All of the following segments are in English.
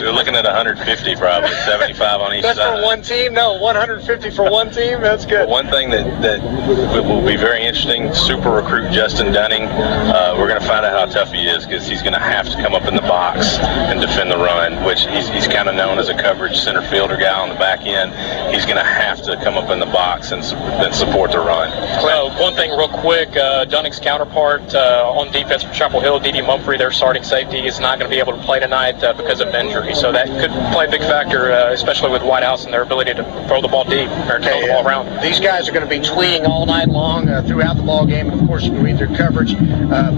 We're looking at 150 probably, 75 on each side. That's for one team? No, 150 for one team? That's good. One thing that will be very interesting, super recruit Justin Dunning. We're going to find out how tough he is because he's going to have to come up in the box and defend the run, which he's kind of known as a coverage center fielder guy on the back end. He's going to have to come up in the box and then support the run. One thing real quick, Dunning's counterpart on defense for Chapel Hill, D.D. Mumphrey, their starting safety, is not going to be able to play tonight because of injury. So that could play a big factor, especially with Whitehouse and their ability to throw the ball deep or throw the ball around. These guys are going to be tweeting all night long throughout the ball game, and of course you can read their coverage,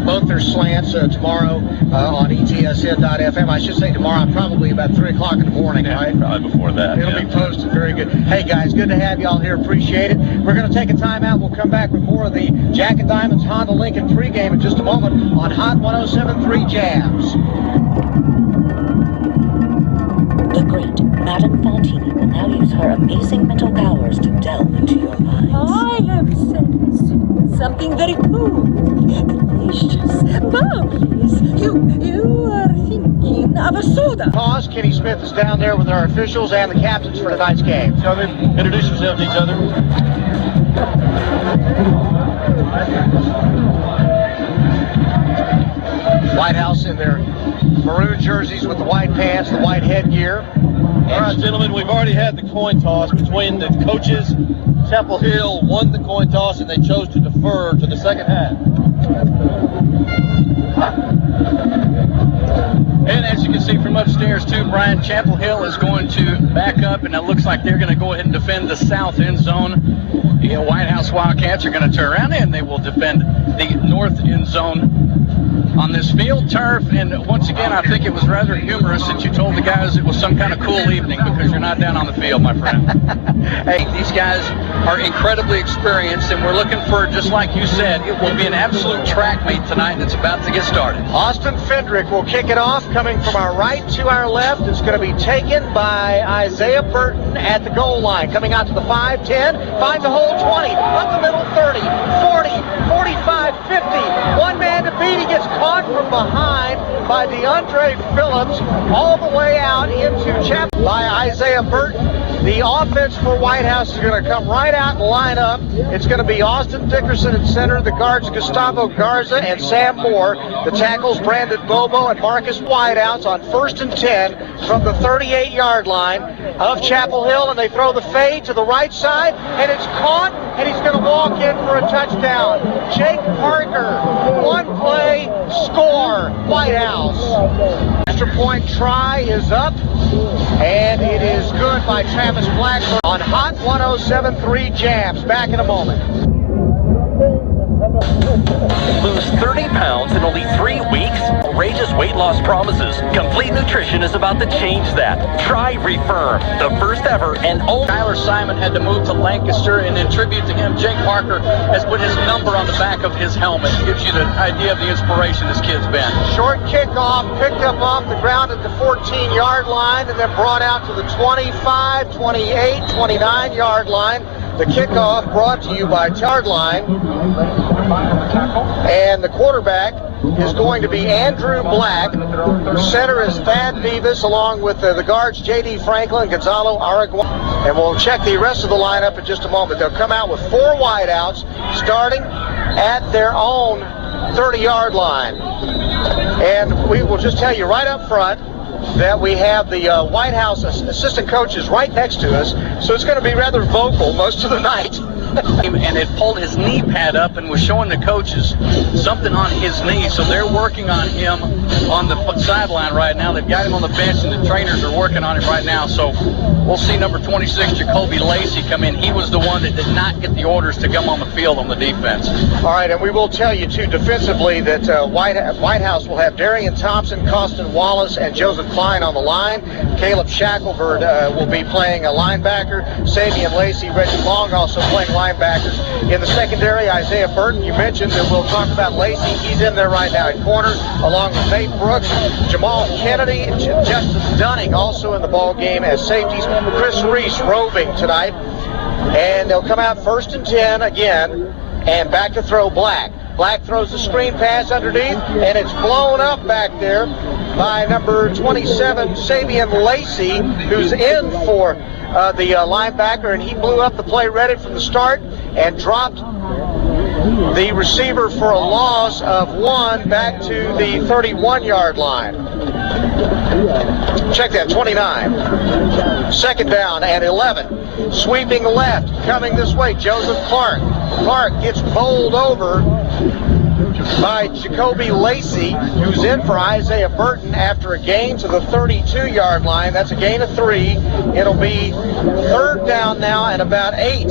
both their slants tomorrow on ETSN.FM. I should say tomorrow, probably about 3 o'clock in the morning, right? Probably before that. It'll be posted. Very good. Hey guys, good to have y'all here. Appreciate it. We're going to take a timeout. We'll come back with more of the Jack and Diamonds Honda Lincoln pregame in just a moment on Hot 107.3 Jams. The great Madame Fontini will now use her amazing mental powers to delve into your minds. I have sensed something very cool, delicious, bubblies. You are thinking of a soda. Pause. Kenny Smith is down there with our officials and the captains for tonight's game. So they introduce yourselves to each other. Whitehouse in their maroon jerseys with the white pants, the white headgear. All right, gentlemen, we've already had the coin toss between the coaches. Chapel Hill won the coin toss, and they chose to defer to the second half. And as you can see from upstairs, too, Brian, Chapel Hill is going to back up, and it looks like they're going to go ahead and defend the south end zone. The Whitehouse Wildcats are going to turn around, and they will defend the north end zone on this field turf. And once again, I think it was rather humorous that you told the guys it was some kind of cool evening because you're not down on the field, my friend. Hey, these guys are incredibly experienced, and we're looking for, just like you said, it will be an absolute track meet tonight that's about to get started. Austin Fendrick will kick it off, coming from our right to our left. It's going to be taken by Isaiah Burton at the goal line, coming out to the 5-10, finds a hole 20, up the middle 30, 40, 45, 50. One man to beat. He gets caught from behind by DeAndre Phillips all the way out into Chapel by Isaiah Burton. The offense for Whitehouse is going to come right out and line up. It's going to be Austin Dickerson at center, the guards Gustavo Garza and Sam Moore, the tackles Brandon Bobo and Marcus Whitehouse on 1st and 10 from the 38-yard line of Chapel Hill, and they throw the fade to the right side, and it's caught, and he's going to walk in for a touchdown. Jake Parker, one play, score, Whitehouse. Extra point try is up, and it is good by Travis Blackburn on Hot 107.3 Jams. Back in a moment. Lose 30 pounds in only 3 weeks? Outrageous weight loss promises. Complete Nutrition is about to change that. Try Refirm, the first ever and only. Tyler Simon had to move to Lancaster, and in tribute to him, Jake Parker has put his number on the back of his helmet. It gives you the idea of the inspiration this kid's been. Short kickoff, picked up off the ground at the 14-yard line, and then brought out to the 25, 28, 29-yard line. The kickoff brought to you by Yard Line. And the quarterback is going to be Andrew Black. Center is Thad Beavis, along with the guards J.D. Franklin, Gonzalo Araguan. And we'll check the rest of the lineup in just a moment. They'll come out with 4 wideouts, starting at their own 30-yard line. And we will just tell you right up front that we have the Whitehouse assistant coaches right next to us, so it's going to be rather vocal most of the night. And it pulled his knee pad up and was showing the coaches something on his knee, so they're working on him on the sideline right now. They've got him on the bench, and the trainers are working on him right now. So we'll see number 26, Jacoby Lacey, come in. He was the one that did not get the orders to come on the field on the defense. All right, and we will tell you, too, defensively that Whitehouse will have Darian Thompson, Costin Wallace, and Joseph Klein on the line. Caleb Shackelford will be playing a linebacker. Sabian Lacey, Reggie Long also playing linebackers. In the secondary, Isaiah Burton, you mentioned, and we'll talk about Lacey. He's in there right now at corner, along with Nate Brooks, Jamal Kennedy, and Justin Dunning also in the ball game as safeties. Chris Reese roving tonight. And they'll come out 1st and 10 again, and back to throw Black. Black throws the screen pass underneath, and it's blown up back there by number 27, Sabian Lacey, who's in for the linebacker, and he blew up the play, read it from the start, and dropped the receiver for a loss of 1 back to the 31-yard line. Check that, 29. Second down and 11. Sweeping left, coming this way, Joseph Clark. Clark gets bowled over by Jacoby Lacey, who's in for Isaiah Burton after a gain to the 32-yard line. That's a gain of 3. It'll be third down now and about 8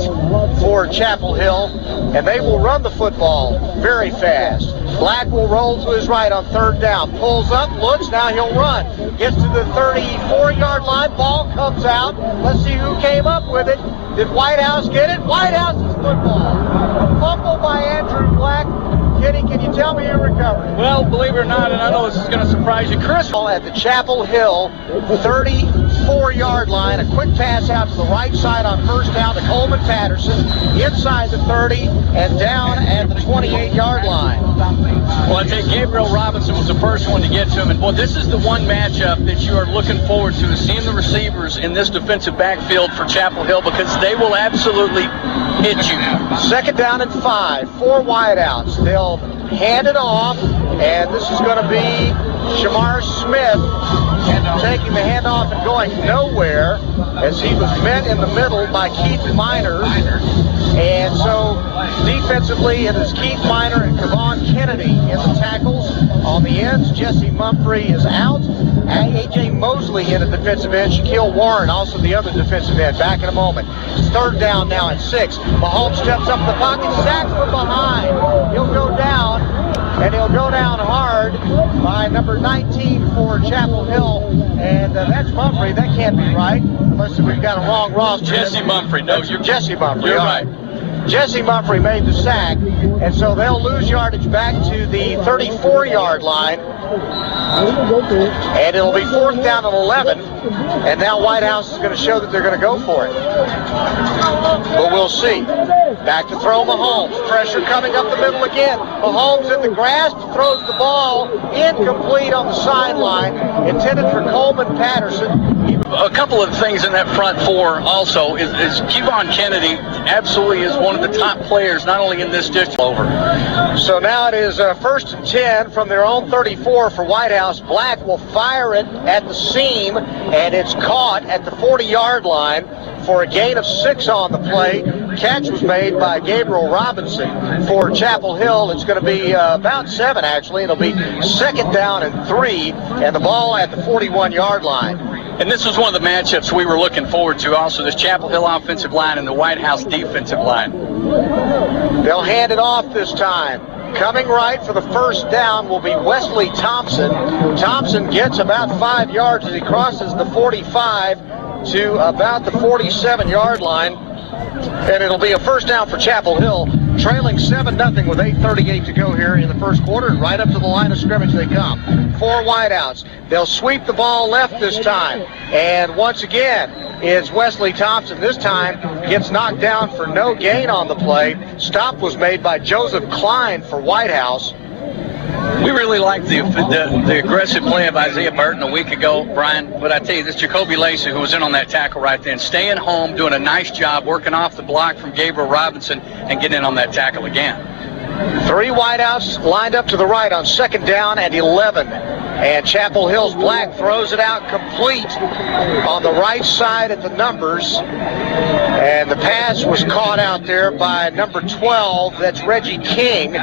for Chapel Hill, and they will run the football very fast. Black will roll to his right on third down, pulls up, looks, now he'll run. Gets to the 34-yard line, ball comes out. Let's see who came up with it. Did Whitehouse get it? Whitehouse's football. A fumble by Andrew Black. Kenny, can you tell me who recovered? Well, believe it or not, and I know this is going to surprise you, Chris. At the Chapel Hill 34-yard line, a quick pass out to the right side on first down to Coleman Patterson, inside the 30 and down at the 28-yard line. Well, I think Gabriel Robinson was the first one to get to him, and boy, this is the one matchup that you are looking forward to, is seeing the receivers in this defensive backfield for Chapel Hill, because they will absolutely hit you. Second down and 5, 4 wideouts. They'll hand it off, and this is going to be Shamar Smith taking the handoff and going nowhere, as he was met in the middle by Keith Minor. And so defensively, it is Keith Minor and Kevon Kennedy in the tackles. On the ends, Jesse Mumphrey is out. A.J. Mosley in the defensive end. Shaquille Warren, also the other defensive end. Back in a moment. Third down now at 6. Mahomes steps up in the pocket, sacks from behind. He'll go down, and he'll go down hard by number 19 for Chapel Hill. And that's Mumphrey. That can't be right, unless we've got a wrong roster. Jesse Mumphrey. No, you're Jesse Mumphrey. You're right. Jesse Mumphrey made the sack, and so they'll lose yardage back to the 34-yard line. And it'll be fourth down and 11. And now Whitehouse is going to show that they're going to go for it. But we'll see. Back to throw Mahomes. Pressure coming up the middle again. Mahomes in the grasp, throws the ball incomplete on the sideline. Intended for Coleman Patterson. A couple of things in that front four also is Kevon Kennedy absolutely is one of the top players, not only in this district. Over. So now it is first and 10 from their own 34 for Whitehouse. Black will fire it at the seam, and it's caught at the 40-yard line for a gain of 6 on the play. Catch was made by Gabriel Robinson for Chapel Hill. It's going to be about 7, actually. It'll be second down and 3, and the ball at the 41-yard line. And this was one of the matchups we were looking forward to also, this Chapel Hill offensive line and the Whitehouse defensive line. They'll hand it off this time. Coming right for the first down will be Wesley Thompson. Thompson gets about 5 yards as he crosses the 45 to about the 47-yard line. And it'll be a first down for Chapel Hill, trailing 7-0 with 8:38 to go here in the first quarter. And right up to the line of scrimmage they come. 4 wideouts. They'll sweep the ball left this time. And once again, it's Wesley Thompson. This time gets knocked down for no gain on the play. Stop was made by Joseph Klein for Whitehouse. We really liked the aggressive play of Isaiah Burton a week ago, Brian. But I tell you, this Jacoby Lacey, who was in on that tackle right then, staying home, doing a nice job, working off the block from Gabriel Robinson, and getting in on that tackle again. 3 wideouts lined up to the right on second down and 11. And Chapel Hill's Black throws it out complete on the right side at the numbers. And the pass was caught out there by number 12. That's Reggie King,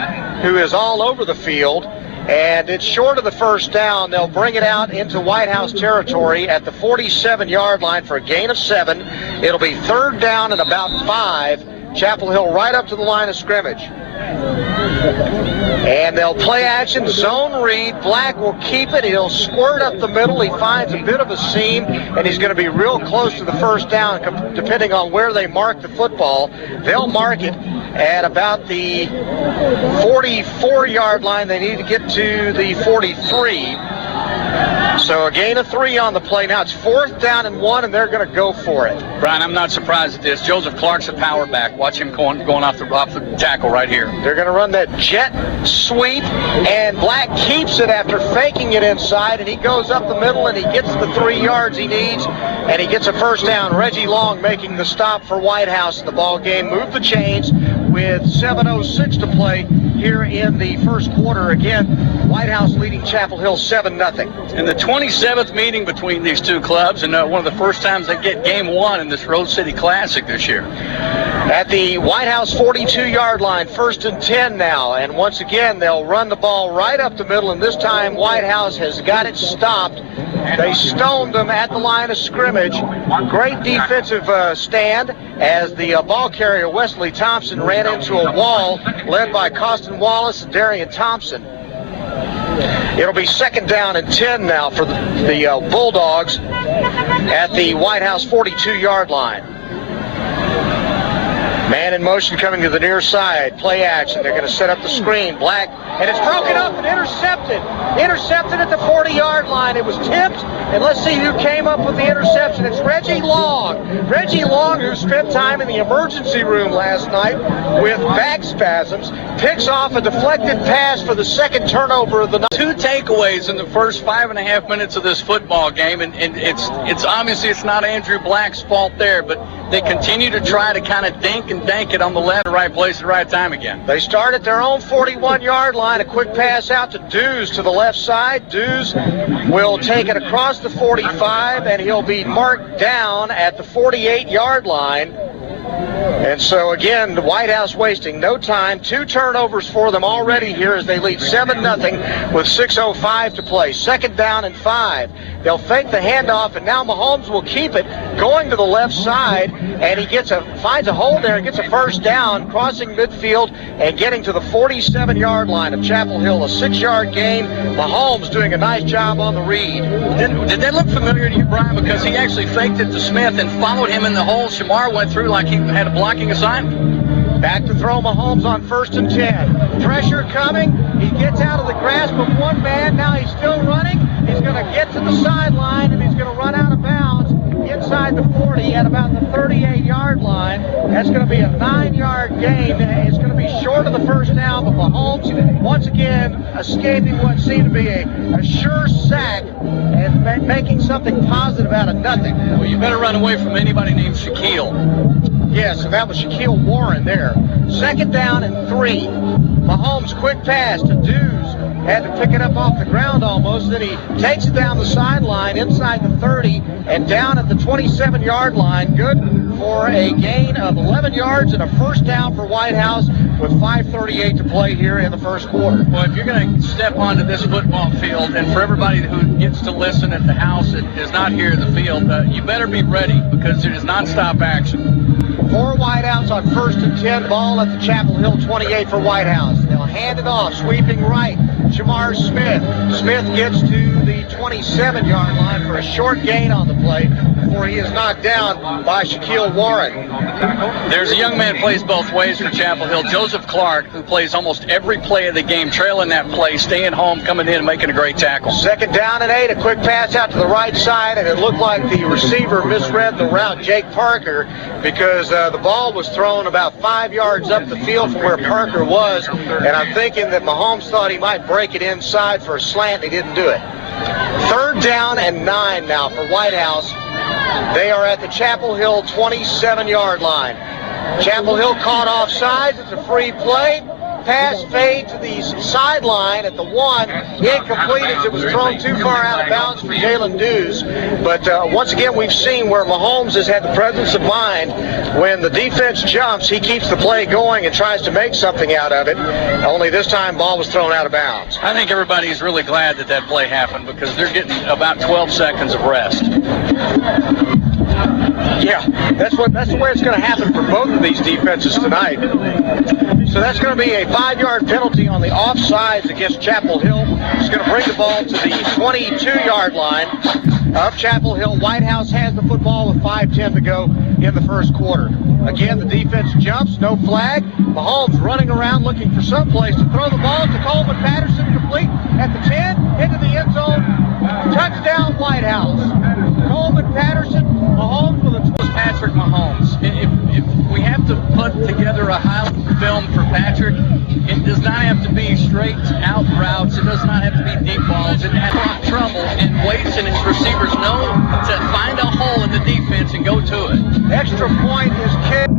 who is all over the field. And it's short of the first down. They'll bring it out into Whitehouse territory at the 47-yard line for a gain of 7. It'll be third down and about 5. Chapel Hill right up to the line of scrimmage. And they'll play action, zone read. Black will keep it. He'll squirt up the middle. He finds a bit of a seam, and he's going to be real close to the first down, depending on where they mark the football. They'll mark it at about the 44-yard line. They need to get to the 43. So a gain of 3 on the play. Now it's 4th down and 1, and they're going to go for it. Brian, I'm not surprised at this. Joseph Clark's a power back. Watch him going off the tackle right here. They're going to run that jet sweep, and Black keeps it after faking it inside, and he goes up the middle, and he gets the 3 yards he needs, and he gets a first down. Reggie Long making the stop for Whitehouse in the ball game. Move the chains with 7:06 to play here in the first quarter. Again, Whitehouse leading Chapel Hill 7-0. In the 27th meeting between these two clubs, and one of the first times they get game 1 in this Rose City Classic this year. At the Whitehouse 42-yard line, 1st and 10 now, and once again they'll run the ball right up the middle, and this time Whitehouse has got it stopped. They stoned them at the line of scrimmage. Great defensive stand as the ball carrier Wesley Thompson ran into a wall led by Costin Wallace and Darian Thompson. It'll be 2nd down and 10 now for the Bulldogs at the Whitehouse 42-yard line. Man in motion coming to the near side. Play action. They're going to set up the screen. Black, and it's broken up and intercepted. Intercepted at the 40-yard line. It was tipped, and let's see who came up with the interception. It's Reggie Long. Reggie Long, who spent time in the emergency room last night with back spasms, picks off a deflected pass for the 2nd turnover of the night. 2 takeaways in the first 5.5 minutes of this football game, and it's obviously it's not Andrew Black's fault there, but they continue to try to kind of dink and dank it on the left, right place at the right time again. They start at their own 41-yard line. A quick pass out to Dews to the left side. Dews will take it across the 45, and he'll be marked down at the 48-yard line. And so, again, the Whitehouse wasting no time. 2 turnovers for them already here as they lead 7-0 with 6:05 to play. 2nd down and 5. They'll fake the handoff, and now Mahomes will keep it going to the left side, and he finds a hole there and gets a first down, crossing midfield and getting to the 47-yard line of Chapel Hill. A 6-yard gain. Mahomes doing a nice job on the read. Did that look familiar to you, Brian? Because he actually faked it to Smith and followed him in the hole. Shamar went through like he had a blocking assignment. Back to throw Mahomes on 1st and 10. Pressure coming. He gets out of the grasp of one man. Now he's still running. He's going to get to the sideline, and he's going to run out of bounds inside the 40 at about the 38-yard line. That's going to be a 9-yard gain. It's going to be short of the first down, but Mahomes once again escaping what seemed to be a sure sack and making something positive out of nothing. Well, you better run away from anybody named Shaquille. Yes, and that was Shaquille Warren there. 2nd down and 3. Mahomes quick pass to Dews. Had to pick it up off the ground almost. Then he takes it down the sideline inside the 30 and down at the 27-yard line. Good for a gain of 11 yards and a first down for Whitehouse with 5:38 to play here in the first quarter. Well, if you're going to step onto this football field, and for everybody who gets to listen at the house that is not here in the field, you better be ready because it is nonstop action. 4 Whitehouse on 1st and 10. Ball at the Chapel Hill 28 for Whitehouse. They'll hand it off, sweeping right. Shamar Smith. Smith gets to the 27-yard line for a short gain on the play before he is knocked down by Shaquille Warren. There's a young man who plays both ways for Chapel Hill, Joseph Clark, who plays almost every play of the game, trailing that play, staying home, coming in and making a great tackle. 2nd down and 8. A quick pass out to the right side, and it looked like the receiver misread the route, Jake Parker, because the ball was thrown about 5 yards up the field from where Parker was, and I'm thinking that Mahomes thought he might break it inside for a slant. He didn't do it. 3rd down and 9 now for Whitehouse. They are at the Chapel Hill 27-yard line. Chapel Hill caught offsides. It's a free play. Pass fade to the sideline at the 1. Incomplete as it was thrown too far out of bounds for Jalen Dews. But once again, we've seen where Mahomes has had the presence of mind. When the defense jumps, he keeps the play going and tries to make something out of it. Only this time, ball was thrown out of bounds. I think everybody's really glad that play happened because they're getting about 12 seconds of rest. Yeah, that's the way it's going to happen for both of these defenses tonight. So that's going to be a 5-yard penalty on the offsides against Chapel Hill. It's going to bring the ball to the 22-yard line of Chapel Hill. Whitehouse has the football with 5:10 to go in the first quarter. Again, the defense jumps, no flag. Mahomes running around looking for some place to throw the ball to Coleman Patterson, complete at the 10, into the end zone. Touchdown, Whitehouse. Coleman Patterson, Mahomes with a Patrick Mahomes. If we have to put together a highlight film for Patrick, it does not have to be straight out routes. It does not have to be deep balls. It has trouble, and Waits and his receivers know to find a hole in the defense and go to it. extra point is kicked.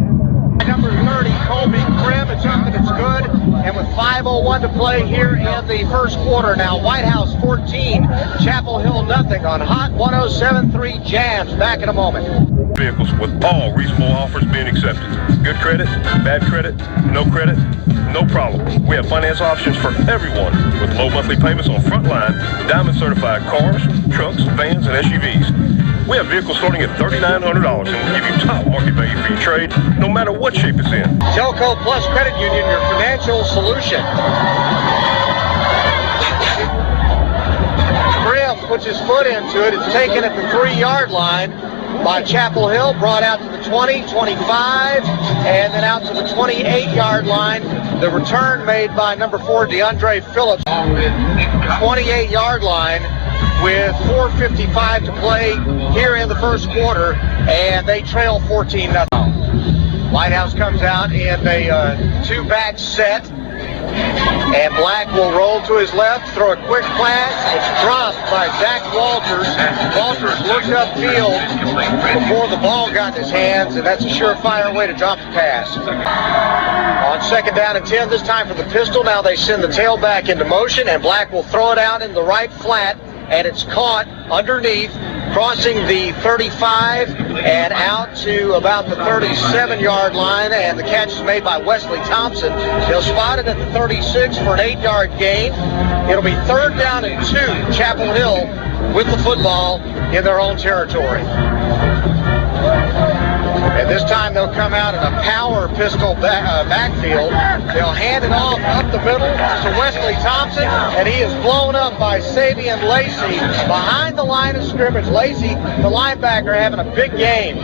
Number 30, Colby Krim. It's up and it's good. And with 5:01 to play here in the first quarter now, Whitehouse 14, Chapel Hill nothing on Hot 107.3 Jams. Back in a moment. Vehicles with all reasonable offers being accepted. Good credit, bad credit, no problem. We have finance options for everyone with low monthly payments on Frontline, Diamond certified cars, trucks, vans, and SUVs. We have vehicles starting at $3,900 and will give you top market value for your trade, no matter what shape it's in. Telco Plus Credit Union, your financial solution. Krim puts his foot into it. It's taken at the 3-yard line by Chapel Hill, brought out to the 20, 25, and then out to the 28-yard line. The return made by number 4, DeAndre Phillips, 28-yard line with 4:55 to play here in the first quarter, and they trail 14-0. Whitehouse comes out in a 2-back set, and Black will roll to his left, throw a quick pass. It's dropped by Zach Walters. Walters looked upfield before the ball got in his hands, and that's a surefire way to drop the pass. On 2nd down and 10, this time for the pistol. Now they send the tailback into motion, and Black will throw it out in the right flat, and it's caught underneath, crossing the 35 and out to about the 37-yard line, and the catch is made by Wesley Thompson. They'll spot it at the 36 for an 8-yard gain. It'll be 3rd down and 2, Chapel Hill with the football in their own territory. And this time they'll come out in a power pistol backfield. They'll hand it off up the middle to Wesley Thompson, and he is blown up by Savion Lacey behind the line of scrimmage. Lacey, the linebacker, having a big game.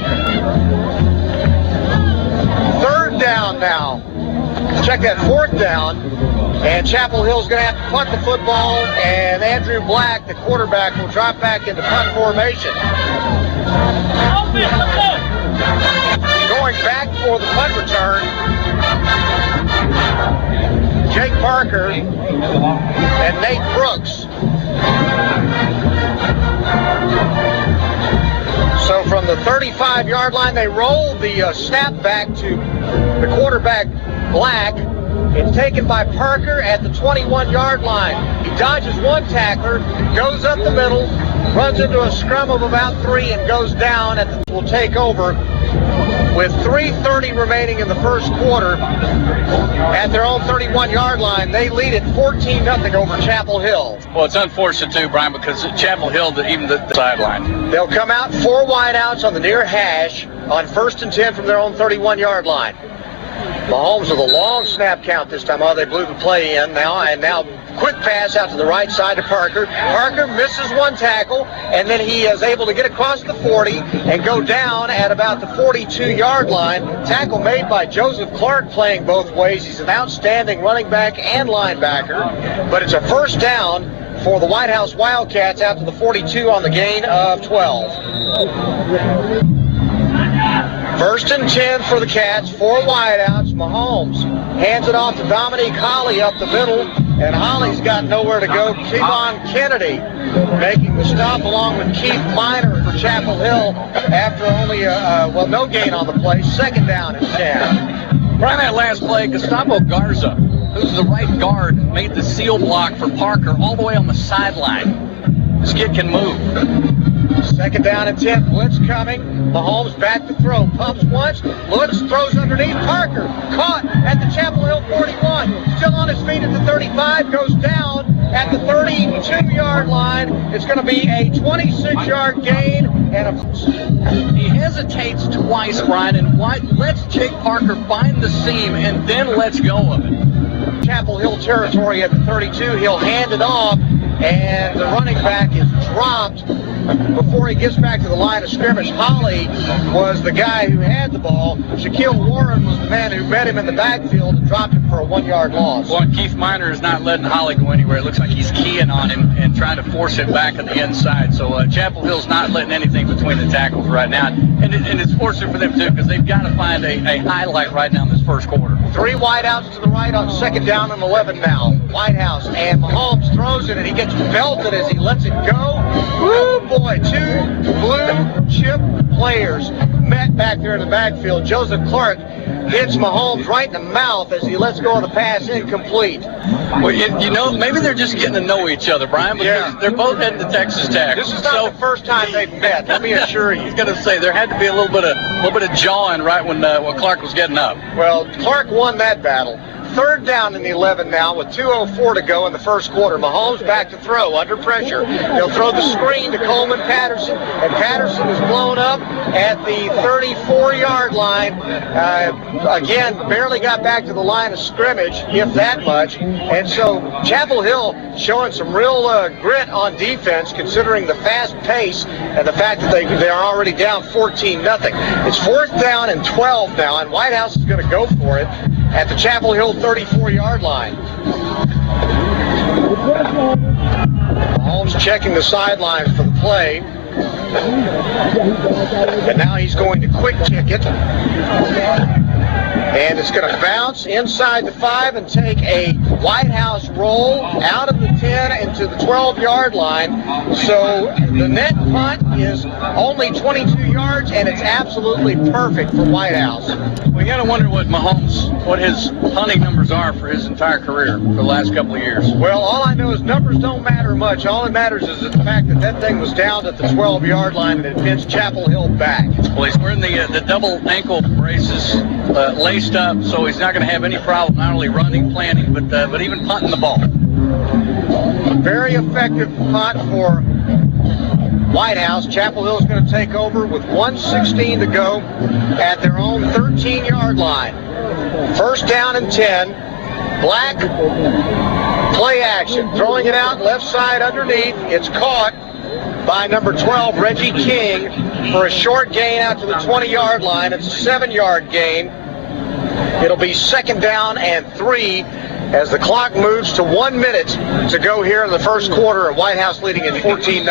3rd down now. Check that, 4th down. And Chapel Hill's going to have to punt the football, and Andrew Black, the quarterback, will drop back into punt formation. Going back for the punt return, Jake Parker and Nate Brooks. So from the 35-yard line, they roll the snap back to the quarterback, Black. It's taken by Parker at the 21-yard line. He dodges one tackler, goes up the middle, runs into a scrum of about 3, and goes down. Will take over with 3:30 remaining in the first quarter at their own 31-yard line. They lead it 14-0 over Chapel Hill. Well, it's unfortunate too, Brian, because Chapel Hill, even the sideline. They'll come out 4 wideouts on the near hash on 1st and 10 from their own 31-yard line. Mahomes with a long snap count this time. Oh, they blew the play in now, and now quick pass out to the right side to Parker. Parker misses one tackle, and then he is able to get across the 40 and go down at about the 42-yard line. Tackle made by Joseph Clark, playing both ways. He's an outstanding running back and linebacker, but it's a 1st down for the Whitehouse Wildcats out to the 42 on the gain of 12. 1st and 10 for the Cats, 4 wideouts. Mahomes hands it off to Dominique Holly up the middle, and Holly's got nowhere to go. Kevon Kennedy making the stop along with Keith Minor for Chapel Hill after only no gain on the play. 2nd down and 10. Right on that last play, Gustavo Garza, who's the right guard, made the seal block for Parker all the way on the sideline. This kid can move. 2nd down and 10, blitz coming. Mahomes back to throw, pumps once, looks, throws underneath. Parker caught at the Chapel Hill 41, still on his feet at the 35, goes down at the 32-yard line. It's going to be a 26-yard gain, and he hesitates twice, Brian, and lets Jake Parker find the seam, and then lets go of it. Chapel Hill territory at the 32. He'll hand it off and the running back is dropped before he gets back to the line of scrimmage. Holly was the guy who had the ball. Shaquille Warren was the man who met him in the backfield and dropped him for a 1-yard loss. Well, Keith Miner is not letting Holly go anywhere. It looks like he's keying on him and trying to force it back on the inside. So Chapel Hill's not letting anything between the tackles right now. And it's fortunate for them, too, because they've got to find a highlight right now in this first quarter. 3 wideouts to the right on 2nd down and 11 now. Whitehouse, and Mahomes throws it, and he gets belted as he lets it go. Woo, boy, 2 blue chip players met back there in the backfield. Joseph Clark hits Mahomes right in the mouth as he lets go of the pass, incomplete. Well, you know, maybe they're just getting to know each other, Brian, because they're both heading to Texas Tech. This is not the first time they've met, let me assure you. I was going to say, there had to be a little bit of jawing right when Clark was getting up. Well, Clark won that battle. 3rd down and 11 now with 2:04 to go in the first quarter. Mahomes back to throw under pressure. He'll throw the screen to Coleman Patterson, and Patterson is blown up at the 34-yard line. Again, barely got back to the line of scrimmage, if that much. And so Chapel Hill showing some real grit on defense, considering the fast pace and the fact that they are already down 14-0. It's 4th down and 12 now, and Whitehouse is going to go for it at the Chapel Hill 34-yard line. Mahomes checking the sidelines for the play. And now he's going to quick kick it. And it's going to bounce inside the 5 and take a Whitehouse roll out of the 10 into the 12-yard line. So the net punt is only 22 yards, and it's absolutely perfect for Whitehouse. We got to wonder what his punting numbers are for his entire career for the last couple of years. Well, all I know is numbers don't matter much. All that matters is the fact that that thing was down at the 12-yard line and it pinched Chapel Hill back. Well, he's wearing the double ankle braces, laced up, so he's not going to have any problem not only running, planting, but even punting the ball. Very effective punt for Whitehouse. Chapel Hill is going to take over with 1:16 to go at their own 13-yard line. 1st down and 10. Black, play action. Throwing it out left side underneath. It's caught by number 12, Reggie King, for a short gain out to the 20-yard line. It's a 7-yard gain. It'll be 2nd down and 3 as the clock moves to 1 minute to go here in the first quarter, and Whitehouse leading at 14-0.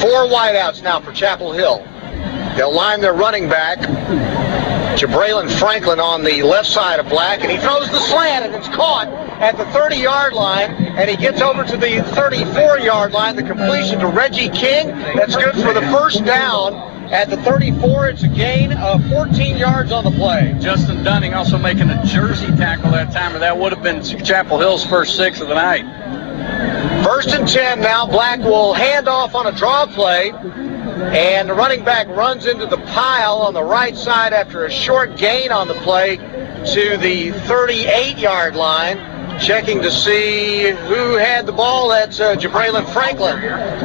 4 wideouts now for Chapel Hill. They'll line their running back, Jabraylon Franklin, on the left side of Black, and he throws the slant, and it's caught at the 30-yard line, and he gets over to the 34-yard line. The completion to Reggie King, that's good for the 1st down. At the 34, it's a gain of 14 yards on the play. Justin Dunning also making a jersey tackle that time, or that would have been Chapel Hill's first 6 of the night. 1st and 10 now. Black will hand off on a draw play, and the running back runs into the pile on the right side after a short gain on the play to the 38-yard line. Checking to see who had the ball. That's Jabraylon Franklin,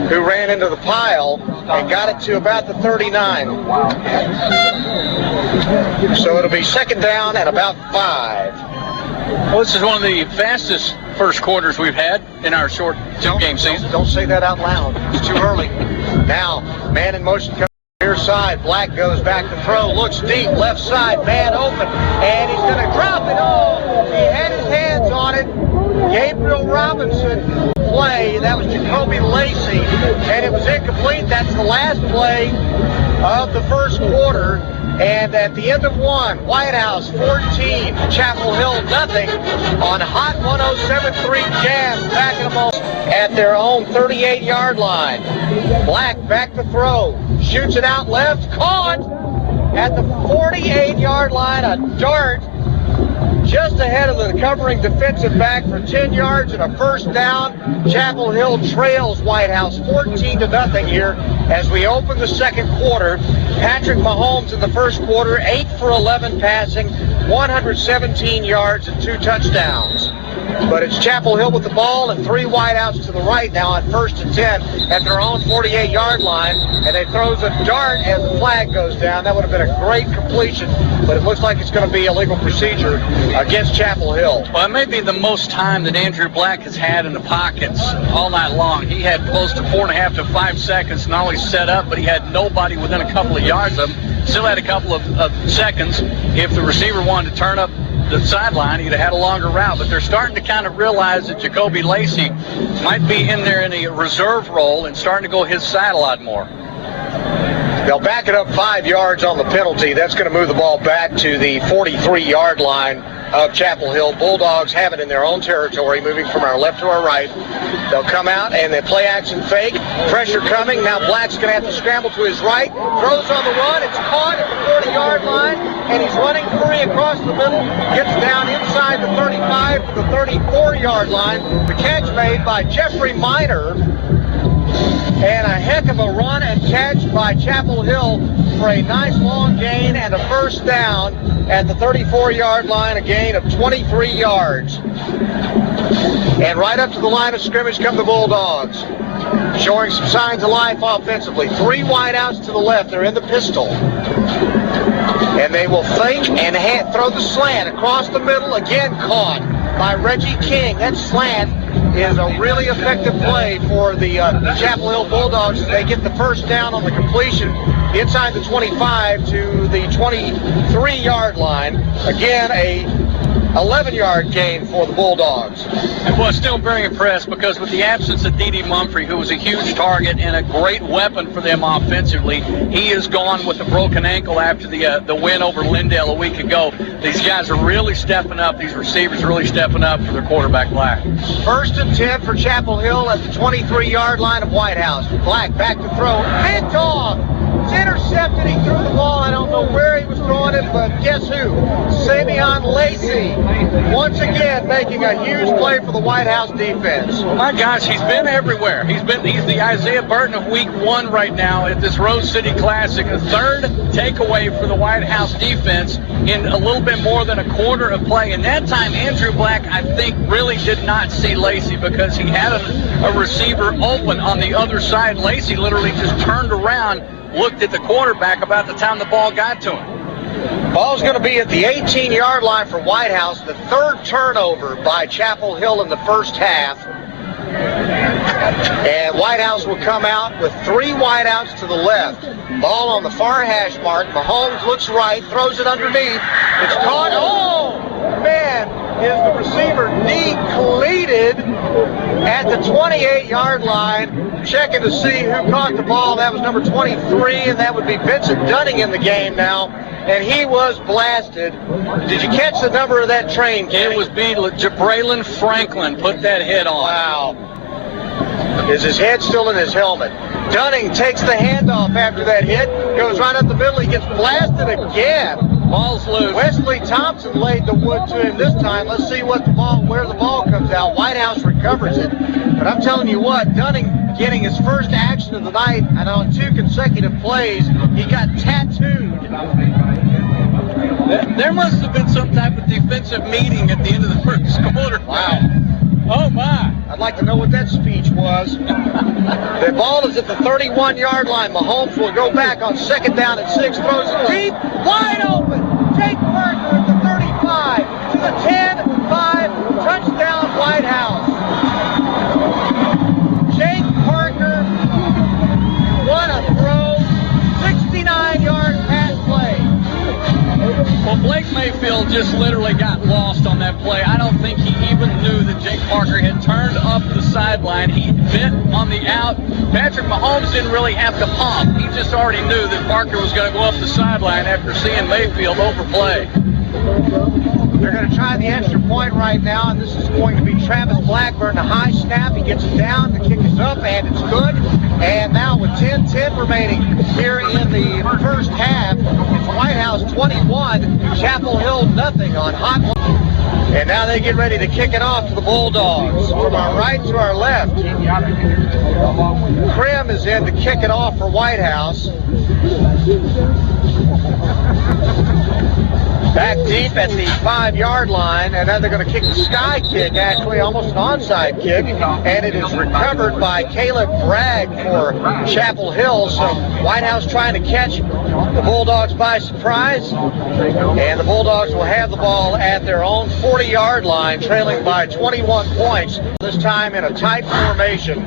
who ran into the pile and got it to about the 39. So it'll be 2nd down and about 5. Well, this is one of the fastest first quarters we've had in our short 2-game season. Don't say that out loud. It's too early. Now, man in motion comes near side. Black goes back to throw. Looks deep. Left side. Man open. And he's going to drop it. Oh, he had his hands on it. Gabriel Robinson play. That was Jacoby Lacey. And it was incomplete. That's the last play of the first quarter. And at the end of 1, Whitehouse 14, Chapel Hill nothing on Hot 107.3 Jam, backing them all at their own 38-yard line. Black back to throw, shoots it out left, caught at the 48-yard line, a dart just ahead of the covering defensive back for 10 yards and a 1st down. Chapel Hill trails Whitehouse 14-0 here as we open the 2nd quarter. Patrick Mahomes in the first quarter, 8 for 11 passing, 117 yards and 2 touchdowns. But it's Chapel Hill with the ball and 3 wideouts to the right now on 1st and 10 at their own 48-yard line. And they throws a dart as the flag goes down. That would have been a great completion, but it looks like it's going to be a legal procedure against Chapel Hill. Well, it may be the most time that Andrew Black has had in the pockets all night long. He had close to 4.5 to 5 seconds not only set up, but he had nobody within a couple of yards of him. Still had a couple of seconds. If the receiver wanted to turn up the sideline, he'd have had a longer route. But they're starting to kind of realize that Jacoby Lacey might be in there in a reserve role and starting to go his side a lot more. They'll back it up 5 yards on the penalty. That's going to move the ball back to the 43-yard line of Chapel Hill. Bulldogs have it in their own territory, moving from our left to our right. They'll come out and they play action fake. Pressure coming. Now Black's going to have to scramble to his right. Throws on the run. It's caught at the 40-yard line, and he's running free across the middle. Gets down inside the 35 to the 34-yard line. The catch made by Jeffrey Minor. And a heck of a run and catch by Chapel Hill for a nice long gain and a first down at the 34-yard line, a gain of 23 yards. And right up to the line of scrimmage come the Bulldogs, showing some signs of life offensively. 3 wideouts to the left. They're in the pistol. And they will fake and throw the slant across the middle, again caught by Reggie King. That slant is a really effective play for the Chapel Hill Bulldogs. They get the first down on the completion inside the 25 to the 23-yard line. Again, a 11-yard gain for the Bulldogs. And boy, still very impressed, because with the absence of D.D. Mumphrey, who was a huge target and a great weapon for them offensively, he is gone with a broken ankle after the win over Lindale a week ago. These guys are really stepping up. These receivers are really stepping up for their quarterback, Black. 1st and 10 for Chapel Hill at the 23-yard line of Whitehouse. Black back to throw. Picked off. It's intercepted. He threw the ball. I don't know where he was throwing it, but guess who? Savion Lacey once again making a huge play for the Whitehouse defense. Well, my gosh, he's been everywhere. He's the Isaiah Burton of week 1 right now at this Rose City Classic. A 3rd takeaway for the Whitehouse defense in a little bit more than a quarter of play. And that time, Andrew Black, I think, really did not see Lacey, because he had a receiver open on the other side. Lacey literally just turned around, looked at the quarterback about the time the ball got to him. Ball's going to be at the 18-yard line for Whitehouse. The 3rd turnover by Chapel Hill in the first half. And Whitehouse will come out with 3 wideouts to the left. Ball on the far hash mark. Mahomes looks right, throws it underneath. It's caught. Oh, man, is the receiver depleted at the 28-yard line. Checking to see who caught the ball. That was number 23, and that would be Vincent Dunning in the game now. And he was blasted. Did you catch the number of that train, Kenny? It was Jabraylon Franklin put that head on. Wow. Is his head still in his helmet? Dunning takes the handoff after that hit, goes right up the middle. He gets blasted again. Ball's loose. Wesley Thompson laid the wood to him this time. Let's see where the ball comes out. Whitehouse recovers it. But I'm telling you what, Dunning getting his first action of the night, and on 2 consecutive plays, he got tattooed. There must have been some type of defensive meeting at the end of the first quarter. Wow. Oh, my. I'd like to know what that speech was. The ball is at the 31-yard line. Mahomes will go back on 2nd down and 6. Throws it deep. Wide open. Jake Parker at the 35 to the 10-5. Touchdown, Whitehouse. Jake Parker, what a throw. 69-yard pass play. Well, Blake Mayfield just literally got lost on that play. I don't think he even knew that Jake Parker had turned up the sideline. He bit on the out. Patrick Mahomes didn't really have to pump. He just already knew that Parker was going to go up the sideline after seeing Mayfield overplay. They're going to try the extra point right now, and this is going to be Travis Blackburn. A high snap. He gets it down. The kick is up, and it's good. And now with 10-10 remaining here in the first half, it's Whitehouse 21, Chapel Hill nothing on Hot One. And now they get ready to kick it off to the Bulldogs. From our right to our left, Krim is in to kick it off for Whitehouse. Back deep at the 5-yard line, and then they're going to kick the sky kick, actually almost an onside kick, and it is recovered by Caleb Bragg for Chapel Hill. So Whitehouse trying to catch the Bulldogs by surprise, and the Bulldogs will have the ball at their own 40-yard line, trailing by 21 points, this time in a tight formation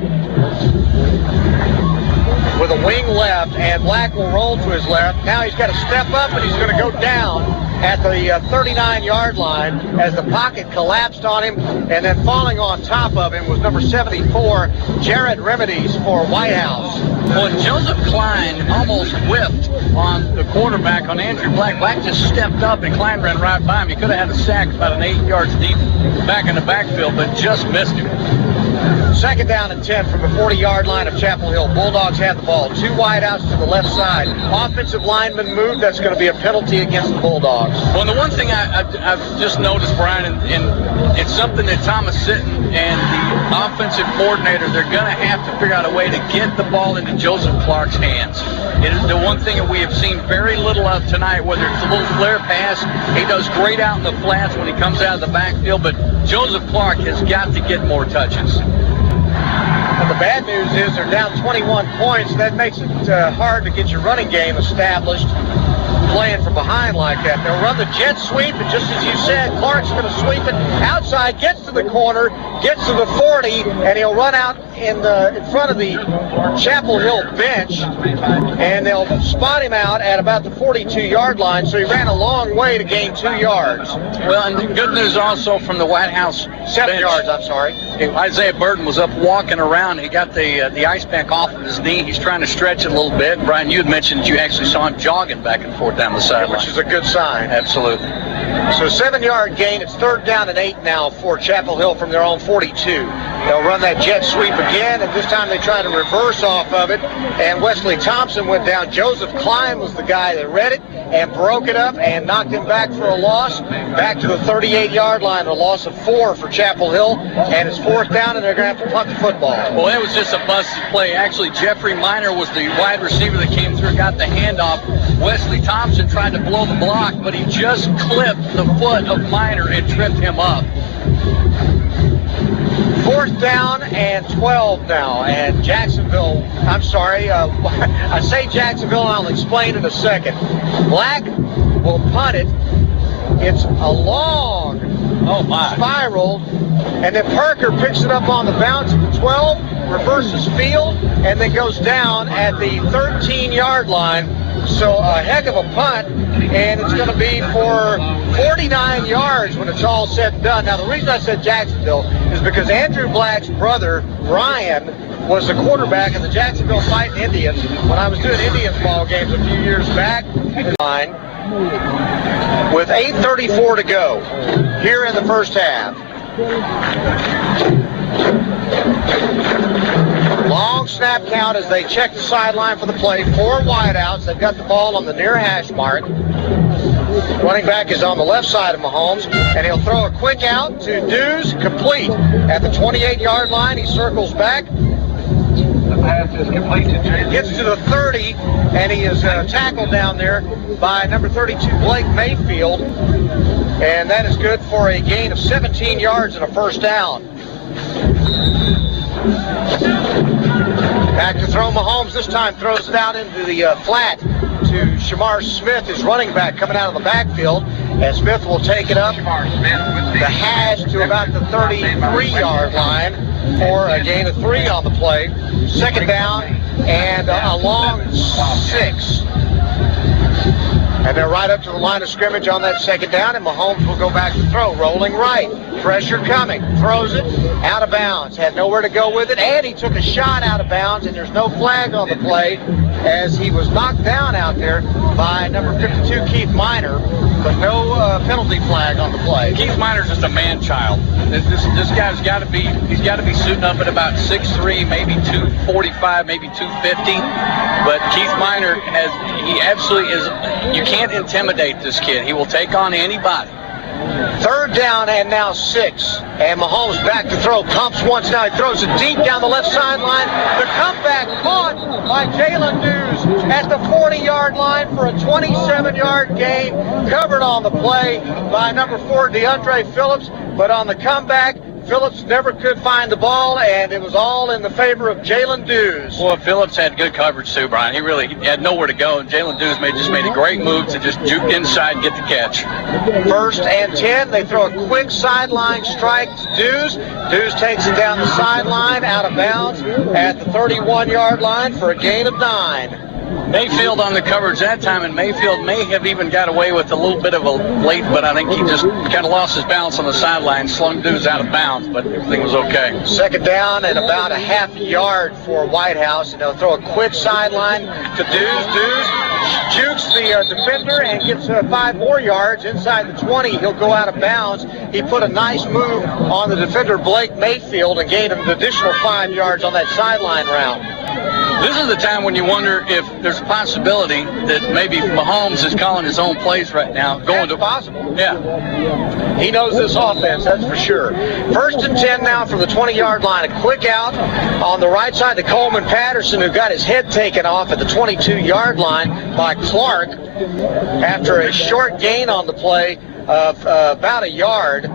with a wing left, and Black will roll to his left. Now he's got to step up, and he's going to go down at the 39-yard line as the pocket collapsed on him, and then falling on top of him was number 74, Jared Remedies for Whitehouse. Well, Joseph Klein almost whipped on the quarterback, on Andrew Black. Black just stepped up, and Klein ran right by him. He could have had a sack about an 8 yards deep back in the backfield, but just missed him. Second down and 10 from the 40-yard line of Chapel Hill. Bulldogs have the ball. 2 wideouts to the left side. Offensive lineman move. That's going to be a penalty against the Bulldogs. Well, the one thing I've just noticed, Brian, and it's something that Thomas Sitton and the offensive coordinator, they're going to have to figure out a way to get the ball into Joseph Clark's hands. It is the one thing that we have seen very little of tonight, whether it's a little flare pass. He does great out in the flats when he comes out of the backfield, but Joseph Clark has got to get more touches. And the bad news is they're down 21 points. That makes it hard to get your running game established playing from behind like that. They'll run the jet sweep, and just as you said, Clark's going to sweep it outside, gets to the corner, gets to the 40, and he'll run out in front of the Chapel Hill bench, and they'll spot him out at about the 42-yard line, so he ran a long way to gain 2 yards. Well, and the good news also from the Whitehouse 7 bench, yards, I'm sorry. Isaiah Burton was up walking around. He got the ice pack off of his knee. He's trying to stretch it a little bit. Brian, you had mentioned you actually saw him jogging back and forth down the sideline, which is a good sign. Absolutely. So 7-yard gain. It's 3rd down and 8 now for Chapel Hill from their own 42. They'll run that jet sweep again, and this time they try to reverse off of it, and Wesley Thompson went down. Joseph Klein was the guy that read it and broke it up and knocked him back for a loss, back to the 38-yard line, a loss of 4 for Chapel Hill, and it's 4th down, and they're going to have to punt the football. Well, that was just a busted play. Actually, Jeffrey Minor was the wide receiver that came through, got the handoff. Wesley Thompson tried to blow the block, but he just clipped the foot of Minor and tripped him up. 4th down and 12 now, and Jacksonville, I'm sorry, I say Jacksonville, and I'll explain in a second. Black will punt it. It's a long spiral, and then Parker picks it up on the bounce at the 12, reverses field, and then goes down at the 13-yard line. So a heck of a punt, and it's going to be for 49 yards when it's all said and done. Now, the reason I said Jacksonville is because Andrew Black's brother, Brian, was the quarterback of the Jacksonville Fighting Indians when I was doing Indians ball games a few years back. With 8:34 to go here in the first half. Long snap count as they check the sideline for the play. 4 wideouts. They've got the ball on the near hash mark. Running back is on the left side of Mahomes, and he'll throw a quick out to Dews, complete at the 28-yard line. He circles back. The pass is complete to Jason. Gets to the 30, and he is tackled down there by number 32, Blake Mayfield, and that is good for a gain of 17 yards and a first down. Back to throw Mahomes. This time throws it out into the flat to Shamar Smith, his running back, coming out of the backfield. And Smith will take it up the hash to about the 33-yard line for a gain of 3 on the play. 2nd down and a long 6. And they're right up to the line of scrimmage on that 2nd down, and Mahomes will go back to throw, rolling right. Pressure coming, throws it, out of bounds, had nowhere to go with it, and he took a shot out of bounds, and there's no flag on the play as he was knocked down out there by number 52, Keith Minor, but no penalty flag on the play. Keith Minor's just a man-child. This guy's got to be, he's got to be suiting up at about 6'3", maybe 245, maybe 250. But Keith Minor he absolutely is, you can't intimidate this kid. He will take on anybody. Third down and now 6. And Mahomes back to throw. Pumps once now. He throws it deep down the left sideline. The comeback caught by Jalen Dews at the 40-yard line for a 27-yard gain. Covered on the play by number 4, DeAndre Phillips. But on the comeback, Phillips never could find the ball, and it was all in the favor of Jalen Dews. Well, Phillips had good coverage too, Brian. He really had nowhere to go, and Jalen Dews just made a great move to just juke inside and get the catch. First and 10. They throw a quick sideline strike to Dews. Dews takes it down the sideline, out of bounds at the 31-yard line for a gain of 9. Mayfield on the coverage that time, and Mayfield may have even got away with a little bit of a late, but I think he just kind of lost his balance on the sideline, slung Dews out of bounds, but everything was okay. Second down and about a half yard for Whitehouse, and they'll throw a quick sideline to Dews. Dews jukes the defender and gets 5 more yards inside the 20. He'll go out of bounds. He put a nice move on the defender, Blake Mayfield, and gained him an additional 5 yards on that sideline route. This is the time when you wonder if there's a possibility that maybe Mahomes is calling his own plays right now. That's possible. Yeah. He knows this offense, that's for sure. First and 10 now from the 20-yard line. A quick out on the right side to Coleman Patterson, who got his head taken off at the 22-yard line by Clark after a short gain on the play of about a yard.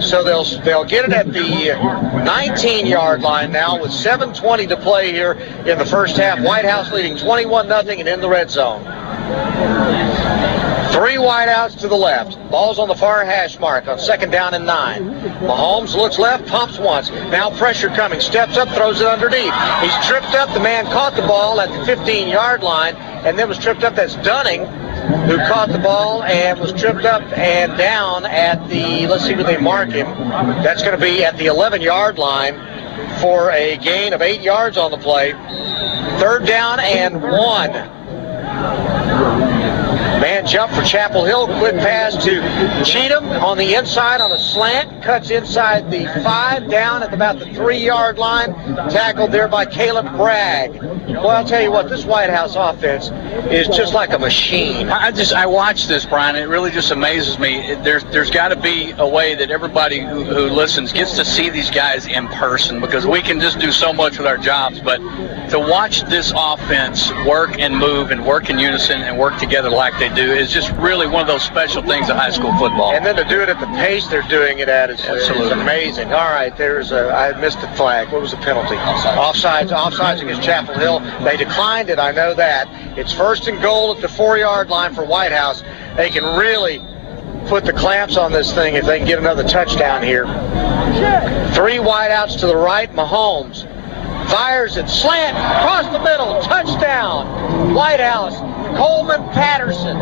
So they'll get it at the 19-yard line now with 7:20 to play here in the first half. Whitehouse leading 21-0 and in the red zone. 3 wideouts to the left. Ball's on the far hash mark on second down and 9. Mahomes looks left, pumps once. Now pressure coming. Steps up, throws it underneath. He's tripped up. The man caught the ball at the 15-yard line and then was tripped up. That's Dunning, who caught the ball and was tripped up and down at the, let's see where they mark him. That's going to be at the 11-yard line for a gain of 8 yards on the play. Third down and 1. Man jump for Chapel Hill. Quick pass to Cheatham on the inside on a slant. Cuts inside the 5, down at about the 3-yard line. Tackled there by Caleb Bragg. Well, I'll tell you what, this Whitehouse offense is just like a machine. I watch this, Brian. It really just amazes me. There's got to be a way that everybody who listens gets to see these guys in person, because we can just do so much with our jobs, but to watch this offense work and move and work in unison and work together like they do is just really one of those special things of high school football. And then to do it at the pace they're doing it at is amazing. All right, I missed the flag. What was the penalty? Offsides against Chapel Hill. They declined it, I know that. It's first and goal at the 4-yard line for Whitehouse. They can really put the clamps on this thing if they can get another touchdown here. 3 wideouts to the right. Mahomes fires it, slant, across the middle, touchdown. Whitehouse, Coleman Patterson.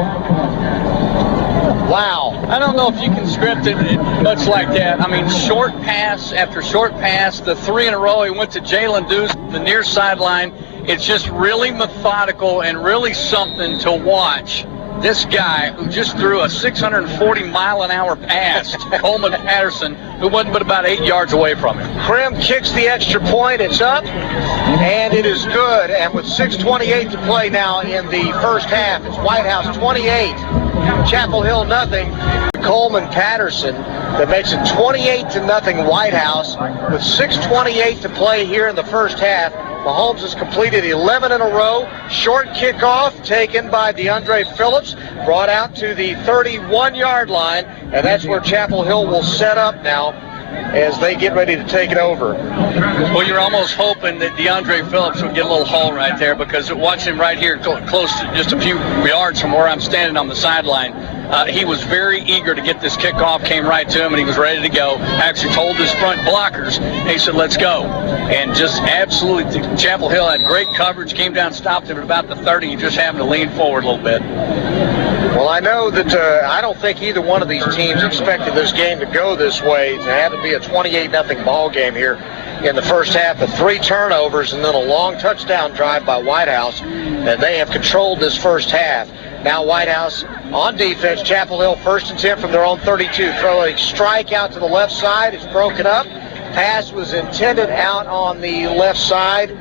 Wow. I don't know if you can script it much like that. I mean, short pass after short pass, the 3 in a row. He went to Jalen Dews, the near sideline. It's just really methodical and really something to watch. This guy who just threw a 640-mile-an-hour pass to Coleman Patterson, who wasn't but about 8 yards away from him. Krim kicks the extra point. It's up, and it is good. And with 6:28 to play now in the first half, it's Whitehouse 28, Chapel Hill 0. Coleman Patterson that makes it 28-0 Whitehouse with 6:28 to play here in the first half. Mahomes has completed 11 in a row. Short kickoff taken by DeAndre Phillips, brought out to the 31-yard line, and that's where Chapel Hill will set up now as they get ready to take it over. Well, you're almost hoping that DeAndre Phillips would get a little haul right there, because watching him right here close to just a few yards from where I'm standing on the sideline, he was very eager to get this kickoff, came right to him, and he was ready to go. Actually told his front blockers, he said, let's go. And just absolutely, Chapel Hill had great coverage, came down, stopped him at about the 30, and just happened to lean forward a little bit. Well, I know that I don't think either one of these teams expected this game to go this way, to have it be a 28-0 ball game here in the first half. The 3 turnovers and then a long touchdown drive by Whitehouse, and they have controlled this first half. Now Whitehouse on defense. Chapel Hill 1st and 10 from their own 32. Throw a strike out to the left side. It's broken up. Pass was intended out on the left side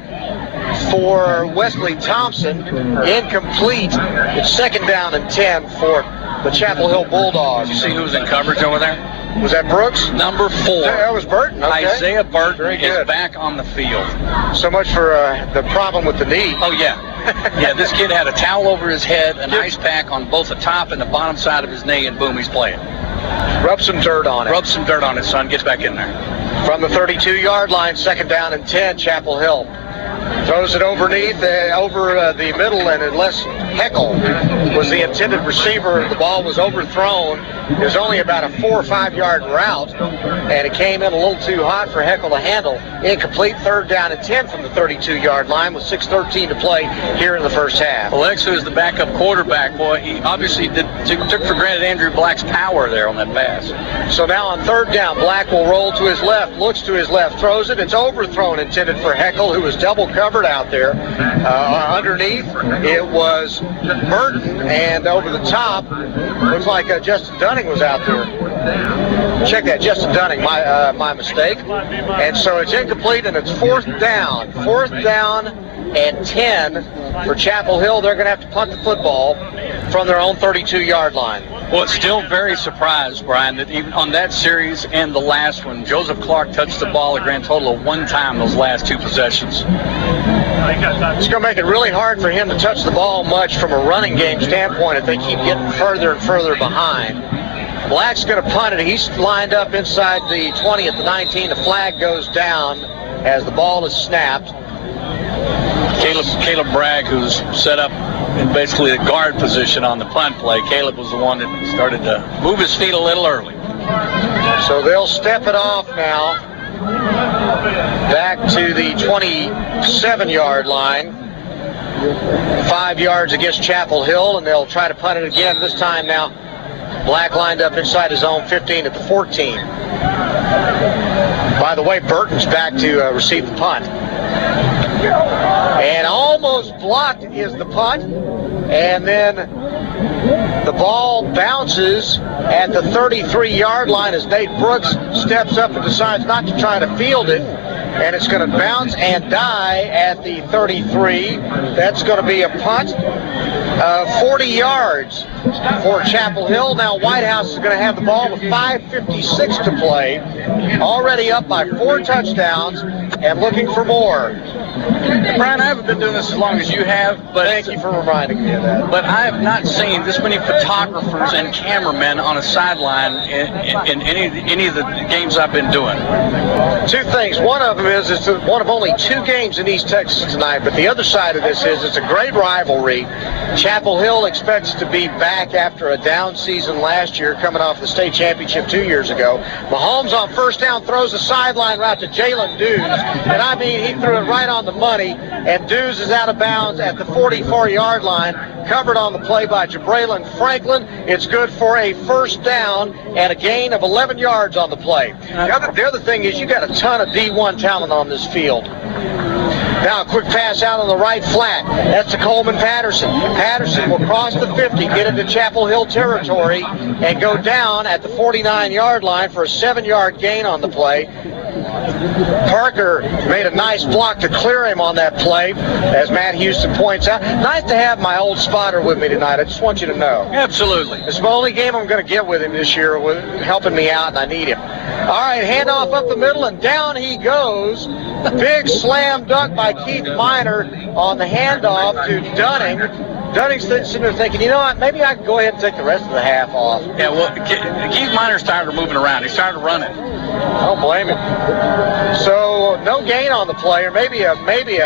for Wesley Thompson. Incomplete. It's 2nd down and 10 for the Chapel Hill Bulldogs. You see who's in coverage over there? Was that Brooks? Number 4. That was Burton. Okay. Isaiah Burton Very is good. back on the field. So much for the problem with the knee. Oh, yeah. Yeah, this kid had a towel over his head, an ice pack on both the top and the bottom side of his knee, and boom, he's playing. Rub some dirt on it. Rub some dirt on it, son. Gets back in there. From the 32-yard line, 2nd down and 10, Chapel Hill. Throws it over the middle, and unless Heckel was the intended receiver, the ball was overthrown. It was only about a 4 or 5 yard route, and it came in a little too hot for Heckel to handle. Incomplete, 3rd down and 10 from the 32-yard line with 6:13 to play here in the first half. Alexa is the backup quarterback. Boy, he obviously took for granted Andrew Black's power there on that pass. So now on 3rd down, Black will roll to his left, looks to his left, throws it. It's overthrown, intended for Heckel, who was double covered out there. Underneath, it was Burton, and over the top, looks like Justin Dunning was out there. Check that, Justin Dunning, my mistake. And so it's incomplete, and it's 4th down. 4th down and 10 for Chapel Hill. They're going to have to punt the football from their own 32-yard line. Well, still very surprised, Brian, that even on that series and the last one, Joseph Clark touched the ball a grand total of 1 time those last 2 possessions. It's going to make it really hard for him to touch the ball much from a running game standpoint if they keep getting further and further behind. Black's going to punt it. He's lined up inside the 20 at the 19. The flag goes down as the ball is snapped. Caleb Bragg, who's set up in basically the guard position on the punt play. Caleb was the one that started to move his feet a little early. So they'll step it off now. Back to the 27-yard line. 5 yards against Chapel Hill, and they'll try to punt it again. This time now, Black lined up inside his own 15 at the 14. By the way, Burton's back to receive the punt. And almost blocked is the punt. And then the ball bounces at the 33-yard line as Nate Brooks steps up and decides not to try to field it. And it's going to bounce and die at the 33. That's going to be a punt. 40 yards for Chapel Hill. Now Whitehouse is going to have the ball with 5:56 to play. Already up by 4 touchdowns and looking for more. Brian, I haven't been doing this as long as you have, but thank you for reminding me of that. But I have not seen this many photographers and cameramen on a sideline in any of the games I've been doing. 2 things. One of them is it's one of only 2 games in East Texas tonight, but the other side of this is it's a great rivalry. Chapel Hill expects to be back after a down season last year, coming off the state championship 2 years ago. Mahomes on 1st down throws a sideline route to Jalen Dews, and I mean he threw it right on the money, and Dews is out of bounds at the 44-yard line, covered on the play by Jabraylon Franklin. It's good for a 1st down and a gain of 11 yards on the play. The other thing is you got a ton of D1 talent on this field. Now a quick pass out on the right flat. That's to Coleman Patterson. Patterson will cross the 50, get into Chapel Hill territory, and go down at the 49-yard line for a 7-yard gain on the play. Parker made a nice block to clear him on that play, as Matt Houston points out. Nice to have my old spotter with me tonight. I just want you to know. Absolutely. It's the only game I'm going to get with him this year, helping me out, and I need him. All right, handoff up the middle, and down he goes. Big slam dunk by Keith Miner on the handoff to Dunning. Dunning's sitting there thinking, you know what, maybe I can go ahead and take the rest of the half off. Yeah, well, Keith Miner's tired of moving around. He's tired of running. I don't blame him. So no gain on the play, or maybe a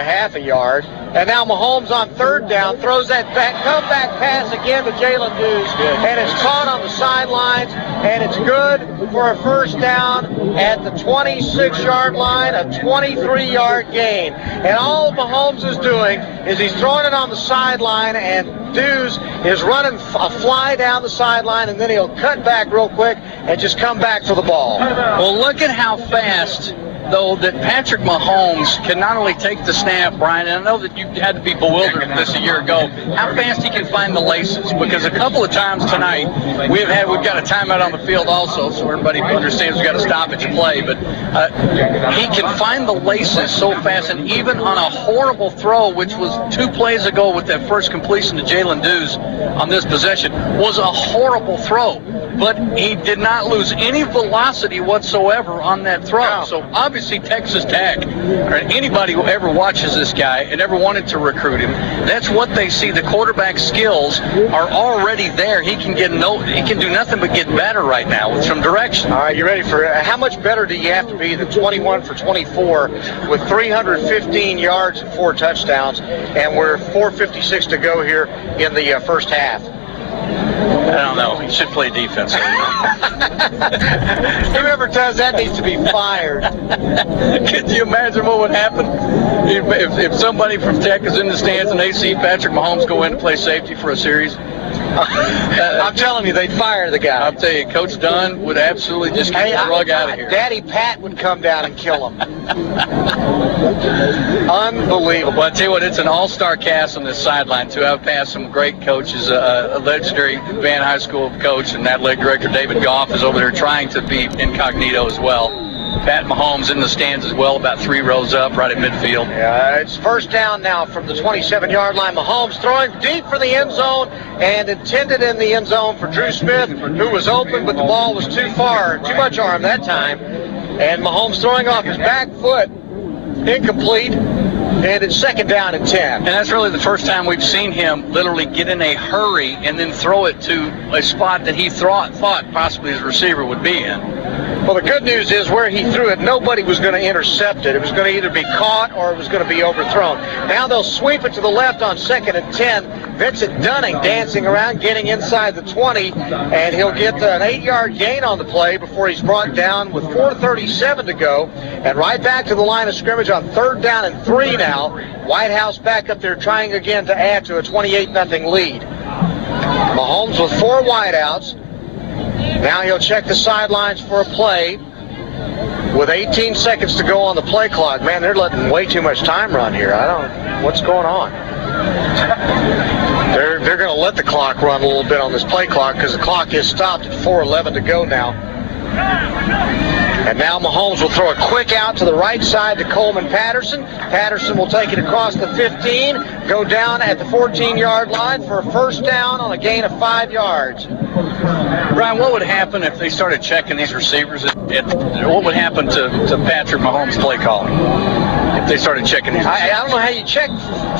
half a yard. And now Mahomes on 3rd down throws that comeback pass again to Jalen Dews, and it's caught on the sidelines, and it's good for a 1st down at the 26-yard line, a 23-yard gain. And all Mahomes is doing is he's throwing it on the sideline, and Dews is running a fly down the sideline, and then he'll cut back real quick and just come back for the ball. Well, look at how fast, though, that Patrick Mahomes can not only take the snap, Brian, and I know that you had to be bewildered with this a year ago, how fast he can find the laces. Because a couple of times tonight, we've got a timeout on the field also, so everybody understands we've got to stop at your play. But he can find the laces so fast, and even on a horrible throw, which was 2 plays ago with that first completion to Jalen Dews on this possession, was a horrible throw. but he did not lose any velocity whatsoever on that throw. Wow. So obviously Texas Tech, or anybody who ever watches this guy and ever wanted to recruit him, that's what they see. The quarterback skills are already there. He can do nothing but get better right now with some direction. All right, you ready for how much better do you have to be than 21 for 24 with 315 yards and 4 touchdowns, and we're 4:56 to go here in the first half? I don't know. He should play defense. Whoever does that needs to be fired. Could you imagine what would happen if somebody from Tech is in the stands and they see Patrick Mahomes go in and play safety for a series? I'm telling you, they'd fire the guy. I'll tell you, Coach Dunn would absolutely just get the rug out of here. Daddy Pat would come down and kill him. Unbelievable. Well, I tell you what, it's an all-star cast on this sideline, too. I've passed some great coaches. A legendary Van High School coach and athletic director David Goff is over there trying to be incognito as well. Pat Mahomes in the stands as well, about 3 rows up, right at midfield. Yeah, it's first down now from the 27-yard line. Mahomes throwing deep for the end zone and intended in the end zone for Drew Smith, who was open, but the ball was too far, too much arm that time. And Mahomes throwing off his back foot, incomplete, and it's second down and 10. And that's really the first time we've seen him literally get in a hurry and then throw it to a spot that he thought possibly his receiver would be in. Well, the good news is where he threw it, nobody was going to intercept it. It was going to either be caught or it was going to be overthrown. Now they'll sweep it to the left on second and 10. Vincent Dunning dancing around, getting inside the 20, and he'll get an 8-yard gain on the play before he's brought down with 4:37 to go. And right back to the line of scrimmage on third down and 3 now. Whitehouse back up there trying again to add to a 28-0 lead. Mahomes with 4 wideouts. Now he'll check the sidelines for a play with 18 seconds to go on the play clock. Man, they're letting way too much time run here. I don't know what's going on. They're going to let the clock run a little bit on this play clock because the clock is stopped at 4:11 to go now. And now Mahomes will throw a quick out to the right side to Coleman Patterson. Patterson will take it across the 15, go down at the 14-yard line for a first down on a gain of 5 yards. Brian, what would happen if they started checking these receivers? What would happen to Patrick Mahomes' play calling if they started checking these receivers? I don't know how you check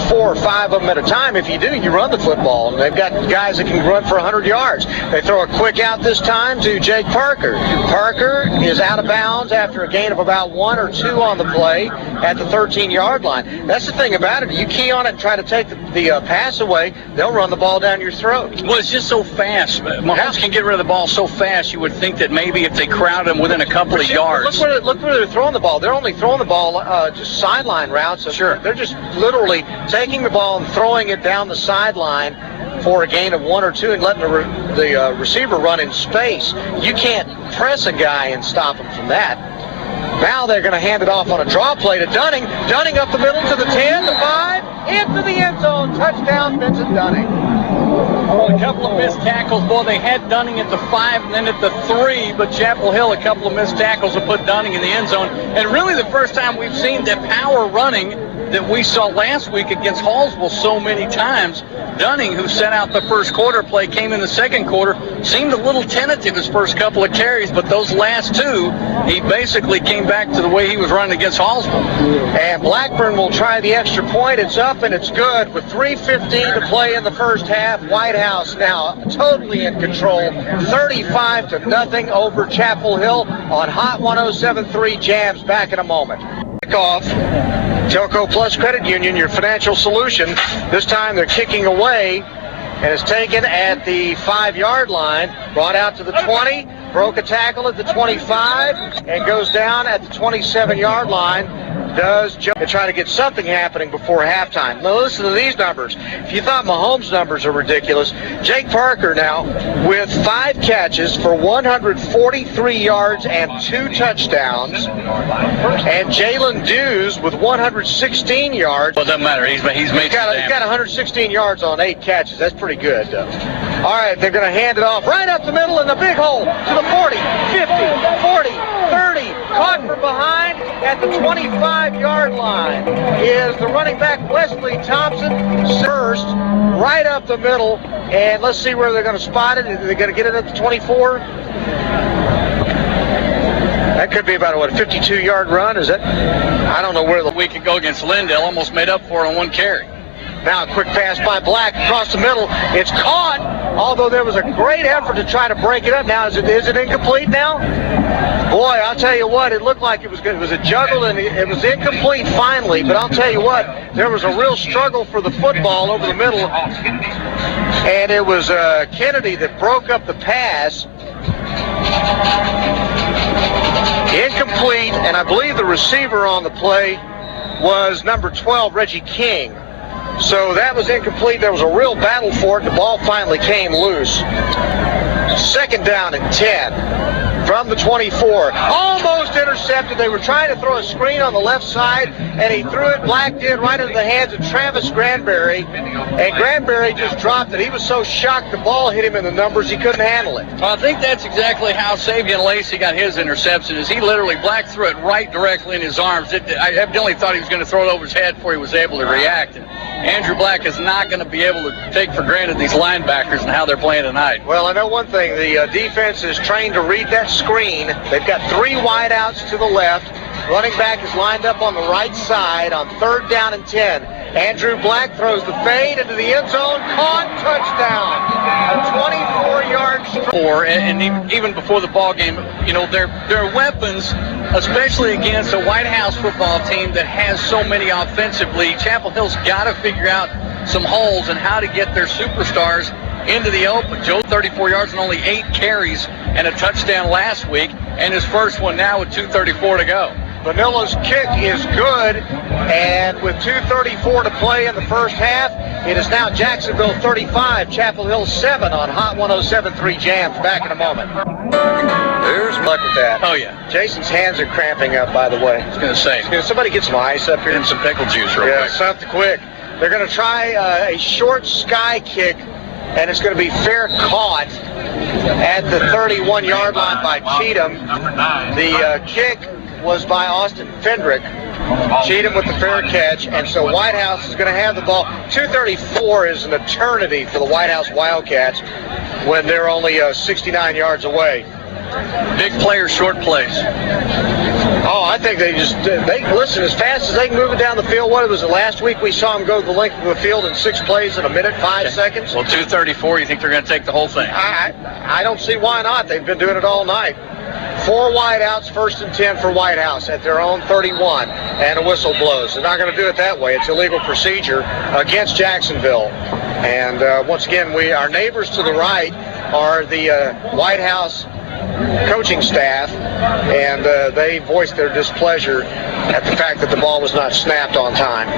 4 or 5 of them at a time. If you do, you run the football. And they've got guys that can run for 100 yards. They throw a quick out this time to Jake Parker. Parker is out of bounds after a gain of about 1 or 2 on the play at the 13-yard line. That's the thing about it. You key on it and try to take the pass away, they'll run the ball down your throat. Well, it's just so fast. Mahomes can get rid of the ball so fast, you would think that maybe if they crowd him within a couple of yards. Look where they're throwing the ball. They're only throwing the ball just sideline routes. So sure. They're just literally taking the ball and throwing it down the sideline for a gain of 1 or 2 and letting the receiver run in space. You can't press a guy and stop him from that. Now they're going to hand it off on a draw play to Dunning. Dunning up the middle to the 10, the 5, into the end zone. Touchdown, Vincent Dunning. Well, a couple of missed tackles. Boy, they had Dunning at the 5 and then at the 3, but Chapel Hill, a couple of missed tackles have put Dunning in the end zone. And really the first time we've seen the power running that we saw last week against Hallsville so many times. Dunning, who set out the first quarter play, came in the second quarter, seemed a little tentative his first couple of carries, but those last 2, he basically came back to the way he was running against Hallsville. And Blackburn will try the extra point. It's up and it's good with 3:15 to play in the first half. Whitehouse now totally in control, 35-0 over Chapel Hill on Hot 107.3 Jams. Back in a moment. Kickoff. Telco Plus Credit Union, your financial solution. This time they're kicking away, and it's taken at the 5-yard line, brought out to the 20, broke a tackle at the 25, and goes down at the 27-yard line. Does jump and try to get something happening before halftime. Now listen to these numbers. If you thought Mahomes' numbers are ridiculous, Jake Parker now with 5 catches for 143 yards and 2 touchdowns, and Jalen Dews with 116 yards. Well, it doesn't matter. He's made He's got 116 yards on 8 catches. That's pretty good. All right, they're going to hand it off right up the middle in the big hole to the 40, 50, 40, 30, caught from behind at At the 25-yard line is the running back Wesley Thompson, first, right up the middle. And let's see where they're going to spot it. Are they going to get it at the 24? That could be about, what, a 52-yard run? Is that? I don't know where the... A week ago against Lindale, almost made up for it on one carry. Now a quick pass by Black across the middle. It's caught, although there was a great effort to try to break it up. Now, is it incomplete now? Boy, I'll tell you what, it looked like it was good. It was a juggle, and it was incomplete finally. But I'll tell you what, there was a real struggle for the football over the middle. And it was Kennedy that broke up the pass. Incomplete, and I believe the receiver on the play was number 12, Reggie King. So that was incomplete. There was a real battle for it. The ball finally came loose. Second down and 10 from the 24. Almost intercepted. They were trying to throw a screen on the left side, and he threw it. Black did right into the hands of Travis Granberry, and Granberry just dropped it. He was so shocked the ball hit him in the numbers he couldn't handle it. Well, I think that's exactly how Savion Lacey got his interception. Is he literally, Black threw it right directly in his arms. I evidently thought he was going to throw it over his head before he was able to react. And Andrew Black is not going to be able to take for granted these linebackers and how they're playing tonight. Well, I know one thing. The defense is trained to read that screen. They've got three wideouts to the left. Running back is lined up on the right side on third down and 10. Andrew Black throws the fade into the end zone. Caught, touchdown. A 24-yard strike. And even before the ball game, you know, their weapons, especially against a Whitehouse football team that has so many offensively. Chapel Hill's got to figure out some holes and how to get their superstars into the open. Joe, 34 yards and only 8 carries and a touchdown last week, and his first one now with 2:34 to go. Vanilla's kick is good, and with 2:34 to play in the first half, it is now Jacksonville 35, Chapel Hill 7 on Hot 107.3 Jams. Back in a moment. There's luck with that. Oh, yeah. Jason's hands are cramping up, by the way. I was going to say. Can somebody get some ice up here? And some pickle juice real quick. Something quick. They're going to try a short sky kick, and it's going to be fair caught at the 31-yard line by Cheatham. The kick was by Austin Fendrick. Cheatham with the fair catch, and so Whitehouse is going to have the ball. 2:34 is an eternity for the Whitehouse Wildcats when they're only 69 yards away. Big players, short plays. Oh, I think they listen, as fast as they can move it down the field. What was it, last week we saw them go the length of the field in 6 plays in a minute, 5 seconds? Well, 2:34, you think they're going to take the whole thing? I don't see why not. They've been doing it all night. 4 wideouts, first and 10 for Whitehouse at their own 31, and a whistle blows. They're not going to do it that way. It's illegal procedure against Jacksonville. And once again, our neighbors to the right are the Whitehouse coaching staff, and they voiced their displeasure at the fact that the ball was not snapped on time.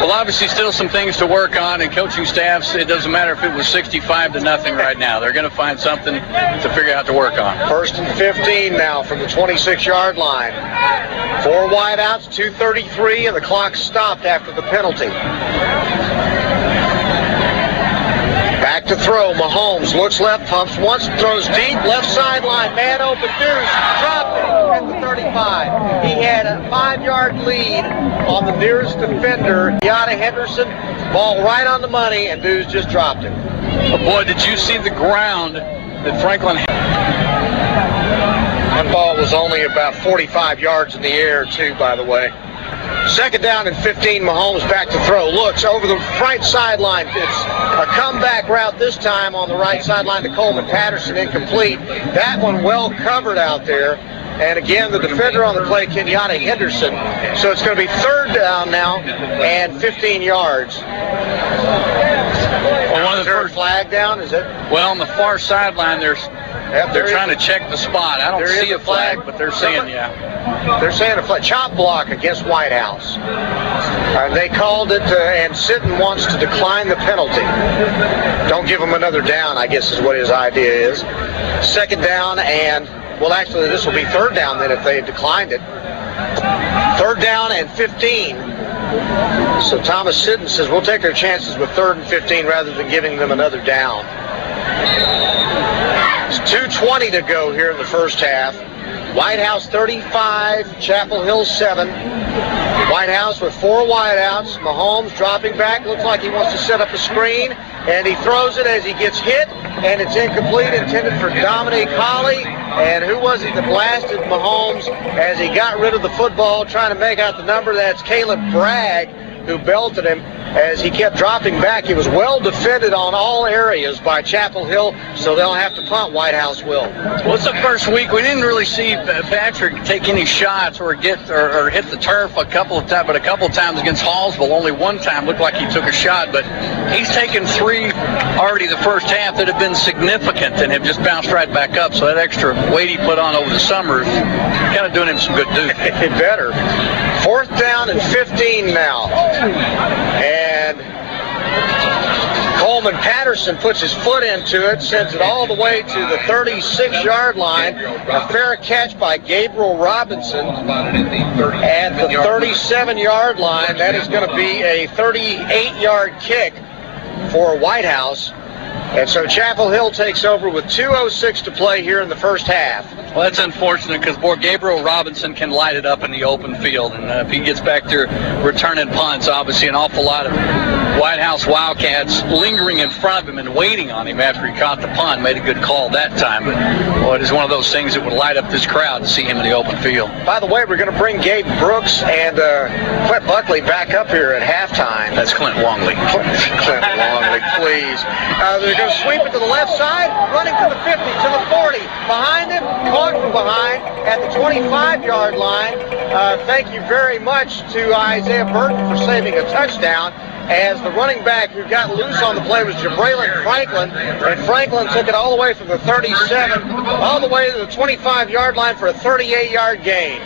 Well, obviously still some things to work on, and coaching staffs, it doesn't matter if it was 65-0 right now. They're going to find something to figure out to work on. First and 15 now from the 26-yard line. 4 wideouts, 2:33, and the clock stopped after the penalty. Back to throw. Mahomes looks left, pumps once, throws deep, left sideline, man open, Deuce, dropped it at the 35. He had a 5-yard lead on the nearest defender, Yada Henderson. Ball right on the money, and Deuce just dropped it. But boy, did you see the ground that Franklin had? That ball was only about 45 yards in the air, too, by the way. Second down and 15, Mahomes back to throw. Looks over the right sideline. It's a comeback route this time on the right sideline to Coleman Patterson, incomplete. That one well covered out there. And again, the defender on the play, Kenyatta Henderson. So it's going to be third down now and 15 yards. Well, one of the first flag down, is it? Well, on the far sideline, they're trying to check the spot. I don't see a flag, but they're saying, yeah. They're saying a flag. Chop block against Whitehouse. They called it, and Sitton wants to decline the penalty. Don't give him another down, I guess is what his idea is. Second down, and, well, actually, this will be third down then if they had declined it. Third down and 15. So Thomas Sitton says we'll take our chances with third and 15 rather than giving them another down. It's 2:20 to go here in the first half. Whitehouse 35, Chapel Hill 7. Whitehouse with 4 wideouts. Mahomes dropping back. Looks like he wants to set up a screen. And he throws it as he gets hit. And it's incomplete, intended for Dominique Holly. And who was it that blasted Mahomes as he got rid of the football, trying to make out the number? That's Caleb Bragg, who belted him as he kept dropping back. He was well defended on all areas by Chapel Hill, so they'll have to punt. Whitehouse will. Well, it's the first week. We didn't really see Patrick take any shots or hit the turf a couple of times, but a couple of times against Hallsville. Only one time looked like he took a shot, but he's taken 3 already the first half that have been significant and have just bounced right back up. So that extra weight he put on over the summer is kind of doing him some good duty. It better. 4th down and 15 now. And Coleman Patterson puts his foot into it, sends it all the way to the 36-yard line. A fair catch by Gabriel Robinson at the 37-yard line. That is going to be a 38-yard kick for Whitehouse. And so Chapel Hill takes over with 2:06 to play here in the first half. Well, that's unfortunate because, boy, Gabriel Robinson can light it up in the open field. And if he gets back there returning punts, obviously an awful lot of Whitehouse Wildcats lingering in front of him and waiting on him after he caught the punt. Made a good call that time. But, boy, it is one of those things that would light up this crowd to see him in the open field. By the way, we're going to bring Gabe Brooks and Clint Buckley back up here at halftime. That's Clint Longley. Clint Longley, please. They're going to sweep it to the left side, running to the 50, to the 40. Behind him, caught from behind at the 25-yard line. Thank you very much to Isaiah Burton for saving a touchdown, as the running back who got loose on the play was Jabraylon Franklin, and Franklin took it all the way from the 37 all the way to the 25-yard line for a 38-yard gain.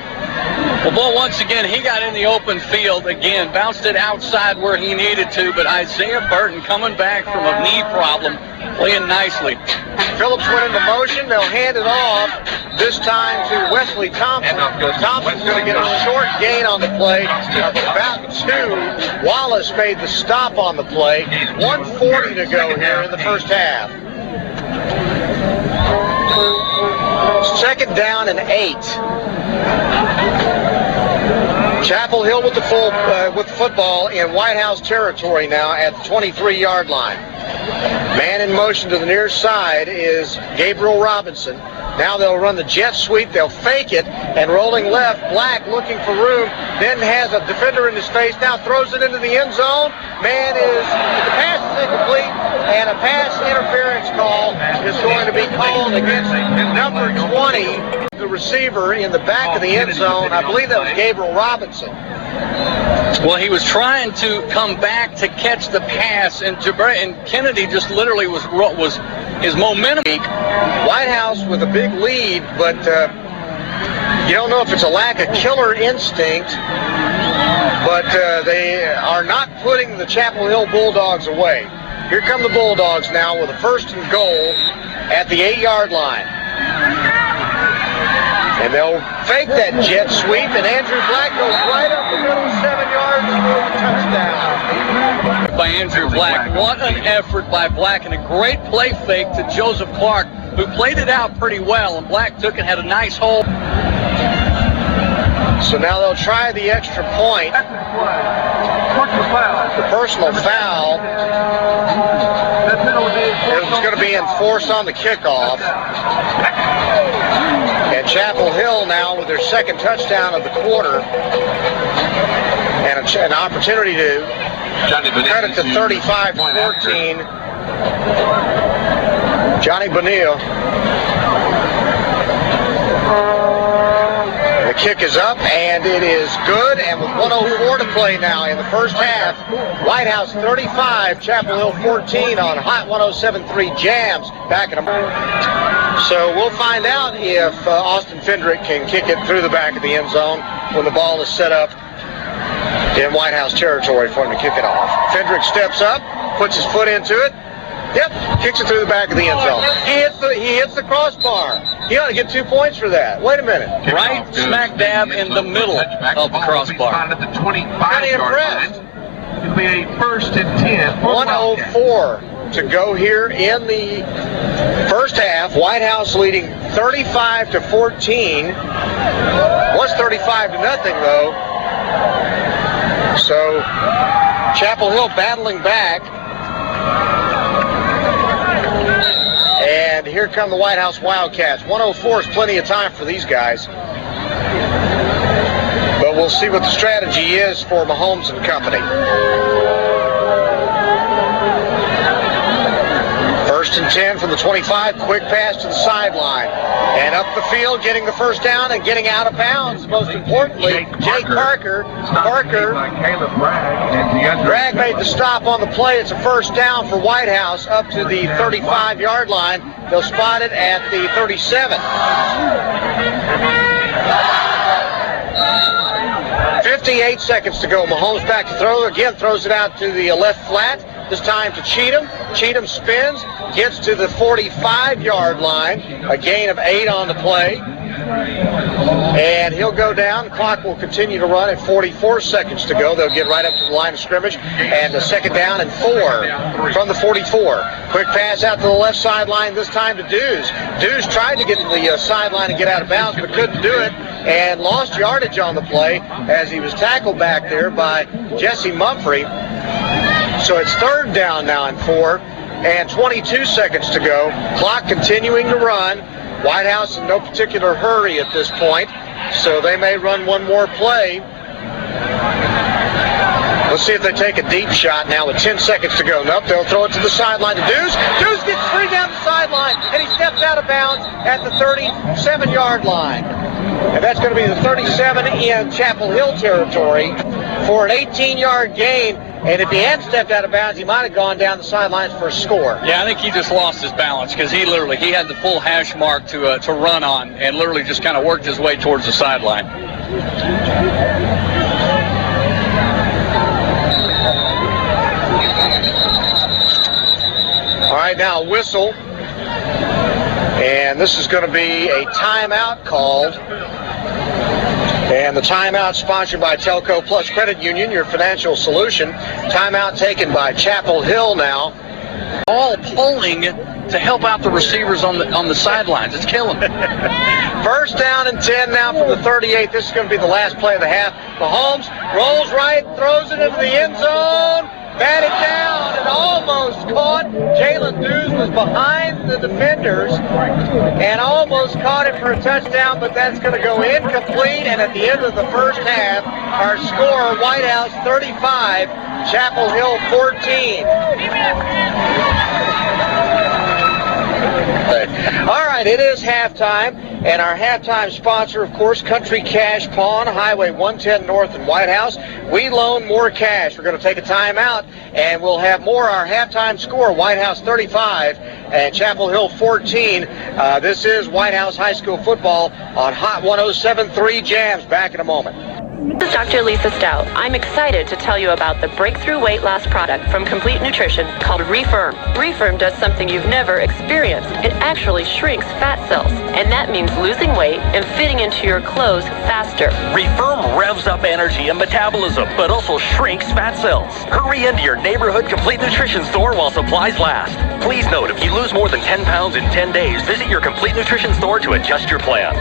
Well, Bo, once again, he got in the open field again, bounced it outside where he needed to, but Isaiah Burton coming back from a knee problem, playing nicely. Phillips went into motion. They'll hand it off, this time to Wesley Thompson. Thompson's going to get a short gain on the play of about 2. Wallace made the stop on the play. 1:40 to go here in the first half. 2nd down and 8. Chapel Hill with the with football in Whitehouse territory now at the 23-yard line. Man in motion to the near side is Gabriel Robinson. Now they'll run the jet sweep. They'll fake it, and rolling left, Black looking for room, then has a defender in his face, now throws it into the end zone. The pass is incomplete, and a pass interference call is going to be called against number 20, the receiver in the back of the end zone. I believe that was Gabriel Robinson. Well, he was trying to come back to catch the pass, and Kennedy just literally was his momentum. Whitehouse with a big lead, but you don't know if it's a lack of killer instinct, but they are not putting the Chapel Hill Bulldogs away. Here come the Bulldogs now with a 1st and goal at the 8-yard line. And they'll fake that jet sweep, and Andrew Black goes right up the middle, 7 yards, for a touchdown. By Andrew Black. What an effort by Black, and a great play fake to Joseph Clark, who played it out pretty well, and Black took it, had a nice hold. So now they'll try the extra point. The personal foul is going to be enforced on the kickoff. And Chapel Hill now with their 2nd touchdown of the quarter, and an opportunity to cut it to 35-14. Johnny Bonilla. The kick is up, and it is good, and with 1:04 to play now in the first half, Whitehouse 35, Chapel Hill 14 on Hot 107.3 Jams. Back in a moment. So we'll find out if Austin Fendrick can kick it through the back of the end zone when the ball is set up in Whitehouse territory for him to kick it off. Fendrick steps up, puts his foot into it. Yep, kicks it through the back of the end zone. He hits the crossbar. He ought to get 2 points for that. Wait a minute. Right smack dab in the middle of the crossbar. Pretty impressed. It'll be a 1st and 10. 1:04 to go here in the first half. Whitehouse leading 35-14. Was 35-0 though. So Chapel Hill battling back. And here come the Whitehouse Wildcats. 104 is plenty of time for these guys. But we'll see what the strategy is for Mahomes and company. First and 10 from the 25. Quick pass to the sideline. And up the field, getting the first down and getting out of bounds. Most importantly, Jake Parker. Bragg made the stop on the play. It's a first down for Whitehouse up to the 35-yard line. They'll spot it at the 37. 58 seconds to go. Mahomes back to throw. Again, throws it out to the left flat. This time to Cheatham. Cheatham spins, gets to the 45-yard line. A gain of 8 on the play. And he'll go down. The clock will continue to run at 44 seconds to go. They'll get right up to the line of scrimmage. And a second down and 4 from the 44. Quick pass out to the left sideline, this time to Dews. Dews tried to get to the sideline and get out of bounds, but couldn't do it. And lost yardage on the play as he was tackled back there by Jesse Mumphrey. So it's third down now and 4, and 22 seconds to go. Clock continuing to run. Whitehouse in no particular hurry at this point, so they may run one more play. Let's see if they take a deep shot now with 10 seconds to go. Nope, they'll throw it to the sideline to Dews. Dews gets free down the sideline, and he steps out of bounds at the 37-yard line. And that's going to be the 37 in Chapel Hill territory for an 18-yard gain. And if he hadn't stepped out of bounds, he might have gone down the sidelines for a score. Yeah, I think he just lost his balance because he had the full hash mark to run on and literally just kind of worked his way towards the sideline. All right, now a whistle. And this is going to be a timeout called. And the timeout sponsored by Telco Plus Credit Union, your financial solution. Timeout taken by Chapel Hill now. All pulling to help out the receivers on the sidelines. It's killing them. First down and 10 now from the 38. This is going to be the last play of the half. Mahomes rolls right, throws it into the end zone. Batted down and almost caught. Jalen Dews was behind the defenders and almost caught him for a touchdown, but that's going to go incomplete. And at the end of the first half, our score, Whitehouse 35, Chapel Hill 14. All right, it is halftime, and our halftime sponsor, of course, Country Cash Pawn, Highway 110 North in Whitehouse. We loan more cash. We're going to take a timeout, and we'll have more. Our halftime score, Whitehouse 35 and Chapel Hill 14. This is Whitehouse High School football on Hot 107.3 Jams. Back in a moment. This is Dr. Lisa Stout. I'm excited to tell you about the breakthrough weight loss product from Complete Nutrition called Refirm. Refirm does something you've never experienced. It actually shrinks fat cells, and that means losing weight and fitting into your clothes faster. Refirm revs up energy and metabolism, but also shrinks fat cells. Hurry into your neighborhood Complete Nutrition store while supplies last. Please note, if you lose more than 10 pounds in 10 days, visit your Complete Nutrition store to adjust your plan.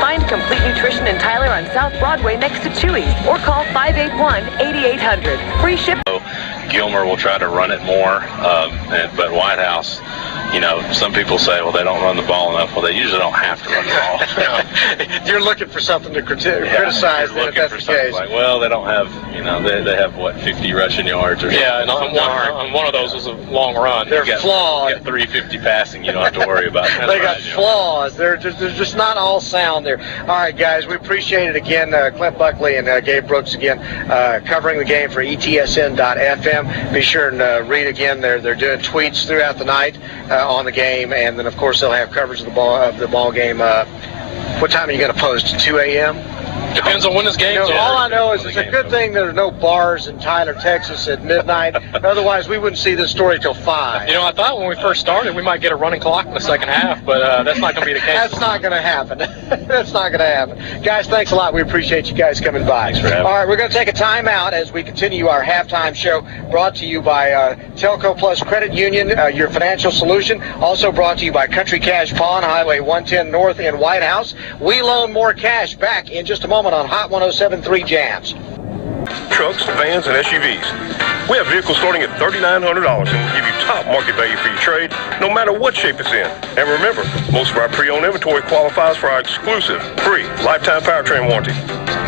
Find Complete Nutrition in Tyler on South Broadway next to Chewy's, or call 581-8800. Free shipping. Gilmer will try to run it more, but Whitehouse, you know, some people say, well, they don't run the ball enough. Well, they usually don't have to run the ball. You're looking for something to criticize. You're looking for something like, well, they don't have, you know, they have, what, 50 rushing yards or something? Yeah, and on one of those was a long run. They're flawed. You got 350 passing, you don't have to worry about that. They got flaws. They're just not all sound there. All right, guys, we appreciate it again. Clint Buckley and Gabe Brooks again covering the game for ETSN.FM. Be sure and read again. They're doing tweets throughout the night on the game, and then of course they'll have coverage of the ball game. What time are you going to post? 2 a.m. Depends on when this game's over. All I know is it's a good thing there are no bars in Tyler, Texas at midnight. Otherwise, we wouldn't see this story till 5. You know, I thought when we first started we might get a running clock in the second half, but that's not going to be the case. That's not going to happen. That's not going to happen. Guys, thanks a lot. We appreciate you guys coming by. Thanks for having me. All right, we're going to take a timeout as we continue our halftime show, brought to you by Telco Plus Credit Union, your financial solution. Also brought to you by Country Cash Pawn, Highway 110 North in Whitehouse. We loan more cash. Back in just a moment on Hot 107.3 Jams. Trucks, vans, and SUVs. We have vehicles starting at $3,900 and will give you top market value for your trade, no matter what shape it's in. And remember, most of our pre-owned inventory qualifies for our exclusive, free, lifetime powertrain warranty.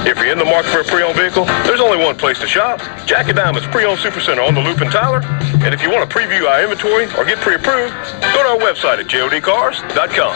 If you're in the market for a pre-owned vehicle, there's only one place to shop, Jack and Diamond's Pre-Owned Supercenter on the Loop in Tyler. And if you want to preview our inventory or get pre-approved, go to our website at jodcars.com.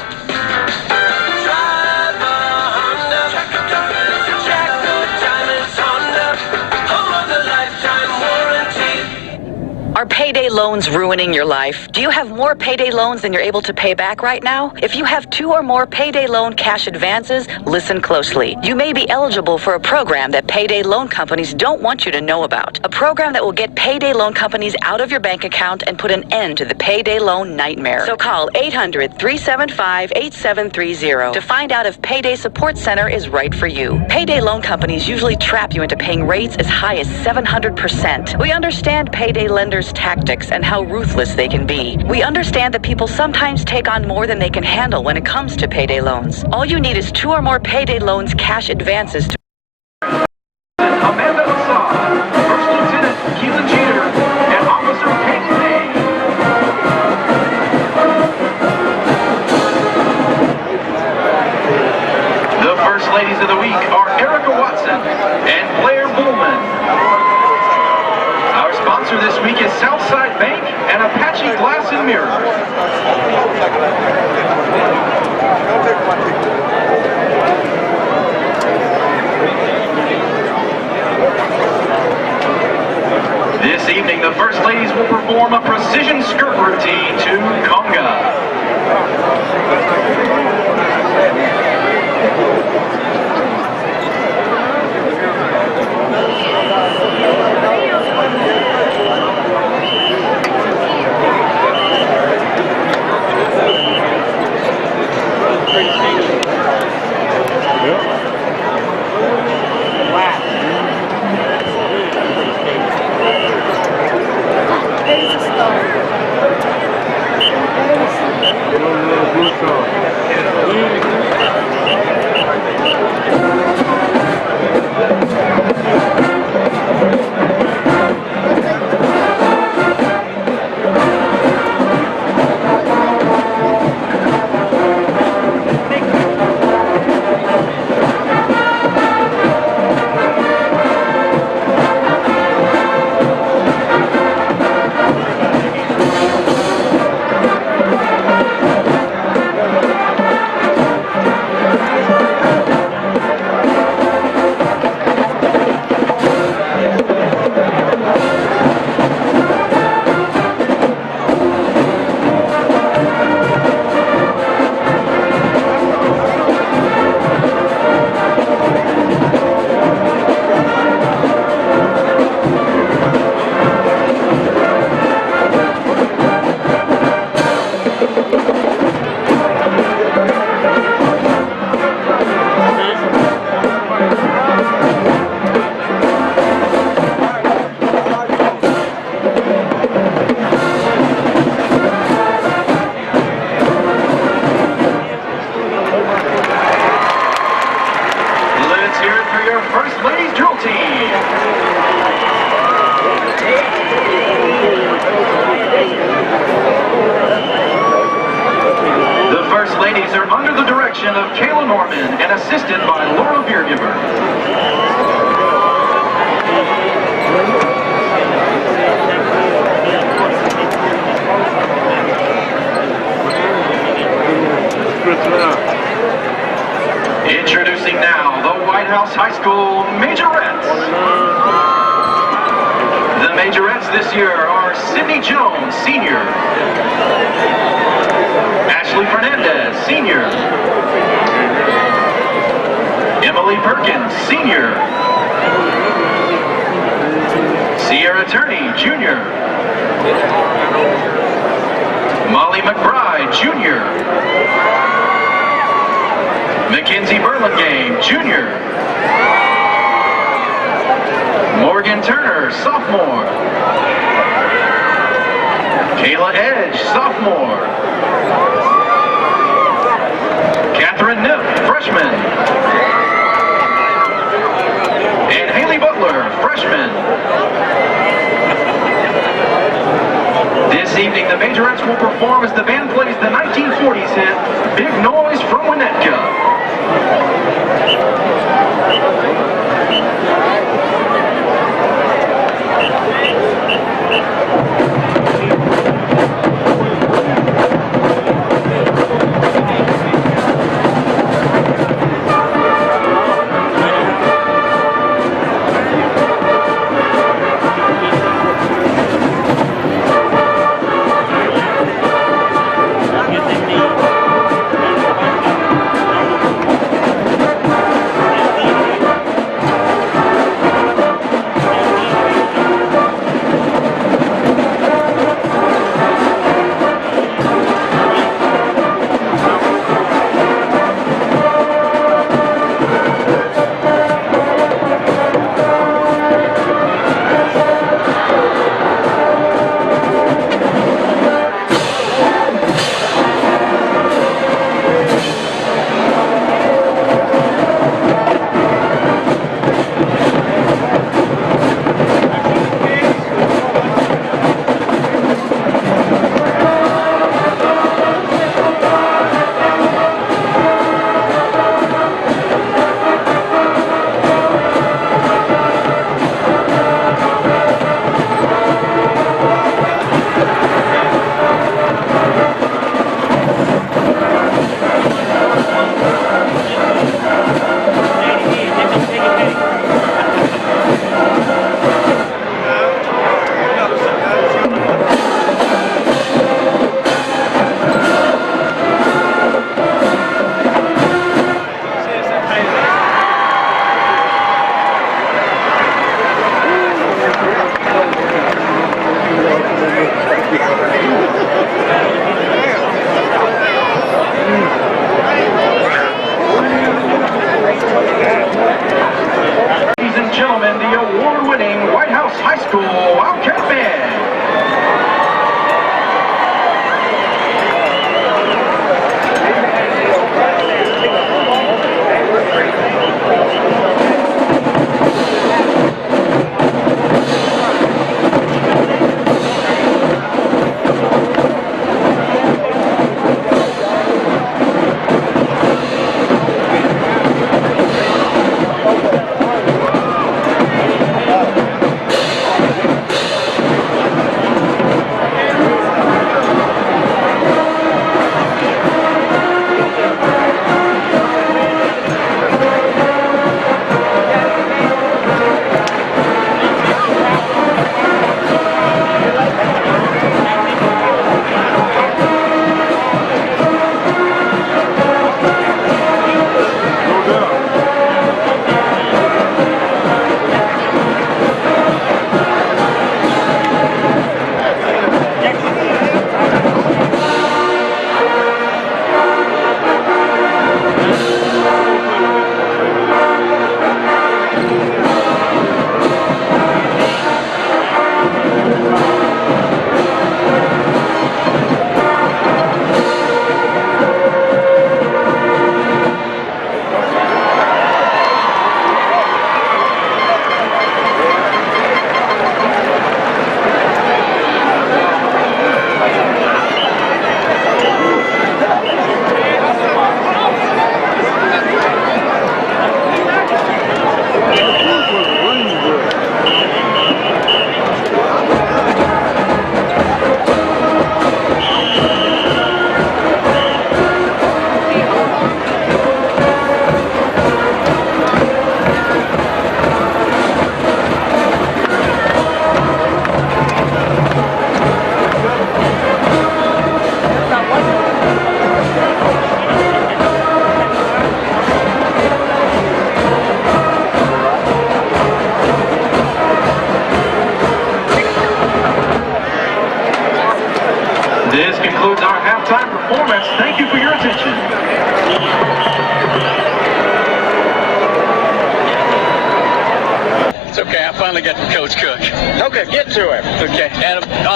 Are payday loans ruining your life? Do you have more payday loans than you're able to pay back right now? If you have 2 or more payday loan cash advances, listen closely. You may be eligible for a program that payday loan companies don't want you to know about. A program that will get payday loan companies out of your bank account and put an end to the payday loan nightmare. So call 800-375-8730 to find out if Payday Support Center is right for you. Payday loan companies usually trap you into paying rates as high as 700%. We understand payday lenders' tactics and how ruthless they can be. We understand that people sometimes take on more than they can handle when it comes to payday loans. All you need is 2 or more payday loans cash advances to Amanda Massad, First Lieutenant Keelan Jeter, and Officer Peyton May. The First Ladies of the Week are Erica Watson and Blair Bullman. Our sponsor this week is Southside Bank and Apache Glass and Mirror. This evening, the First Ladies will perform a precision skirt routine to conga. Introducing now the Whitehouse High School Majorettes. The Majorettes this year are Sydney Jones, Senior. Ashley Fernandez, Senior. Emily Emily Perkins, senior. Sierra Turney, junior. Molly McBride, junior. Mackenzie Burlingame, junior. Morgan Turner, sophomore. Kayla Edge, sophomore. Catherine Nipp, freshman. And Haley Butler, freshman. This evening, the Majorettes will perform as the band plays the 1940s hit, Big Noise from Winnetka.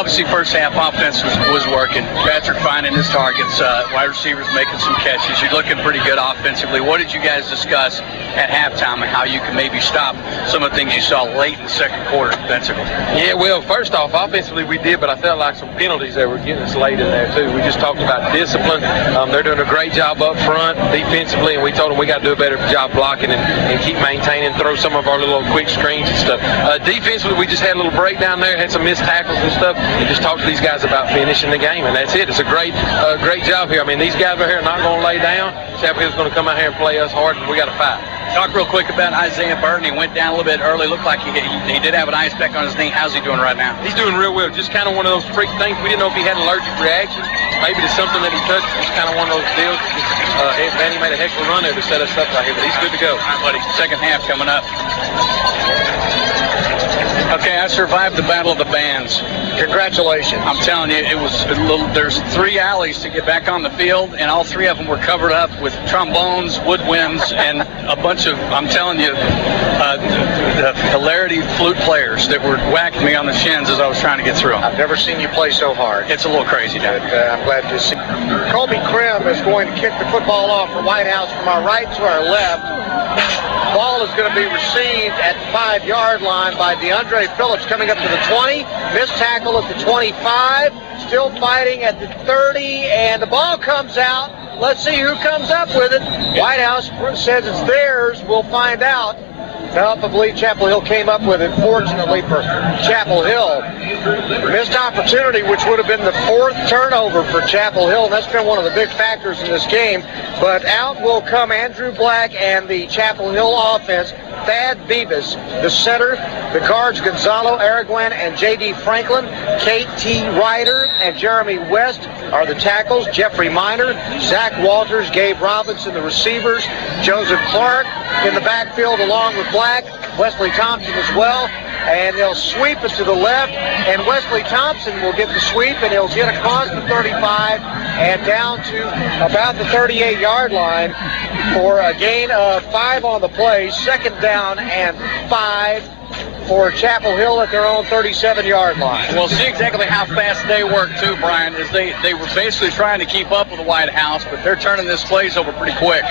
obviously first half offense was working. Patrick finding his targets, wide receivers making some catches. You're looking pretty good offensively. What did you guys discuss at halftime and how you can maybe stop some of the things you saw late in the second quarter defensively? Yeah, well, first off, offensively we did, but I felt like some penalties that were getting us late in there too. We just talked about discipline. They're doing a great job up front defensively, and we told them we got to do a better job blocking and keep maintaining, throw some of our little quick screens and stuff. Defensively, we just had a little breakdown there, had some missed tackles and stuff, and just talked to these guys about finishing the game, and that's it. It's a great job here. I mean, these guys are here are not going to lay down. Chapel Hill's going to come out here and play us hard, and we got to fight. Talk real quick about Isaiah Burton. He went down a little bit early. Looked like he did have an ice pack on his knee. How's he doing right now? He's doing real well. Just kind of one of those freak things. We didn't know if he had an allergic reaction. Maybe to something that he touched. Just kind of one of those deals. Manny made a heck of a run there to set us up right here, but he's good to go. All right, buddy. Second half coming up. Okay, I survived the Battle of the Bands. Congratulations. I'm telling you, it was a little, there's 3 alleys to get back on the field, and all 3 of them were covered up with trombones, woodwinds, and a bunch of, I'm telling you, the hilarity flute players that were whacking me on the shins as I was trying to get through them. I've never seen you play so hard. It's a little crazy, Dad. I'm glad to see. Colby Krim is going to kick the football off for Whitehouse from our right to our left. Ball is going to be received at the 5-yard line by DeAndre Phillips coming up to the 20. Missed tackle at the 25. Still fighting at the 30. And the ball comes out. Let's see who comes up with it. Whitehouse says it's theirs. We'll find out. No, I believe Chapel Hill came up with it, fortunately for Chapel Hill. Missed opportunity, which would have been the 4th turnover for Chapel Hill, and that's been one of the big factors in this game. But out will come Andrew Black and the Chapel Hill offense. Thad Beavis, the center. The guards, Gonzalo Araguan and J.D. Franklin. Kate T. Ryder and Jeremy West are the tackles. Jeffrey Minor, Zach Walters, Gabe Robinson, the receivers. Joseph Clark in the backfield along with Black. Wesley Thompson as well. And they'll sweep it to the left, and Wesley Thompson will get the sweep, and he'll get across the 35 and down to about the 38-yard line for a gain of 5 on the play. Second down and 5 for Chapel Hill at their own 37-yard line. We'll see exactly how fast they work, too, Brian, as they were basically trying to keep up with the Whitehouse, but they're turning this plays over pretty quick.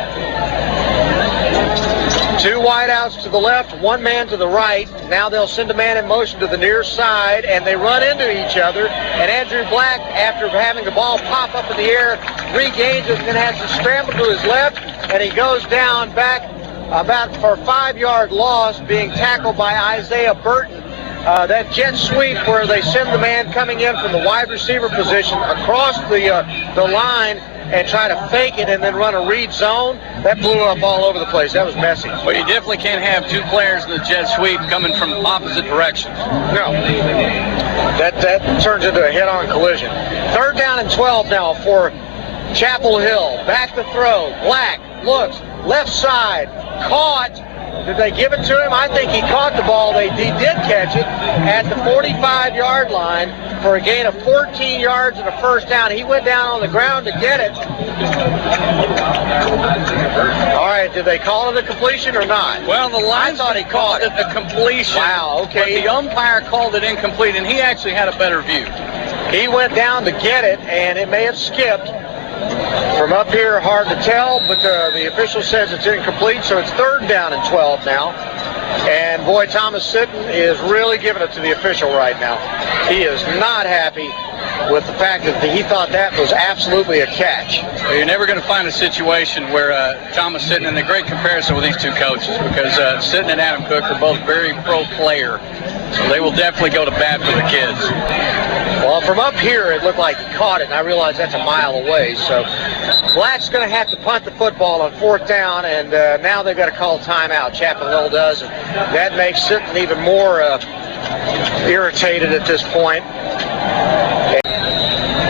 2 wideouts to the left, 1 man to the right. Now they'll send a man in motion to the near side, and they run into each other. And Andrew Black, after having the ball pop up in the air, regains it and then has to scramble to his left, and he goes down back about for a 5-yard loss, being tackled by Isaiah Burton. That jet sweep where they send the man coming in from the wide receiver position across the line and try to fake it and then run a read zone, that blew up all over the place. That was messy. But you definitely can't have 2 players in the jet sweep coming from opposite directions. No. That turns into a head-on collision. 3rd down and 12 now for Chapel Hill. Back to throw. Black looks left side. Caught. Did they give it to him? I think he caught the ball. He did catch it at the 45-yard line for a gain of 14 yards and a first down. He went down on the ground to get it. All right, did they call it a completion or not? Well, the line thought he caught it a completion. Wow, okay. But the umpire called it incomplete, and he actually had a better view. He went down to get it, and it may have skipped. From up here, hard to tell, but the official says it's incomplete, so it's 3rd down and 12 now. And boy, Thomas Sitton is really giving it to the official right now. He is not happy with the fact that he thought that was absolutely a catch. Well, you're never going to find a situation where Thomas Sitton, and a great comparison with these 2 coaches, because Sitton and Adam Cook are both very pro-player, so they will definitely go to bat for the kids. Well, from up here, it looked like he caught it, and I realize that's a mile away. So Black's going to have to punt the football on 4th down, and now they've got to call timeout. Chapel Hill does, and that makes Sitton even more irritated at this point.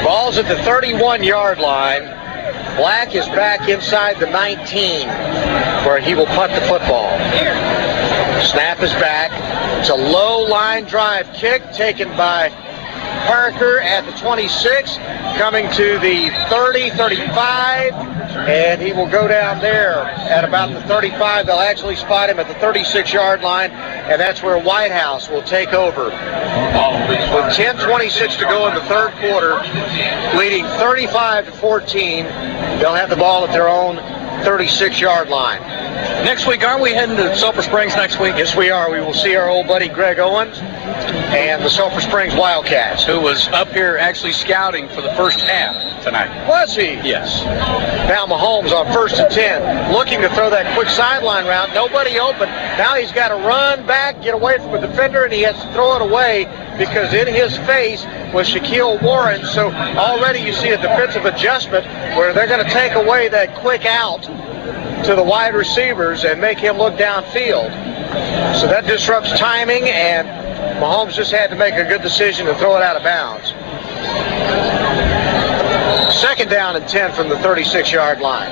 Ball's at the 31-yard line. Black is back inside the 19, where he will punt the football. Snap is back. It's a low line drive kick taken by Parker at the 26, coming to the 30, 35, and he will go down there at about the 35. They'll actually spot him at the 36-yard line, and that's where Whitehouse will take over. With 10:26 to go in the third quarter, leading 35-14, they'll have the ball at their own 36-yard line. Next week, aren't we heading to Sulphur Springs next week? Yes, we are. We will see our old buddy Greg Owens and the Sulphur Springs Wildcats. Who was up here actually scouting for the first half tonight. Was he? Yes. Now Mahomes on 1st and 10, looking to throw that quick sideline route. Nobody open. Now he's got to run back, get away from a defender, and he has to throw it away because in his face was Shaquille Warren. So already you see a defensive adjustment where they're going to take away that quick out to the wide receivers and make him look downfield. So that disrupts timing, and Mahomes just had to make a good decision to throw it out of bounds. 2nd down and 10 from the 36-yard line.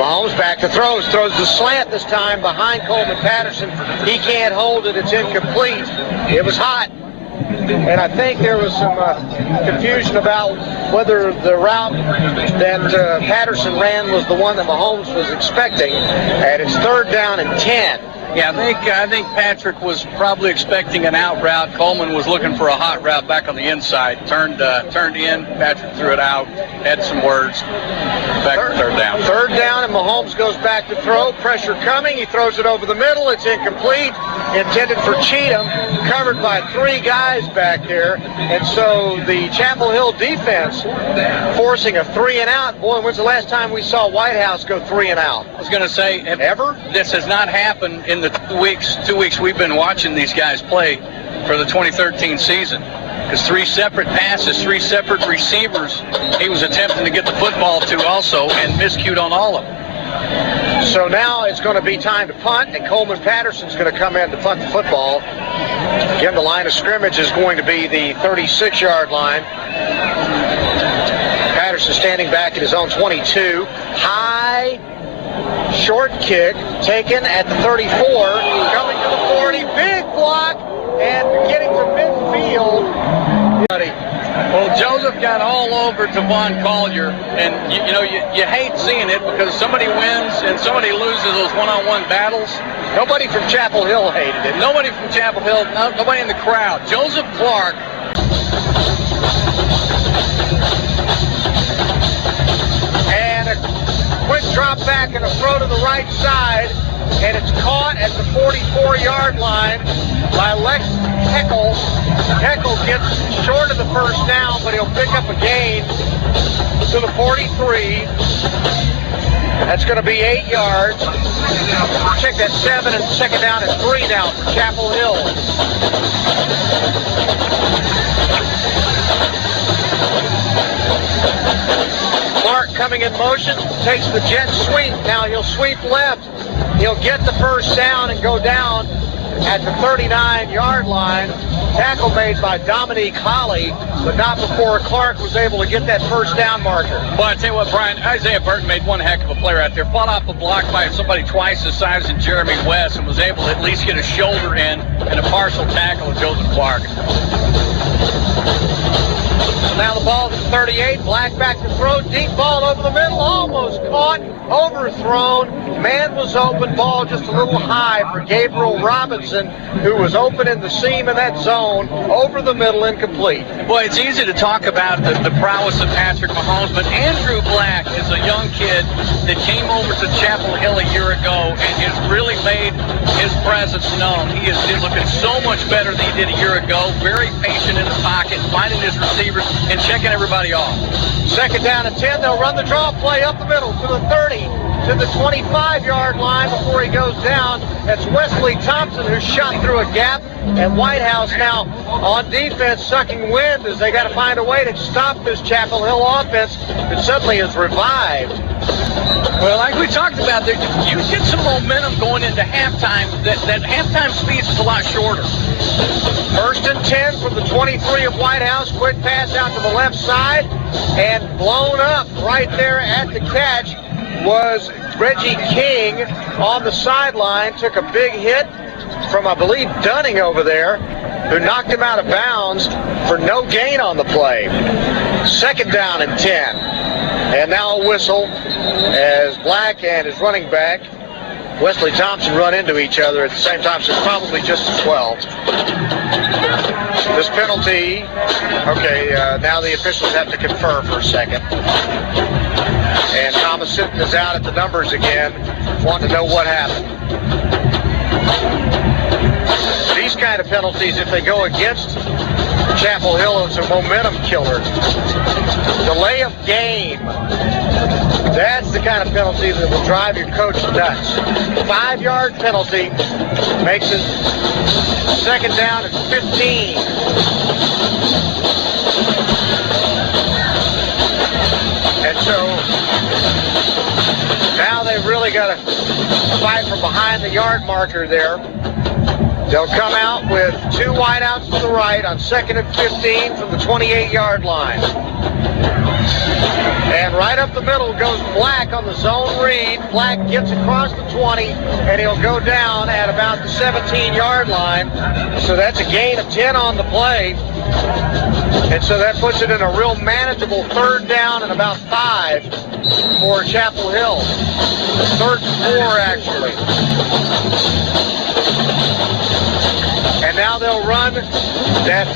Mahomes back to throws the slant this time behind Coleman Patterson. He can't hold it. It's incomplete. It was hot. And I think there was some confusion about whether the route that Patterson ran was the one that Mahomes was expecting. And it's 3rd down and 10. Yeah, I think Patrick was probably expecting an out route. Coleman was looking for a hot route back on the inside. Turned in. Patrick threw it out. Had some words. Back to 3rd down. 3rd down, and Mahomes goes back to throw. Pressure coming. He throws it over the middle. It's incomplete. Intended for Cheatham. Covered by 3 guys back there. And so the Chapel Hill defense forcing a 3 and out. Boy, when's the last time we saw Whitehouse go 3 and out? I was going to say, ever? This has not happened in the 2 weeks we've been watching these guys play for the 2013 season. Because 3 separate passes, 3 separate receivers he was attempting to get the football to also, and miscued on all of them. So now it's going to be time to punt, and Coleman Patterson's going to come in to punt the football. Again, the line of scrimmage is going to be the 36-yard line. Patterson standing back at his own 22. High, short kick taken at the 34. Coming to the 40. Big block, and getting to midfield. Well, Joseph got all over Tavon Collier, and you hate seeing it because somebody wins and somebody loses those one-on-one battles. Nobody from Chapel Hill hated it. Nobody from Chapel Hill, nobody in the crowd. Joseph Clark. And a quick drop back and a throw to the right side, and it's caught at the 44-yard line by Lex Heckel. Heckel gets short of the first down, but he'll pick up a gain to the 43. That's going to be 8 yards. Check that 7, and 2nd down and 3 now for Chapel Hill. Clark coming in motion, takes the jet sweep. Now he'll sweep left. He'll get the first down and go down at the 39-yard line. Tackle made by Dominique Holly, but not before Clark was able to get that first down marker. Well, I tell you what, Brian, Isaiah Burton made one heck of a play right there. Fought off a block by somebody twice the size of Jeremy West and was able to at least get a shoulder in and a partial tackle of Joseph Clark. So now the ball to 38. Black back to throw. Deep ball over the middle. Almost caught. Overthrown. Man was open. Ball just a little high for Gabriel Robinson, who was open in the seam in that zone. Over the middle, incomplete. Boy, it's easy to talk about the prowess of Patrick Mahomes, but Andrew Black is a young kid that came over to Chapel Hill a year ago and has really made his presence known. He is looking so much better than he did a year ago. Very patient in the pocket, finding his receivers and checking everybody off. 2nd down and 10. They'll run the draw play up the middle to the 30, to the 25-yard line before he goes down. That's Wesley Thompson, who shot through a gap. And Whitehouse now on defense, sucking wind as they got to find a way to stop this Chapel Hill offense that suddenly is revived. Well, like we talked about, you get some momentum going into halftime. That halftime speed is a lot shorter. 1st and 10 from the 23 of Whitehouse. Quick pass out to the left side, and blown up right there at the catch was Reggie King on the sideline. Took a big hit from, I believe, Dunning over there, who knocked him out of bounds for no gain on the play. 2nd down and 10. And now a whistle as Black and his running back, Wesley Thompson, run into each other at the same time, so it's probably just a 12. This penalty, okay, now the officials have to confer for a second. And Thomas Sitton is out at the numbers again, wanting to know what happened. These kind of penalties, if they go against Chapel Hill, it's a momentum killer. Delay of game. That's the kind of penalty that will drive your coach nuts. 5-yard penalty makes it second down and 15. And so now they've really got to fight from behind the yard marker there. They'll come out with 2 wideouts to the right on 2nd and 15 from the 28-yard line. And right up the middle goes Black on the zone read. Black gets across the 20, and he'll go down at about the 17-yard line. So that's a gain of 10 on the play. And so that puts it in a real manageable 3rd down and about 5 for Chapel Hill. 3rd and 4, actually. And now they'll run that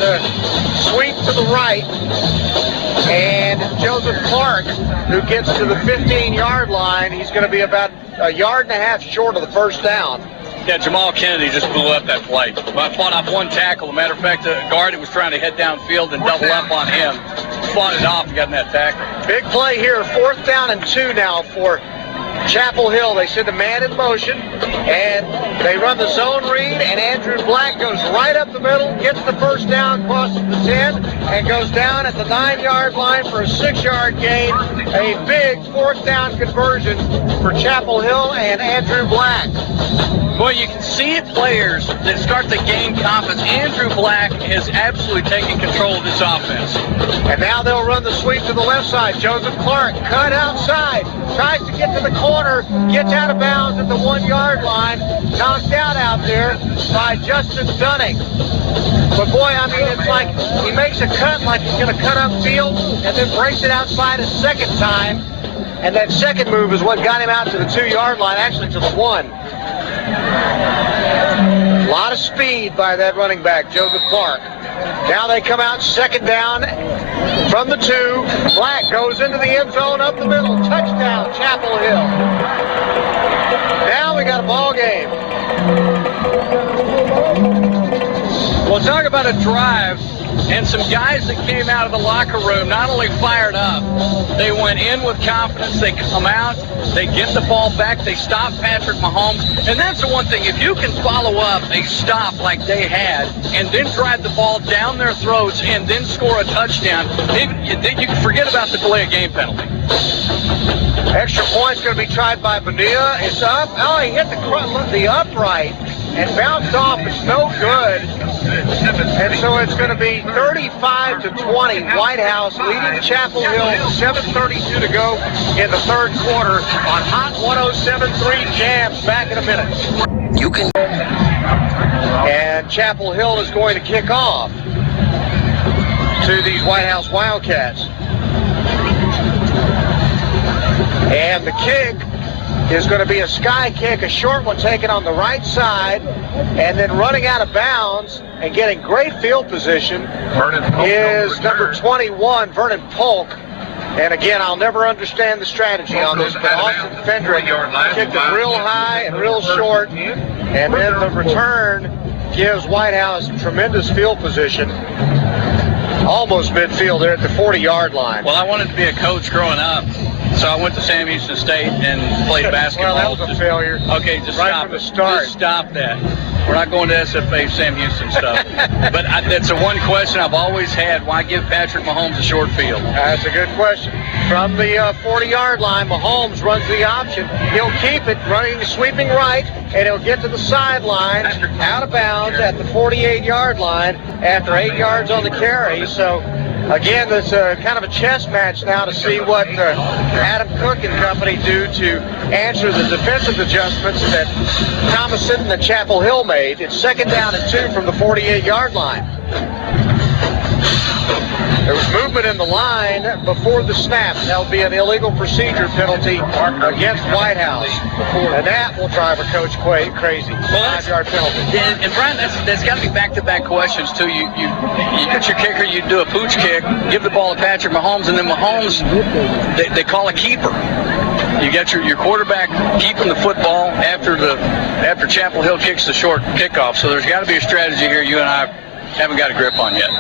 sweep to the right. And Joseph Clark, who gets to the 15-yard line, he's going to be about a yard and a half short of the 1st down. Yeah, Jamal Kennedy just blew up that play. Fought off 1 tackle. As a matter of fact, the guard was trying to head downfield and double up on him. Fought it off and got in that tackle. Big play here. 4th down and 2 now for Chapel Hill. They send a man in motion, and they run the zone read, and Andrew Black goes right up the middle, gets the 1st down, crosses the 10, and goes down at the 9-yard line for a 6-yard gain. A big 4th down conversion for Chapel Hill and Andrew Black. Boy, you can see it, players that start to gain confidence. Andrew Black has absolutely taken control of this offense. And now they'll run the sweep to the left side. Joseph Clark cut outside, tries to get to the corner, gets out of bounds at the 1-yard line, knocked out there by Justin Dunning. But boy, I mean, it's like he makes a cut like he's going to cut upfield and then breaks it outside a second time. And that second move is what got him out to the 2-yard line, actually to the 1. A lot of speed by that running back, Joseph Clark. Now they come out 2nd down from the 2. Black goes into the end zone up the middle. Touchdown, Chapel Hill. Now we got a ball game. Well, talk about a drive. And some guys that came out of the locker room not only fired up, they went in with confidence, they come out, they get the ball back, they stop Patrick Mahomes. And that's the one thing, if you can follow up a stop like they had and then drive the ball down their throats and then score a touchdown, you can forget about the delay of game penalty. Extra point's going to be tried by Bonilla. It's up. Oh, he hit the upright and bounced off. It's no good. And so it's going to be 35-20. Whitehouse leading Chapel Hill. 7:32 to go in the 3rd quarter on Hot 107.3 Jams. Back in a minute. You can. And Chapel Hill is going to kick off to these Whitehouse Wildcats. And the kick is going to be a sky kick, a short one taken on the right side, and then running out of bounds and getting great field position is number 21, Vernon Polk. And again, I'll never understand the strategy on this, but Austin Fendrick kicked it real high and real short, and then the return gives Whitehouse tremendous field position. Almost midfield there at the 40-yard line. Well, I wanted to be a coach growing up. So I went to Sam Houston State and played basketball. Well, that was a failure. Okay, just right stop from the it. start. Just stop that. We're not going to SFA Sam Houston stuff. But that's the one question I've always had. Why give Patrick Mahomes a short field? That's a good question. From the 40-yard line, Mahomes runs the option. He'll keep it running, sweeping right, and he'll get to the sideline, out of bounds at the 48-yard line after 8 yards on the carry. So, again, it's kind of a chess match now to see what Adam Cook and company do to answer the defensive adjustments that Thomas Sitton and Chapel Hill made. It's 2nd down and 2 from the 48-yard line. There was movement in the line before the snap. That'll be an illegal procedure penalty against Whitehouse. And that will drive a coach crazy. 5-yard penalty. And Brian, that's got to be back-to-back questions, too. You get your kicker, you do a pooch kick, give the ball to Patrick Mahomes, and then Mahomes, they call a keeper. You get your quarterback keeping the football after Chapel Hill kicks the short kickoff. So there's got to be a strategy here you and I haven't got a grip on yet.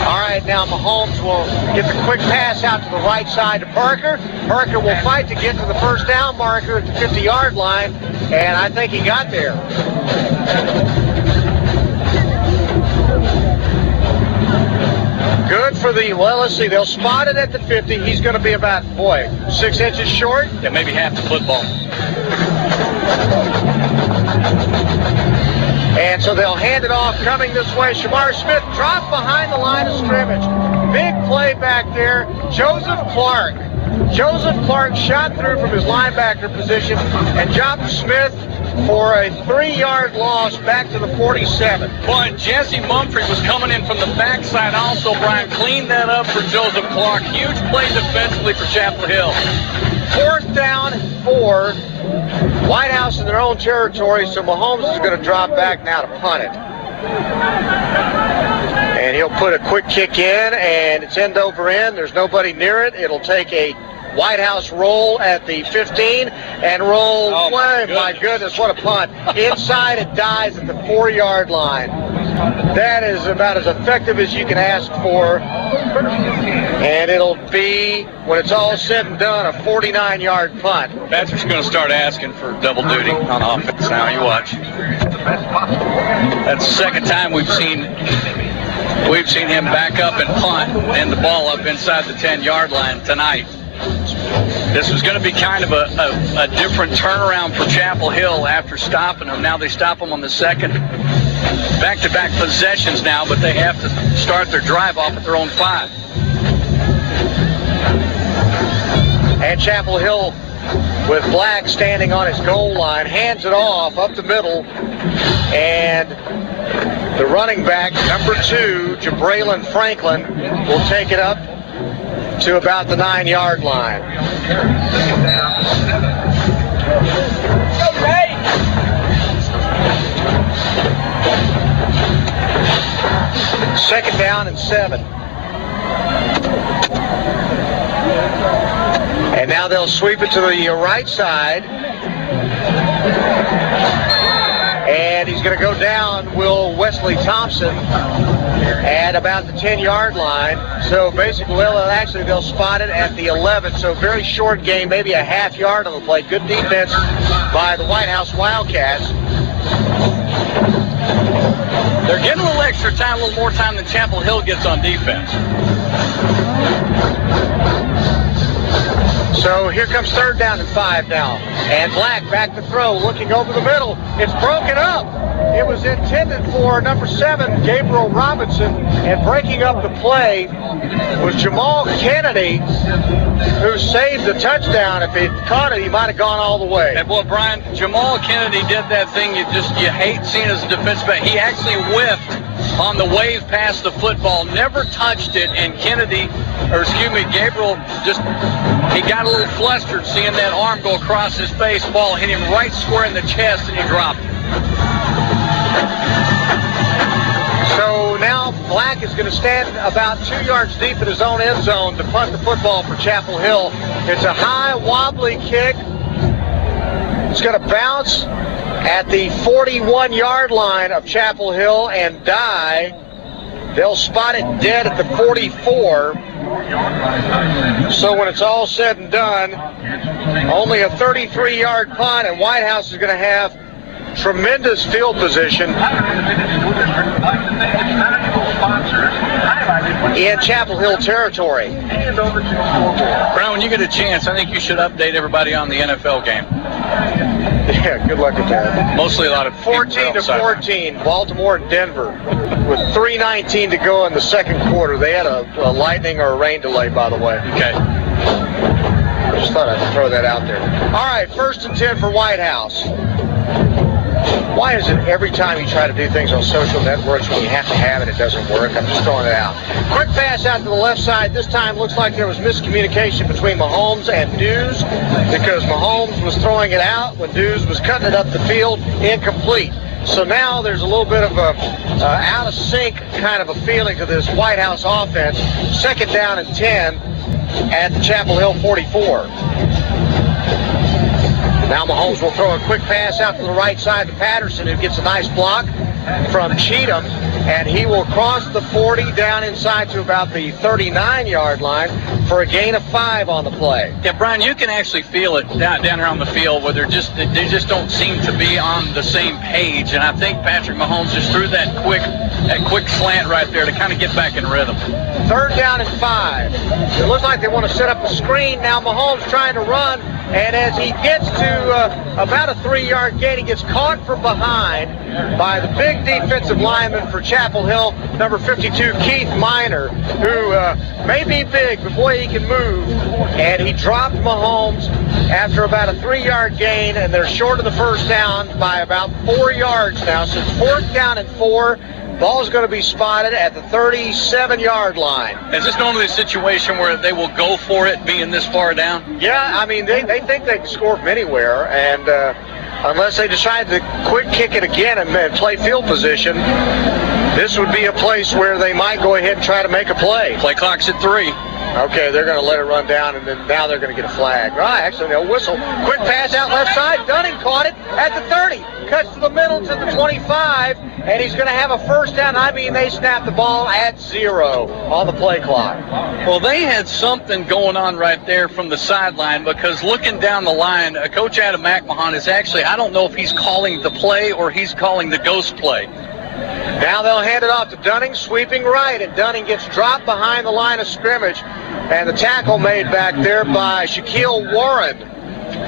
All right, now Mahomes will get the quick pass out to the right side to Parker. Parker will fight to get to the first down marker at the 50-yard line, and I think he got there. Good for let's see, they'll spot it at the 50. He's going to be about, 6 inches short? Yeah, maybe half the football. And so they'll hand it off coming this way. Shamar Smith dropped behind the line of scrimmage. Big play back there. Joseph Clark shot through from his linebacker position and dropped Smith for a 3-yard loss back to the 47. But Jesse Mumphrey was coming in from the backside also, Brian. Cleaned that up for Joseph Clark. Huge play defensively for Chapel Hill. 4th down and 4. Whitehouse in their own territory, so Mahomes is going to drop back now to punt it. And he'll put a quick kick in, and it's end over end. There's nobody near it. It'll take a Whitehouse roll at the 15 and roll. Oh, my goodness, what a punt. Inside, it dies at the 4-yard line. That is about as effective as you can ask for. And it'll be, when it's all said and done, a 49-yard punt. Patrick's going to start asking for double duty on offense now. You watch. That's the second time we've seen him back up and punt and the ball up inside the 10-yard line tonight. This was going to be kind of a different turnaround for Chapel Hill after stopping them. Now they stop them on the second. Back-to-back possessions now, but they have to start their drive off at their own 5. And Chapel Hill with Black standing on his goal line, hands it off up the middle, and the running back, number 2, Jabraylon Franklin, will take it up to about the 9-yard line. Second down and 7. And now they'll sweep it to the right side. And he's going to go down, Will Wesley Thompson, at about the 10-yard line. So basically, they'll spot it at the 11. So very short game, maybe a half yard on the play. Good defense by the Whitehouse Wildcats. They're getting a little extra time, a little more time than Chapel Hill gets on defense. So here comes 3rd down and 5 now. And Black back to throw, looking over the middle. It's broken up. It was intended for number 7, Gabriel Robinson, and breaking up the play was Jamal Kennedy, who saved the touchdown. If he'd caught it, he might have gone all the way. And boy, Brian, Jamal Kennedy did that thing you hate seeing as a defensive back. He actually whiffed on the wave past the football, never touched it, and Gabriel he got a little flustered seeing that arm go across his face, ball hit him right square in the chest, and he dropped it. So now Black is going to stand about 2 yards deep in his own end zone to punt the football for Chapel Hill. It's a high, wobbly kick. It's going to bounce at the 41-yard line of Chapel Hill and die. They'll spot it dead at the 44. So when it's all said and done, only a 33-yard punt, and Whitehouse is going to have tremendous field position in Chapel Hill territory. Brown, when you get a chance, I think you should update everybody on the NFL game. Yeah, good luck with that. Mostly a lot of 14-14, Baltimore and Denver, with 3:19 to go in the second quarter. They had a lightning or a rain delay, by the way. Okay. I just thought I'd throw that out there. All right, 1st and 10 for Whitehouse. Why is it every time you try to do things on social networks when you have to have it, it doesn't work? I'm just throwing it out. Quick pass out to the left side. This time looks like there was miscommunication between Mahomes and Dews because Mahomes was throwing it out when Dews was cutting it up the field, incomplete. So now there's a little bit of a out of sync kind of a feeling to this Whitehouse offense. Second down and 10 at the Chapel Hill 44. Now Mahomes will throw a quick pass out to the right side to Patterson, who gets a nice block from Cheatham, and he will cross the 40 down inside to about the 39-yard line for a gain of 5 on the play. Yeah, Brian, you can actually feel it down around the field where they just don't seem to be on the same page, and I think Patrick Mahomes just threw that quick slant right there to kind of get back in rhythm. Third down and 5. It looks like they want to set up a screen. Now Mahomes trying to run, and as he gets to about a 3-yard gain, he gets caught from behind by the big defensive lineman for Chapel Hill, number 52, Keith Minor, who may be big, but boy, he can move. And he dropped Mahomes after about a 3-yard gain, and they're short of the first down by about 4 yards now. So it's 4th down and 4. Ball's going to be spotted at the 37-yard line. Is this normally a situation where they will go for it being this far down? Yeah, I mean, they think they can score from anywhere, and unless they decide to quick kick it again and play field position, this would be a place where they might go ahead and try to make a play. Play clock's at 3. Okay, they're going to let it run down, and then now they're going to get a flag. Right, actually, they'll whistle. Quick pass out left side. Dunning caught it at the 30. Cuts to the middle to the 25, and he's going to have a first down. I mean, they snapped the ball at 0 on the play clock. Well, they had something going on right there from the sideline, because looking down the line, Coach Adam McMahon is actually, I don't know if he's calling the play or he's calling the ghost play. Now they'll hand it off to Dunning, sweeping right, and Dunning gets dropped behind the line of scrimmage, and the tackle made back there by Shaquille Warren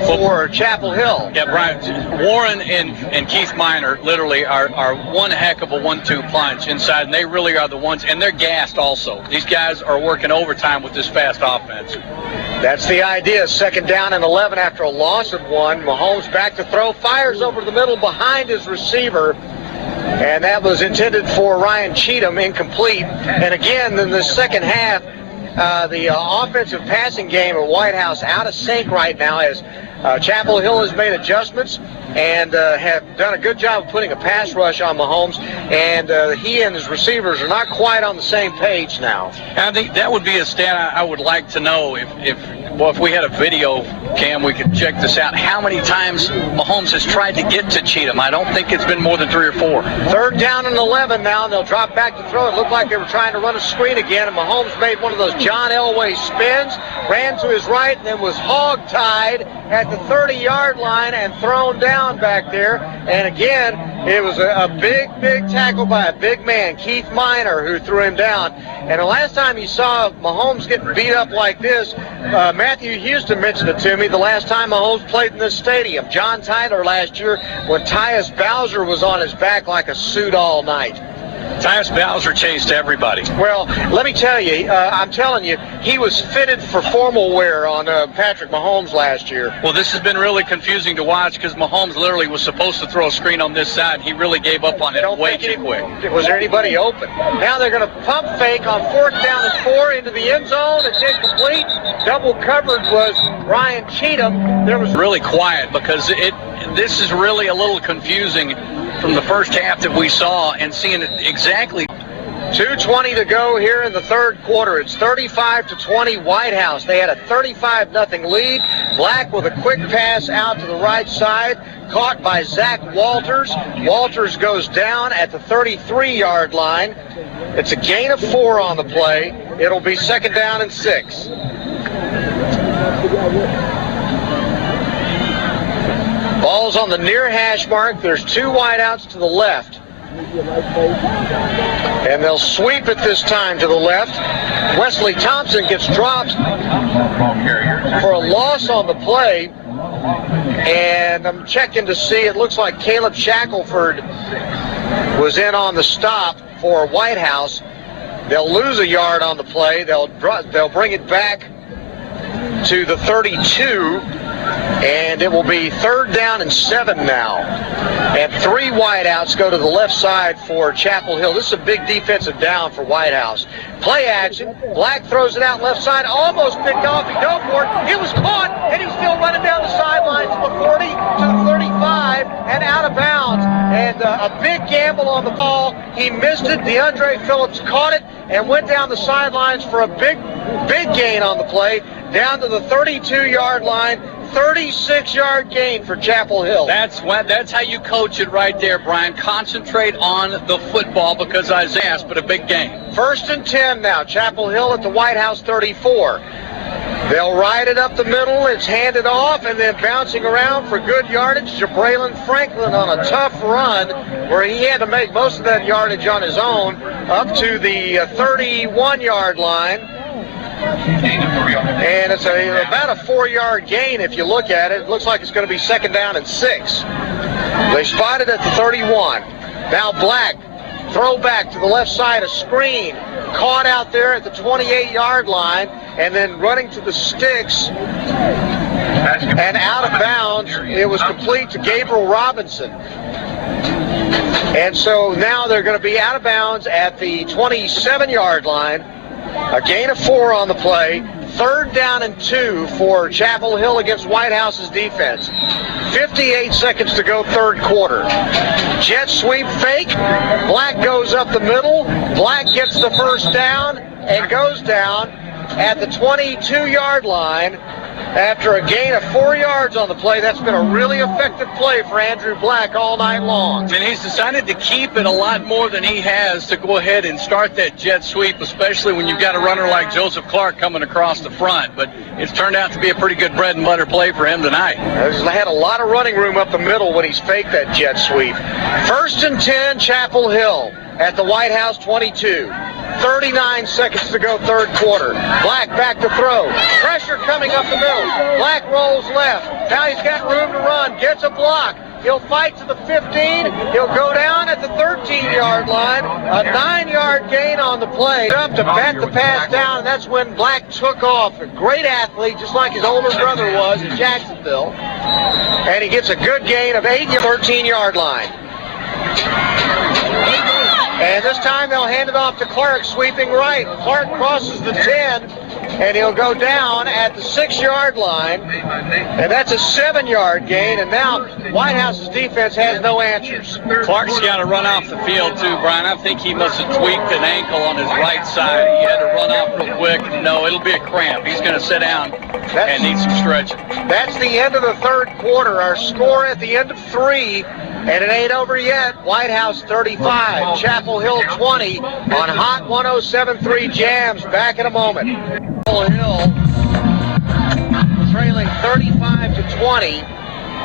for Chapel Hill. Yeah, Brian, Warren and Keith Minor literally are one heck of a 1-2 punch inside, and they really are the ones, and they're gassed also. These guys are working overtime with this fast offense. That's the idea. Second down and 11 after a loss of 1. Mahomes back to throw, fires over the middle behind his receiver, and that was intended for Ryan Cheatham, incomplete. And again, in the second half, the offensive passing game at Whitehouse out of sync right now, as Chapel Hill has made adjustments and have done a good job of putting a pass rush on Mahomes, and he and his receivers are not quite on the same page now. I think that would be a stat I would like to know. If we had a video cam, we could check this out. How many times Mahomes has tried to get to Cheatham? I don't think it's been more than 3 or 4. Third down and 11 now, and they'll drop back to throw. It looked like they were trying to run a screen again, and Mahomes made one of those John Elway spins, ran to his right, and then was hog-tied at the 30-yard line and thrown down back there. And again, it was a big tackle by a big man, Keith Minor, who threw him down. And the last time you saw Mahomes getting beat up like this, Matthew Houston mentioned it to me, the last time Mahomes played in this stadium. John Tyler last year, when Tyus Bowser was on his back like a suit all night. Tyus Bowser chased everybody. Well, let me tell you, I'm telling you, he was fitted for formal wear on Patrick Mahomes last year. Well, this has been really confusing to watch, because Mahomes literally was supposed to throw a screen on this side. He really gave up on it way too quick. Was there anybody open? Now they're going to pump fake on 4th down and 4 into the end zone. It's incomplete. Double covered was Ryan Cheatham. There was really quiet, because this is really a little confusing from the first half that we saw, and seeing it exactly. 2:20 to go here in the third quarter. It's 35-20 Whitehouse. They had a 35-0 lead. Black with a quick pass out to the right side, caught by Zach Walters. Walters goes down at the 33-yard line. It's a gain of 4 on the play. It'll be 2nd down and 6. Ball's on the near hash mark. There's 2 wideouts to the left. And they'll sweep it this time to the left. Wesley Thompson gets dropped for a loss on the play. And I'm checking to see, it looks like Caleb Shackelford was in on the stop for Whitehouse. They'll lose a yard on the play. They'll bring it back to the 32. And it will be 3rd down and 7 now. And 3 wideouts go to the left side for Chapel Hill. This is a big defensive down for Whitehouse. Play action. Black throws it out left side. Almost picked off. He dove for it. It was caught. And he's still running down the sidelines to the 40, to the 35, and out of bounds. And a big gamble on the ball. He missed it. DeAndre Phillips caught it and went down the sidelines for a big gain on the play. Down to the 32-yard line. 36-yard gain for Chapel Hill. That's how you coach it right there, Brian. Concentrate on the football because Isaiah asked, but a big game. 1st and 10 now. Chapel Hill at the Whitehouse 34. They'll ride it up the middle. It's handed off and then bouncing around for good yardage. Jabraylon Franklin on a tough run where he had to make most of that yardage on his own up to the 31-yard line. And it's about a 4-yard gain if you look at it. It looks like it's going to be 2nd down and 6. They spotted at the 31. Now Black, throw back to the left side, a screen. Caught out there at the 28-yard line and then running to the sticks. And out of bounds, it was complete to Gabriel Robinson. And so now they're going to be out of bounds at the 27-yard line. A gain of 4 on the play. 3rd down and 2 for Chapel Hill against Whitehouse's defense. 58 seconds to go, 3rd quarter. Jet sweep fake. Black goes up the middle. Black gets the 1st down and goes down at the 22-yard line after a gain of 4 yards on the play. That's been a really effective play for Andrew Black all night long. And he's decided to keep it a lot more than he has to go ahead and start that jet sweep, especially when you've got a runner like Joseph Clark coming across the front. But it's turned out to be a pretty good bread and butter play for him tonight. He's had a lot of running room up the middle when he's faked that jet sweep. 1st and 10, Chapel Hill at the Whitehouse 22. 39 seconds to go, 3rd quarter. Black back to throw. Pressure coming up the middle. Black rolls left. Now he's got room to run. Gets a block. He'll fight to the 15. He'll go down at the 13-yard line. A 9-yard gain on the play. Up to bat the pass down, and that's when Black took off. A great athlete, just like his older brother was in Jacksonville. And he gets a good gain of 8 at the 13-yard line. And this time they'll hand it off to Clark, sweeping right. Clark crosses the 10, and he'll go down at the 6-yard line. And that's a 7-yard gain, and now Whitehouse's defense has no answers. Clark's got to run off the field, too, Brian. I think he must have tweaked an ankle on his right side. He had to run off real quick. No, it'll be a cramp. He's going to sit down and need some stretching. That's the end of the 3rd quarter. Our score at the end of 3. And it ain't over yet. Whitehouse 35, Chapel Hill 20 on Hot 107.3 Jams. Back in a moment. Chapel Hill trailing 35-20.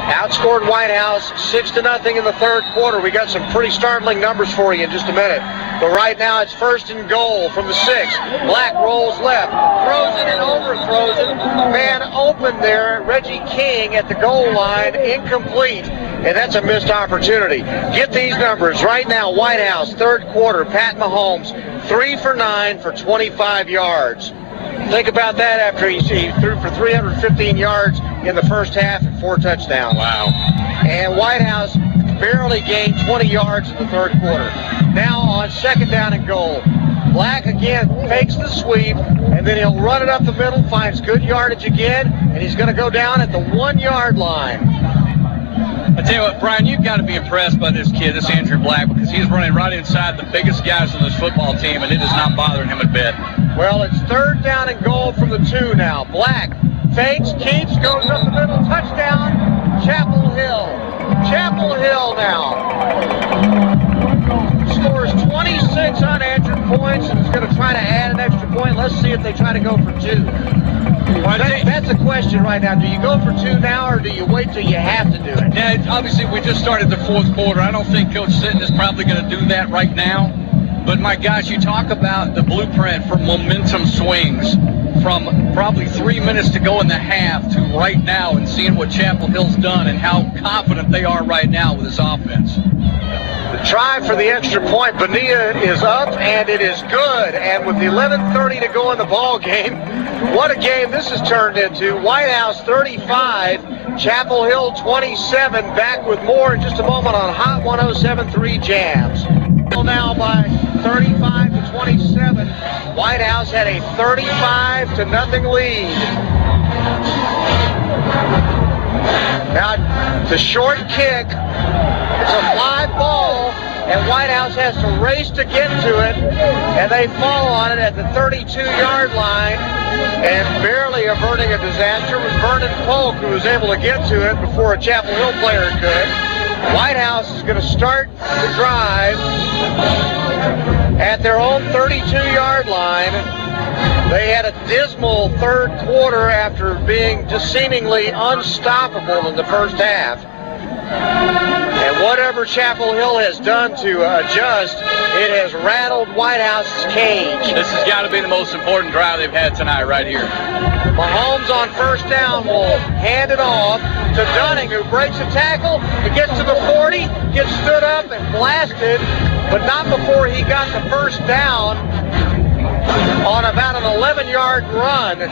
Outscored Whitehouse 6-0 in the 3rd quarter. We got some pretty startling numbers for you in just a minute. But right now it's 1st and goal from the 6. Black rolls left, throws it and overthrows it. Man open there, Reggie King at the goal line, incomplete. And that's a missed opportunity. Get these numbers right now. Whitehouse, 3rd quarter, Pat Mahomes, 3 for 9 for 25 yards. Think about that after he threw for 315 yards in the first half and 4 touchdowns. Wow. And Whitehouse barely gained 20 yards in the 3rd quarter. Now on 2nd down and goal. Black again fakes the sweep, and then he'll run it up the middle, finds good yardage again, and he's going to go down at the 1-yard line. I tell you what, Brian, you've got to be impressed by this kid, this Andrew Black, because he's running right inside the biggest guys on this football team, and it is not bothering him a bit. Well, it's 3rd down and goal from the 2 now. Black fakes, keeps, goes up the middle, touchdown, Chapel Hill. Chapel Hill now scores 26 unanswered points and is going to try to add an extra point. Let's see if they try to go for 2. That's the question right now. Do you go for 2 now, or do you wait till you have to do it? Yeah, obviously we just started the 4th quarter. I don't think Coach Sitton is probably going to do that right now. But my gosh, you talk about the blueprint for momentum swings from probably 3 minutes to go in the half to right now, and seeing what Chapel Hill's done and how confident they are right now with this offense. The try for the extra point, Bonilla is up, and it is good. And with the 11:30 to go in the ball game, What a game this has turned into. Whitehouse 35, Chapel Hill 27. Back with more in just a moment on Hot 107.3 Jams. Now by 35 to 27. Whitehouse had a 35-0 lead. Now the short kick. It's a fly ball, and Whitehouse has to race to get to it, and they fall on it at the 32-yard line, and barely averting a disaster was Vernon Polk, who was able to get to it before a Chapel Hill player could. Whitehouse is going to start the drive at their own 32-yard line. They had a dismal third quarter after being just seemingly unstoppable in the first half. And whatever Chapel Hill has done to adjust, it has rattled Whitehouse's cage. This has got to be the most important drive they've had tonight right here. Mahomes on first down will hand it off to Dunning, who breaks a tackle. He gets to the 40, gets stood up and blasted, but not before he got the first down on about an 11-yard run.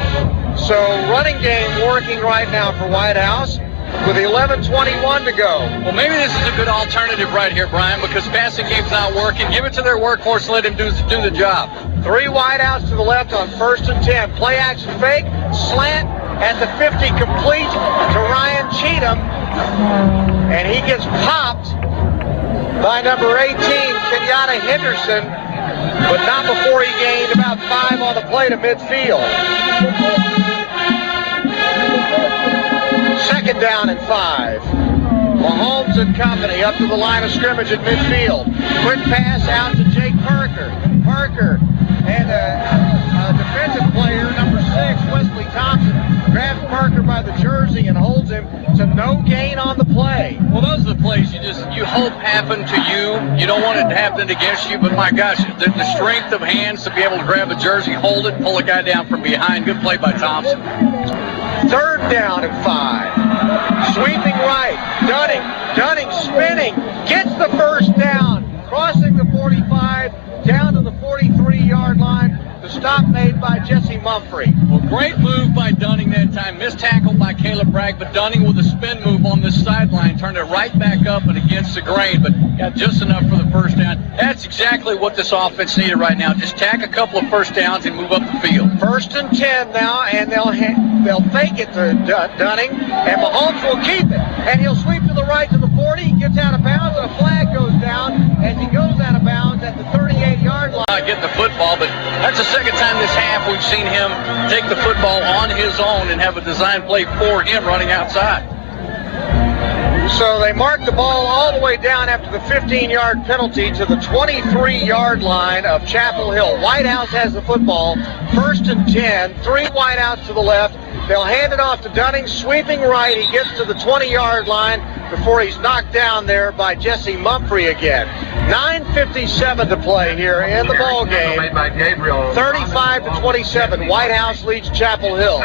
So running game working right now for Whitehouse with 11:21 to go. Well, maybe this is a good alternative right here, Brian, because passing game's not working. Give it to their workhorse, let him do the job. 3 wideouts to the left on 1st and 10. Play action fake, slant at the 50, complete to Ryan Cheatham, and he gets popped by number 18, Kenyatta Henderson, but not before he gained about 5 on the play to midfield. 2nd down and 5. Mahomes and company up to the line of scrimmage at midfield. Quick pass out to Jake Parker. Parker and a defensive player, number 6, Wesley Thompson, grabs Parker by the jersey and holds him to no gain on the play. Well, those are the plays you hope happen to you. You don't want it to happen against you, but my gosh, the strength of hands to be able to grab a jersey, hold it, pull a guy down from behind. Good play by Thompson. 3rd down and 5. Sweeping right. Dunning spinning. Gets the first down. Crossing the 45. Down to the 43-yard line. The stop made by Jesse Mumphrey. Well, great move by Dunning that time. Missed tackle by Caleb Bragg, but Dunning with a spin move on this sideline turned it right back up and against the grain, but got just enough for the first down. That's exactly what this offense needed right now. Just tack a couple of first downs and move up the field. 1st and 10 now, and they'll fake it to Dunning, and Mahomes will keep it. And he'll sweep to the right to the 40. He gets out of bounds, and a flag goes down as he goes out of bounds at the 38-yard line. Not getting the football, but that's the second time this half we've seen him take the football on his own and have a design play for him running outside. So they mark the ball all the way down after the 15-yard penalty to the 23-yard line of Chapel Hill. Whitehouse has the football. 1st and 10. 3 wideouts to the left. They'll hand it off to Dunning, sweeping right. He gets to the 20-yard line before he's knocked down there by Jesse Mumphrey again. 9:57 to play here in the ball game. 35-27. Whitehouse leads Chapel Hill.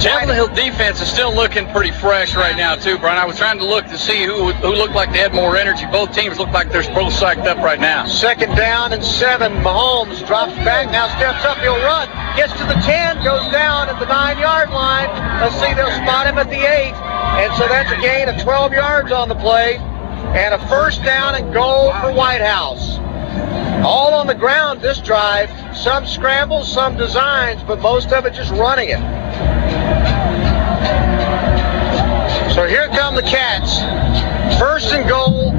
Chapel Hill defense is still looking pretty fresh right now, too, Brian. I was trying to look to see who looked like they had more energy. Both teams look like they're both psyched up right now. 2nd down and 7. Mahomes drops back, now steps up, he'll run. Gets to the 10, goes down at the 9-yard line. Let's see, they'll spot him at the 8. And so that's a gain of 12 yards on the play. And a 1st down and goal for Whitehouse. All on the ground this drive. Some scrambles, some designs, but most of it just running it. So here come the Cats. 1st and goal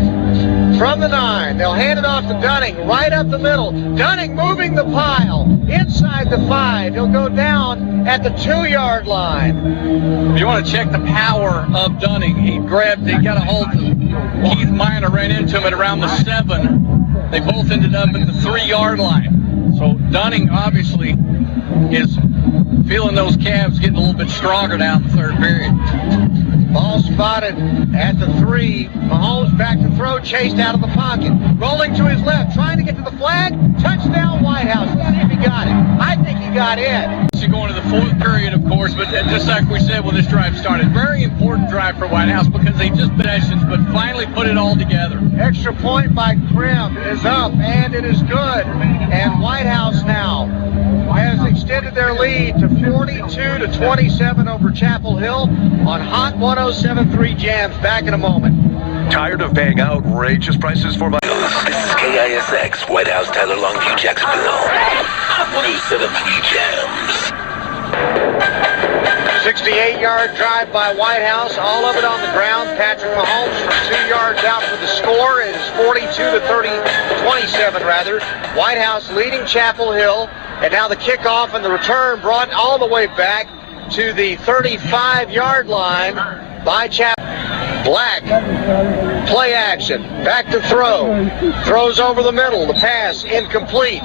from the 9. They'll hand it off to Dunning, right up the middle. Dunning moving the pile inside the 5. He'll go down at the 2-yard line. If you want to check the power of Dunning, he got a hold of Keith Minor, ran into him at around the 7. They both ended up at the 3-yard line. So Dunning obviously is feeling those calves getting a little bit stronger now in the 3rd period. Ball spotted at the 3. Mahomes back to throw, chased out of the pocket. Rolling to his left, trying to get to the flag. Touchdown Whitehouse. Let's see if he got it. I think he got in. Going to the 4th period, of course, but just like we said when this drive started, very important drive. drive for Whitehouse because they just possessions, but finally put it all together. Extra point by Krim is up, and it is good. And Whitehouse now has extended their lead to 42-27 over Chapel Hill on Hot 107.3 Jams. Back in a moment. Tired of paying outrageous prices for my... This is KISX, Whitehouse, Tyler, Longview, Jacksonville. 107.3 Jams. 68-yard drive by Whitehouse, all of it on the ground. Patrick Mahomes from 2 yards out for the score. It is 27 rather. Whitehouse leading Chapel Hill, and now the kickoff and the return brought all the way back to the 35-yard line by Chapel. Black, play action, back to throw, throws over the middle, the pass incomplete,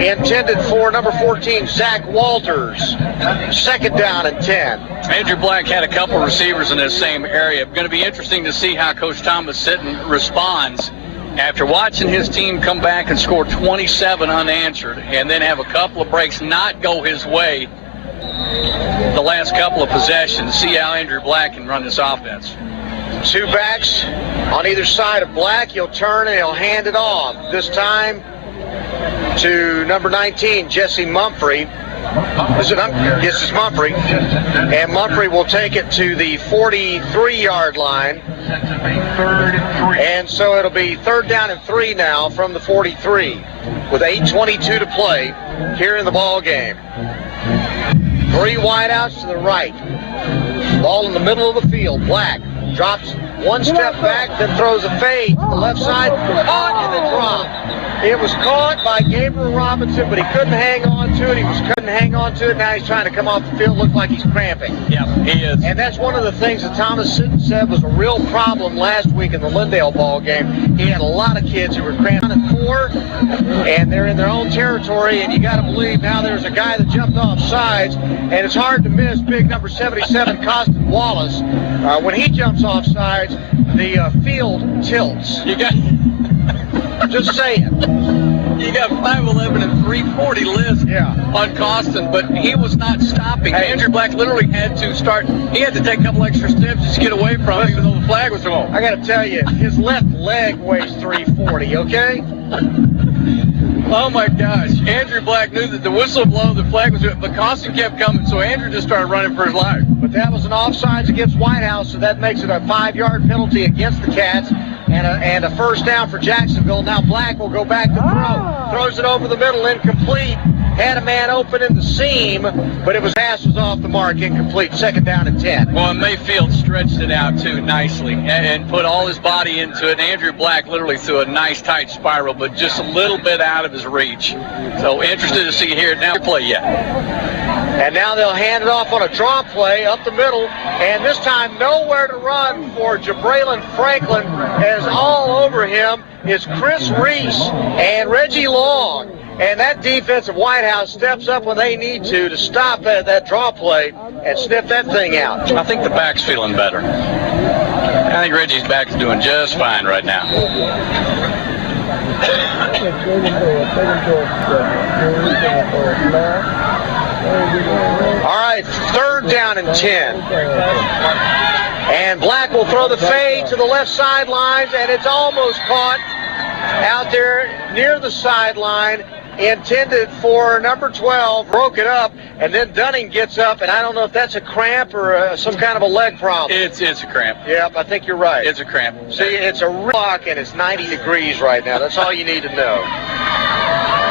intended for number 14, Zach Walters. Second down and 10. Andrew Black had a couple receivers in this same area. Going to be interesting to see how Coach Thomas Sitton responds after watching his team come back and score 27 unanswered and then have a couple of breaks not go his way the last couple of possessions. See how Andrew Black can run this offense. Two backs on either side of Black. He'll turn and he'll hand it off. This time to number 19, Jesse Mumphrey. Yes, it's Mumphrey. And Mumphrey will take it to the 43-yard line. And so it'll be 3rd down and 3 now from the 43 with 8:22 to play here in the ball game. 3 wideouts to the right. Ball in the middle of the field. Black drops one step back, then throws a fade to the left side. Caught in the drop. It was caught by Gabriel Robinson, but he couldn't hang on to it. Now he's trying to come off the field. Looks like he's cramping. Yeah, he is. And that's one of the things that Thomas Sitton said was a real problem last week in the Lindale ball game. He had a lot of kids who were cramping at 4, and they're in their own territory, and you got to believe now there's a guy that jumped off sides, and it's hard to miss big number 77, Costin Wallace. When he jumps off sides, the field tilts. You got... Just saying. You got 5'11" and 340 list on Costin, but he was not stopping. Hey. Andrew Black literally had to start. He had to take a couple extra steps just to get away from him, even though the flag was thrown. I got to tell you, his left leg weighs 340, okay? Oh, my gosh. Andrew Black knew that the whistle blow, the flag was, but Costin kept coming, so Andrew just started running for his life. But that was an offsides against Whitehouse, so that makes it a 5-yard penalty against the Cats. And a first down for Jacksonville. Now Black will go back to throw. Throws it over the middle, incomplete. Had a man open in the seam, but pass was off the mark, incomplete. Second down and 10. Well, and Mayfield stretched it out, too, nicely, and put all his body into it. Andrew Black literally threw a nice, tight spiral, but just a little bit out of his reach. So interested to see here now play yet. And now they'll hand it off on a draw play up the middle, and this time nowhere to run for Jabraylon Franklin, as all over him is Chris Reese and Reggie Long. And that defensive Whitehouse steps up when they need to stop that draw play and sniff that thing out. I think the back's feeling better. I think Reggie's back is doing just fine right now. All right, 3rd down and 10. And Black will throw the fade to the left sidelines, and it's almost caught out there near the sideline. Intended for number 12, broke it up, and then Dunning gets up, and I don't know if that's a cramp or some kind of a leg problem. It's a cramp. Yep, I think you're right. It's a cramp. See, it's a rock, and it's 90 degrees right now. That's all you need to know.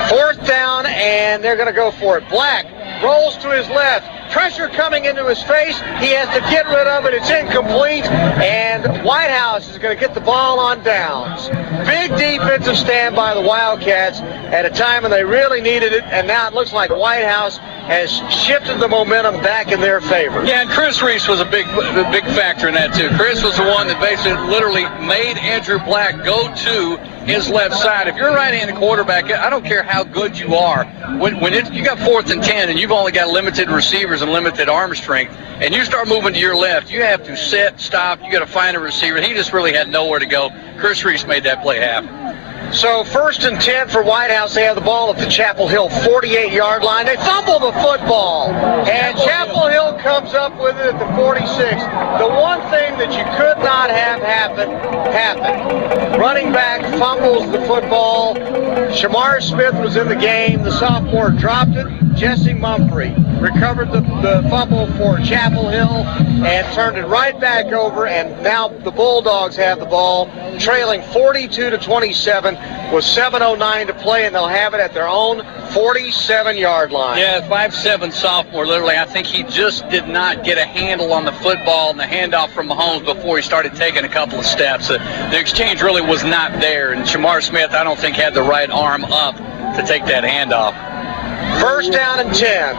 4th down, and they're going to go for it. Black rolls to his left. Pressure coming into his face. He has to get rid of it. It's incomplete. And Whitehouse is going to get the ball on downs. Big defensive stand by the Wildcats at a time when they really needed it. And now it looks like Whitehouse has shifted the momentum back in their favor. Yeah, and Chris Reese was a big factor in that, too. Chris was the one that basically literally made Andrew Black go to his left side. If you're a right-handed quarterback, I don't care how good you are. When you got 4th and 10 and you've only got limited receivers and limited arm strength, and you start moving to your left, you have to sit, stop, you got to find a receiver. He just really had nowhere to go. Chris Reese made that play happen. So 1st and 10 for Whitehouse. They have the ball at the Chapel Hill 48-yard line. They fumble the football, and Chapel Hill comes up with it at the 46. The one thing that you could not have happen happened. Running back fumbles the football. Shamar Smith was in the game. The sophomore dropped it. Jesse Mumphrey recovered the fumble for Chapel Hill and turned it right back over, and now the Bulldogs have the ball, trailing 42-27 with 7:09 to play, and they'll have it at their own 47-yard line. Yeah, 5'7" sophomore, literally. I think he just did not get a handle on the football and the handoff from Mahomes before he started taking a couple of steps. The exchange really was not there, and Shamar Smith, I don't think, had the right arm up to take that handoff. 1st down and 10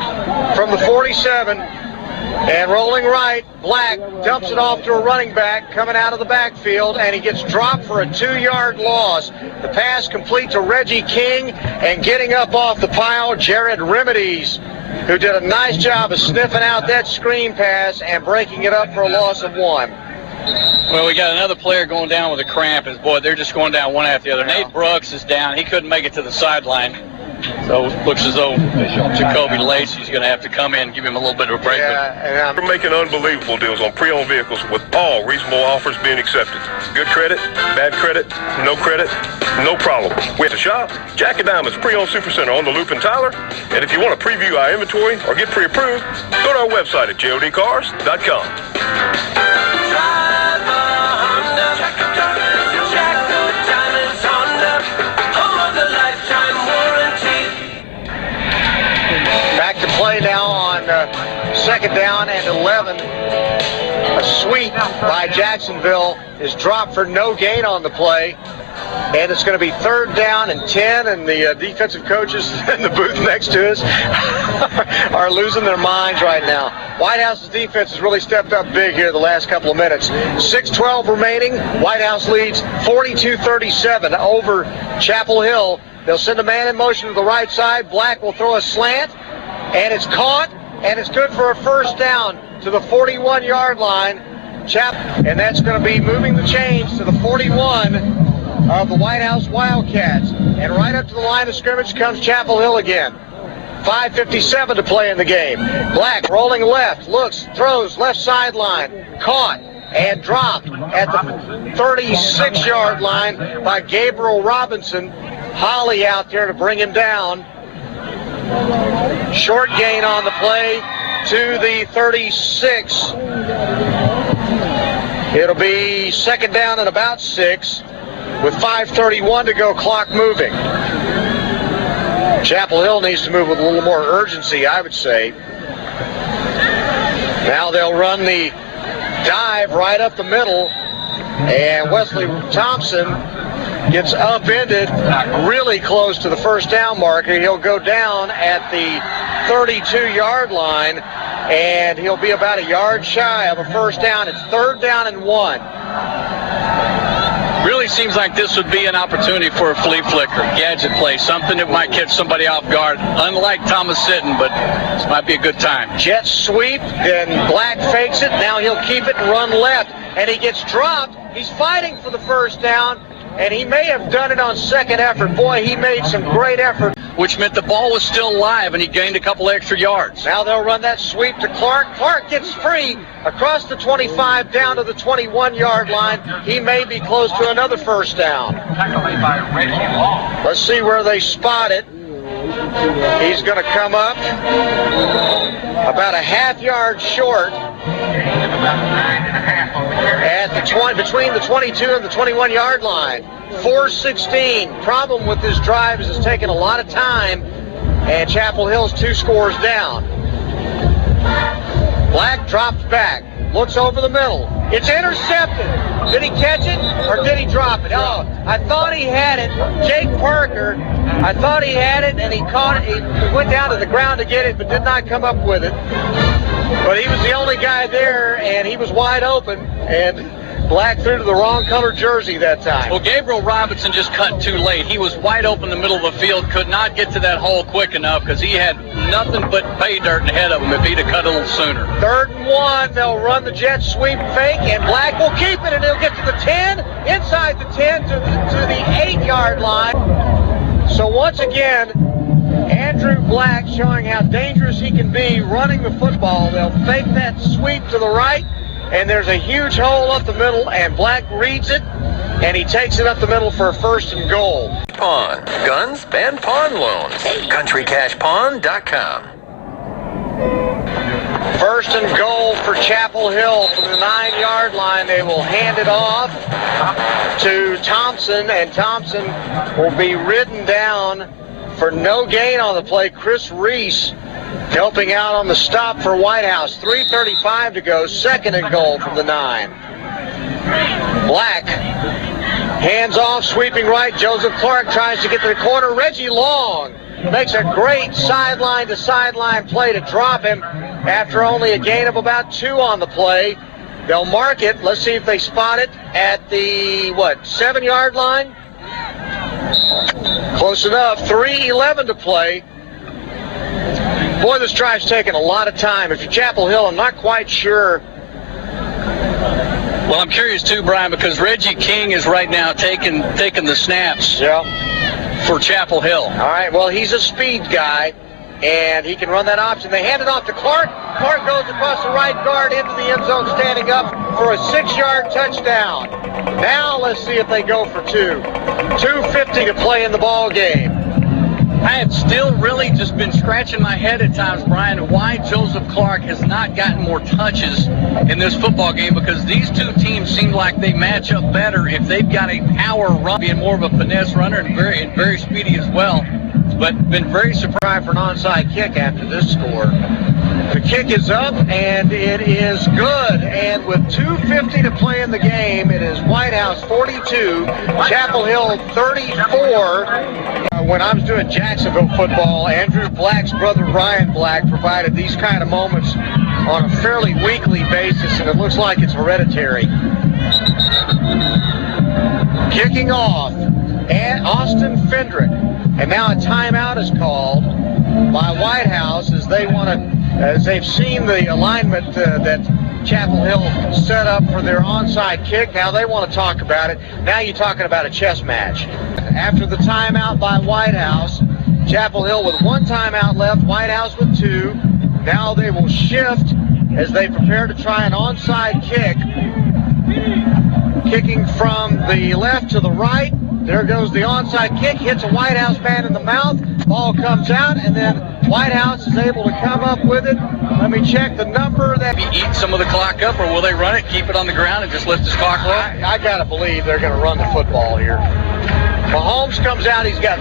from the 47, and rolling right, Black dumps it off to a running back coming out of the backfield, and he gets dropped for a 2-yard loss. The pass complete to Reggie King, and getting up off the pile, Jared Remedies, who did a nice job of sniffing out that screen pass and breaking it up for a loss of 1. Well, we got another player going down with a cramp. Boy, they're just going down one after the other. Nate Brooks is down. He couldn't make it to the sideline. So it looks as though Jacoby Lacey's going to have to come in and give him a little bit of a break. Yeah, we're making unbelievable deals on pre-owned vehicles with all reasonable offers being accepted. Good credit, bad credit, no problem. We have to shop. Jack and Diamond's Pre-Owned Supercenter on the Loop in Tyler. And if you want to preview our inventory or get pre-approved, go to our website at jodcars.com. Play now on 2nd down and 11. A sweep by Jacksonville is dropped for no gain on the play. And it's going to be 3rd down and 10, and the defensive coaches in the booth next to us are losing their minds right now. Whitehouse's defense has really stepped up big here the last couple of minutes. 6:12 remaining. Whitehouse leads 42-37 over Chapel Hill. They'll send a man in motion to the right side. Black will throw a slant, and it's caught, and it's good for a 1st down to the 41-yard line. And that's going to be moving the chains to the 41 of the Whitehouse Wildcats. And right up to the line of scrimmage comes Chapel Hill again. 5:57 to play in the game. Black rolling left, looks, throws, left sideline, caught and dropped at the 36-yard line by Gabriel Robinson. Holly out there to bring him down. Short gain on the play to the 36. It'll be 2nd down and about 6 with 5:31 to go, clock moving. Chapel Hill needs to move with a little more urgency, I would say. Now they'll run the dive right up the middle, and Wesley Thompson gets upended really close to the 1st down marker. He'll go down at the 32-yard line, and he'll be about a yard shy of a 1st down. It's 3rd down and 1. Really seems like this would be an opportunity for a flea flicker, gadget play, something that might catch somebody off guard, unlike Thomas Sitton, but this might be a good time. Jet sweep, then Black fakes it. Now he'll keep it and run left, and he gets dropped. He's fighting for the 1st down, and he may have done it on 2nd effort. Boy, he made some great effort. Which meant the ball was still live, and he gained a couple extra yards. Now they'll run that sweep to Clark. Clark gets free across the 25 down to the 21-yard line. He may be close to another 1st down. Let's see where they spot it. He's going to come up about a half-yard short at the between the 22 and the 21-yard line. 4:16. Problem with this drive is it's taken a lot of time, and Chapel Hill's 2 scores down. Black drops back, looks over the middle. It's intercepted. Did he catch it or did he drop it? Oh, I thought he had it. Jake Parker, I thought he had it, and he caught it. He went down to the ground to get it, but did not come up with it. But he was the only guy there, and he was wide open, and Black threw to the wrong color jersey that time. Well, Gabriel Robinson just cut too late. He was wide open in the middle of the field, could not get to that hole quick enough because he had nothing but pay dirt ahead of him if he'd have cut a little sooner. 3rd and 1, they'll run the jet sweep fake, and Black will keep it, and he'll get to the 10, inside the 10 to the 8-yard line. So once again, Andrew Black showing how dangerous he can be running the football. They'll fake that sweep to the right, and there's a huge hole up the middle, and Black reads it, and he takes it up the middle for a 1st and goal. Pawn. Guns and pawn loans. CountryCashPawn.com. 1st and goal for Chapel Hill from the 9-yard line. They will hand it off to Thompson, and Thompson will be ridden down for no gain on the play. Chris Reese helping out on the stop for Whitehouse. 3:35 to go, 2nd and goal from the 9. Black hands off, sweeping right. Joseph Clark tries to get to the corner. Reggie Long makes a great sideline-to-sideline play to drop him after only a gain of about 2 on the play. They'll mark it. Let's see if they spot it at the, 7-yard line? Close enough. 3:11 to play. Boy, this drive's taking a lot of time. If you're Chapel Hill, I'm not quite sure. Well, I'm curious too, Brian, because Reggie King is right now taking the snaps for Chapel Hill. All right, well, he's a speed guy, and he can run that option. They hand it off to Clark. Clark goes across the right guard into the end zone, standing up for a 6-yard touchdown. Now let's see if they go for 2. 2:50 to play in the ball game. I have still really just been scratching my head at times, Brian, why Joseph Clark has not gotten more touches in this football game, because these two teams seem like they match up better if they've got a power run, being more of a finesse runner and very speedy as well. But been very surprised for an onside kick after this score. The kick is up, and it is good. And with 2:50 to play in the game, it is Whitehouse 42, Chapel Hill 34. When I was doing Jacksonville football, Andrew Black's brother Ryan Black provided these kind of moments on a fairly weekly basis, and it looks like it's hereditary. Kicking off, and Austin Fendrick. And now a timeout is called by Whitehouse as they've seen the alignment that Chapel Hill set up for their onside kick. Now they want to talk about it. Now you're talking about a chess match. After the timeout by Whitehouse, Chapel Hill with 1 timeout left, Whitehouse with 2. Now they will shift as they prepare to try an onside kick. Kicking from the left to the right. There goes the onside kick, hits a Whitehouse man in the mouth. Ball comes out, and then Whitehouse is able to come up with it. Let me check the number. That eat some of the clock up, or will they run it, keep it on the ground, and just lift this clock low? I got to believe they're going to run the football here. Mahomes comes out. He's got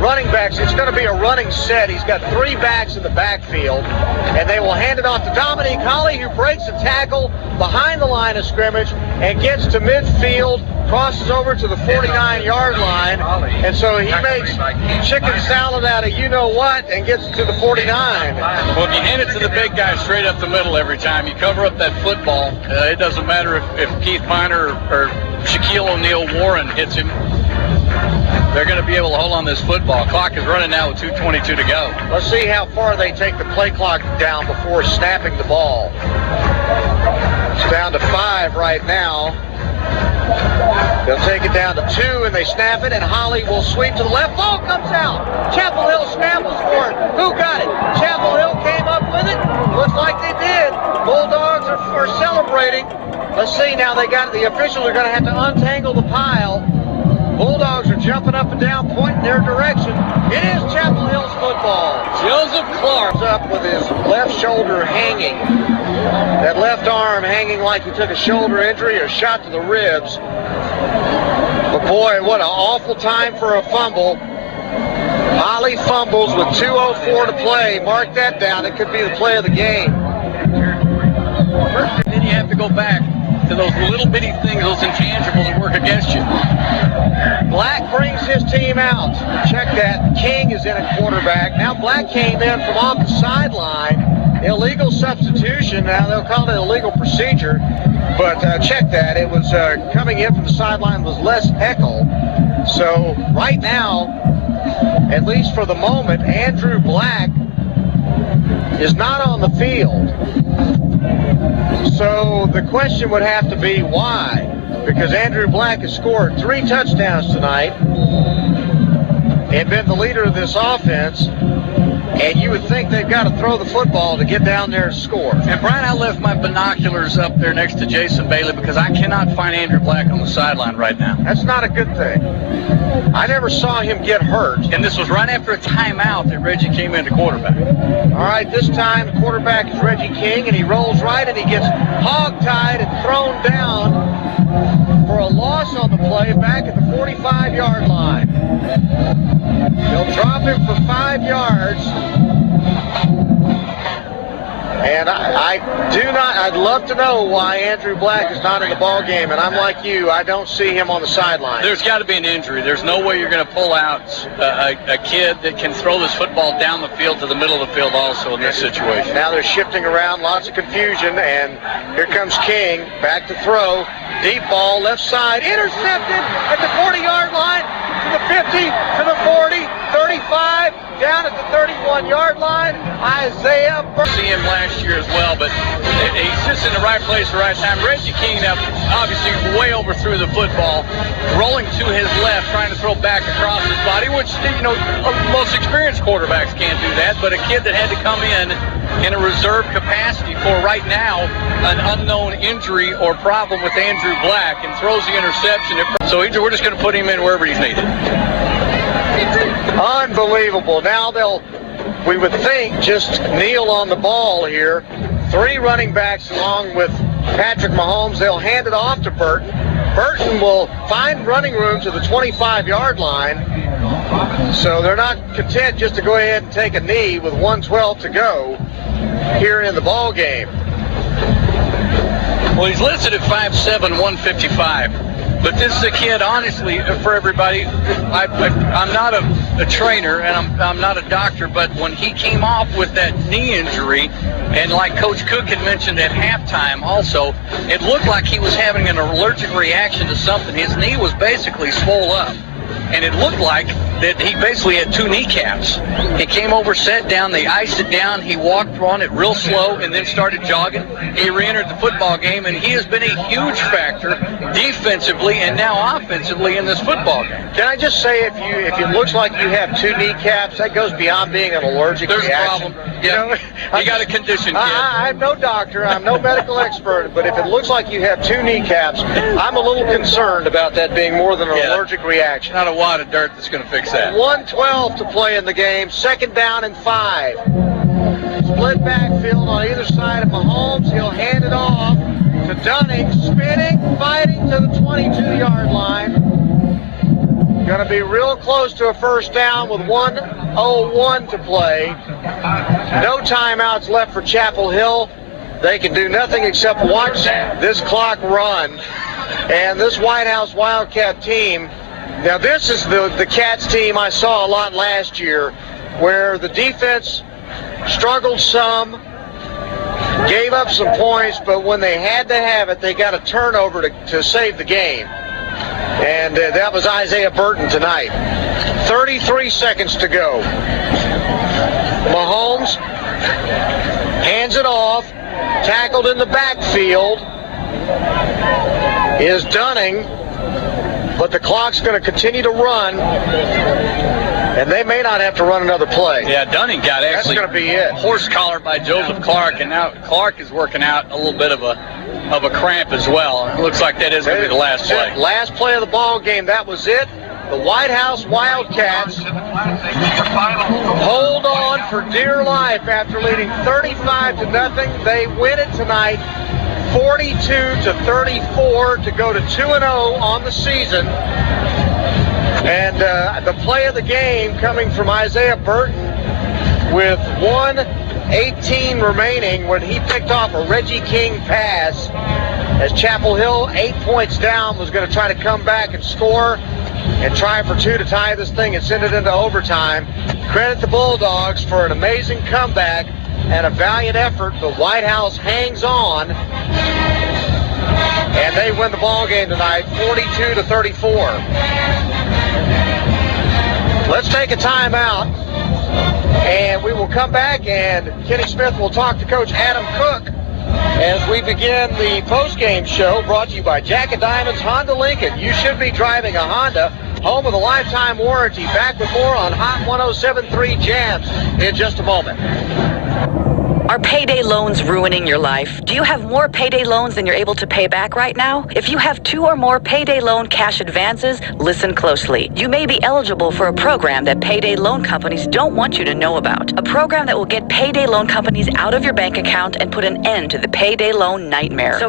running backs. It's going to be a running set. He's got 3 backs in the backfield, and they will hand it off to Dominique Holly, who breaks a tackle behind the line of scrimmage and gets to midfield, crosses over to the 49-yard line, and so he makes chicken salad out of you-know-what and gets to the 49. Well, if you hand it to the big guy straight up the middle every time, you cover up that football. It doesn't matter if Keith Piner or Shaquille O'Neal Warren hits him. They're going to be able to hold on this football. Clock is running now with 2:22 to go. Let's see how far they take the play clock down before snapping the ball. It's down to 5 right now. They'll take it down to 2, and they snap it, and Holly will sweep to the left. Ball comes out. Chapel Hill scrambles for it. Who got it? Chapel Hill came up with it. Looks like they did. Bulldogs are celebrating. Let's see now. The officials are going to have to untangle the pile. Bulldogs are jumping up and down, pointing their direction. It is Chapel Hill's football. Joseph Clark's up with his left shoulder hanging. That left arm hanging like he took a shoulder injury or shot to the ribs. But boy, what an awful time for a fumble. Holly fumbles with 2:04 to play. Mark that down. It could be the play of the game. And then you have to go back to those little bitty things, those intangibles that work against you. Black brings his team out. Check that. King is in at quarterback. Now Black came in from off the sideline illegal substitution. Now, they'll call it illegal procedure, but check that. It was coming in from the sideline was Les Eckel. So right now, at least for the moment, Andrew Black is not on the field. So the question would have to be why? Because Andrew Black has scored 3 touchdowns tonight and been the leader of this offense. And you would think they've got to throw the football to get down there and score. And Brian, I left my binoculars up there next to Jason Bailey because I cannot find Andrew Black on the sideline right now. That's not a good thing. I never saw him get hurt. And this was right after a timeout that Reggie came into quarterback. All right, this time the quarterback is Reggie King, and he rolls right, and he gets hog-tied and thrown down for a loss on the play back at the 45-yard line. They'll drop him for 5 yards. And I'd love to know why Andrew Black is not in the ball game. And I'm like you, I don't see him on the sideline. There's got to be an injury. There's no way you're going to pull out a kid that can throw this football down the field to the middle of the field also in this situation. Now they're shifting around, lots of confusion, and here comes King, back to throw. Deep ball, left side, intercepted at the 40-yard line, to the 50, to the 40, 35, down at the 31-yard line. Isaiah Burton. See him last year as well, but he's just in the right place at the right time. Reggie King now obviously way overthrew the football, rolling to his left, trying to throw back across his body, which, you know, most experienced quarterbacks can't do that, but a kid that had to come in a reserve capacity for right now an unknown injury or problem with Andrew Black and throws the interception. So we're just going to put him in wherever he's needed. Unbelievable. Now we would think, just kneel on the ball here. 3 running backs along with Patrick Mahomes. They'll hand it off to Burton. Burton will find running room to the 25-yard line. So they're not content just to go ahead and take a knee with 1:12 to go here in the ball game. Well, he's listed at 5'7", 155. But this is a kid, honestly, for everybody, I'm not a trainer and I'm not a doctor, but when he came off with that knee injury, and like Coach Cook had mentioned at halftime also, it looked like he was having an allergic reaction to something. His knee was basically swole up. And it looked like that he basically had 2 kneecaps. He came over, sat down, they iced it down, he walked on it real slow and then started jogging. He re-entered the football game, and he has been a huge factor defensively and now offensively in this football game. Can I just say, if it looks like you have 2 kneecaps, that goes beyond being an allergic reaction. There's a problem. Yeah. You got a condition, kid. I'm no doctor, I'm no medical expert, but if it looks like you have 2 kneecaps, I'm a little concerned about that being more than an allergic reaction. Not a wad of dirt that's going to fix that. 1:12 to play in the game, 2nd down and 5. Split backfield on either side of Mahomes. He'll hand it off to Dunning, spinning, fighting to the 22-yard line. Going to be real close to a first down with 1:01 to play. No timeouts left for Chapel Hill. They can do nothing except watch this clock run. And this Whitehouse Wildcat team, now this is the Cats team I saw a lot last year, where the defense struggled some, gave up some points, but when they had to have it, they got a turnover to save the game. And that was Isaiah Burton tonight. 33 seconds to go. Mahomes hands it off, tackled in the backfield is Dunning, but the clock's going to continue to run, and they may not have to run another play. Yeah, Dunning got actually That's going to be it. Horse collared by Joseph Clark, and now Clark is working out a little bit of a cramp as well. It looks like that is going to be the last play. Last play of the ball game. That was it. The Whitehouse Wildcats hold on for dear life after leading 35-0. They win it tonight, 42-34, to go to 2-0 on the season. And the play of the game coming from Isaiah Burton with 1:18 remaining when he picked off a Reggie King pass as Chapel Hill, 8 points down, was going to try to come back and score and try for 2 to tie this thing and send it into overtime. Credit the Bulldogs for an amazing comeback and a valiant effort. The Whitehouse hangs on, and they win the ball game tonight, 42-34. Let's take a timeout, and we will come back, and Kenny Smith will talk to Coach Adam Cook as we begin the post-game show, brought to you by Jack and Diamonds Honda Lincoln. You should be driving a Honda, home of the lifetime warranty. Back with more on Hot 107.3 Jams in just a moment. Are payday loans ruining your life? Do you have more payday loans than you're able to pay back right now? If you have 2 or more payday loan cash advances, listen closely. You may be eligible for a program that payday loan companies don't want you to know about. A program that will get payday loan companies out of your bank account and put an end to the payday loan nightmare. So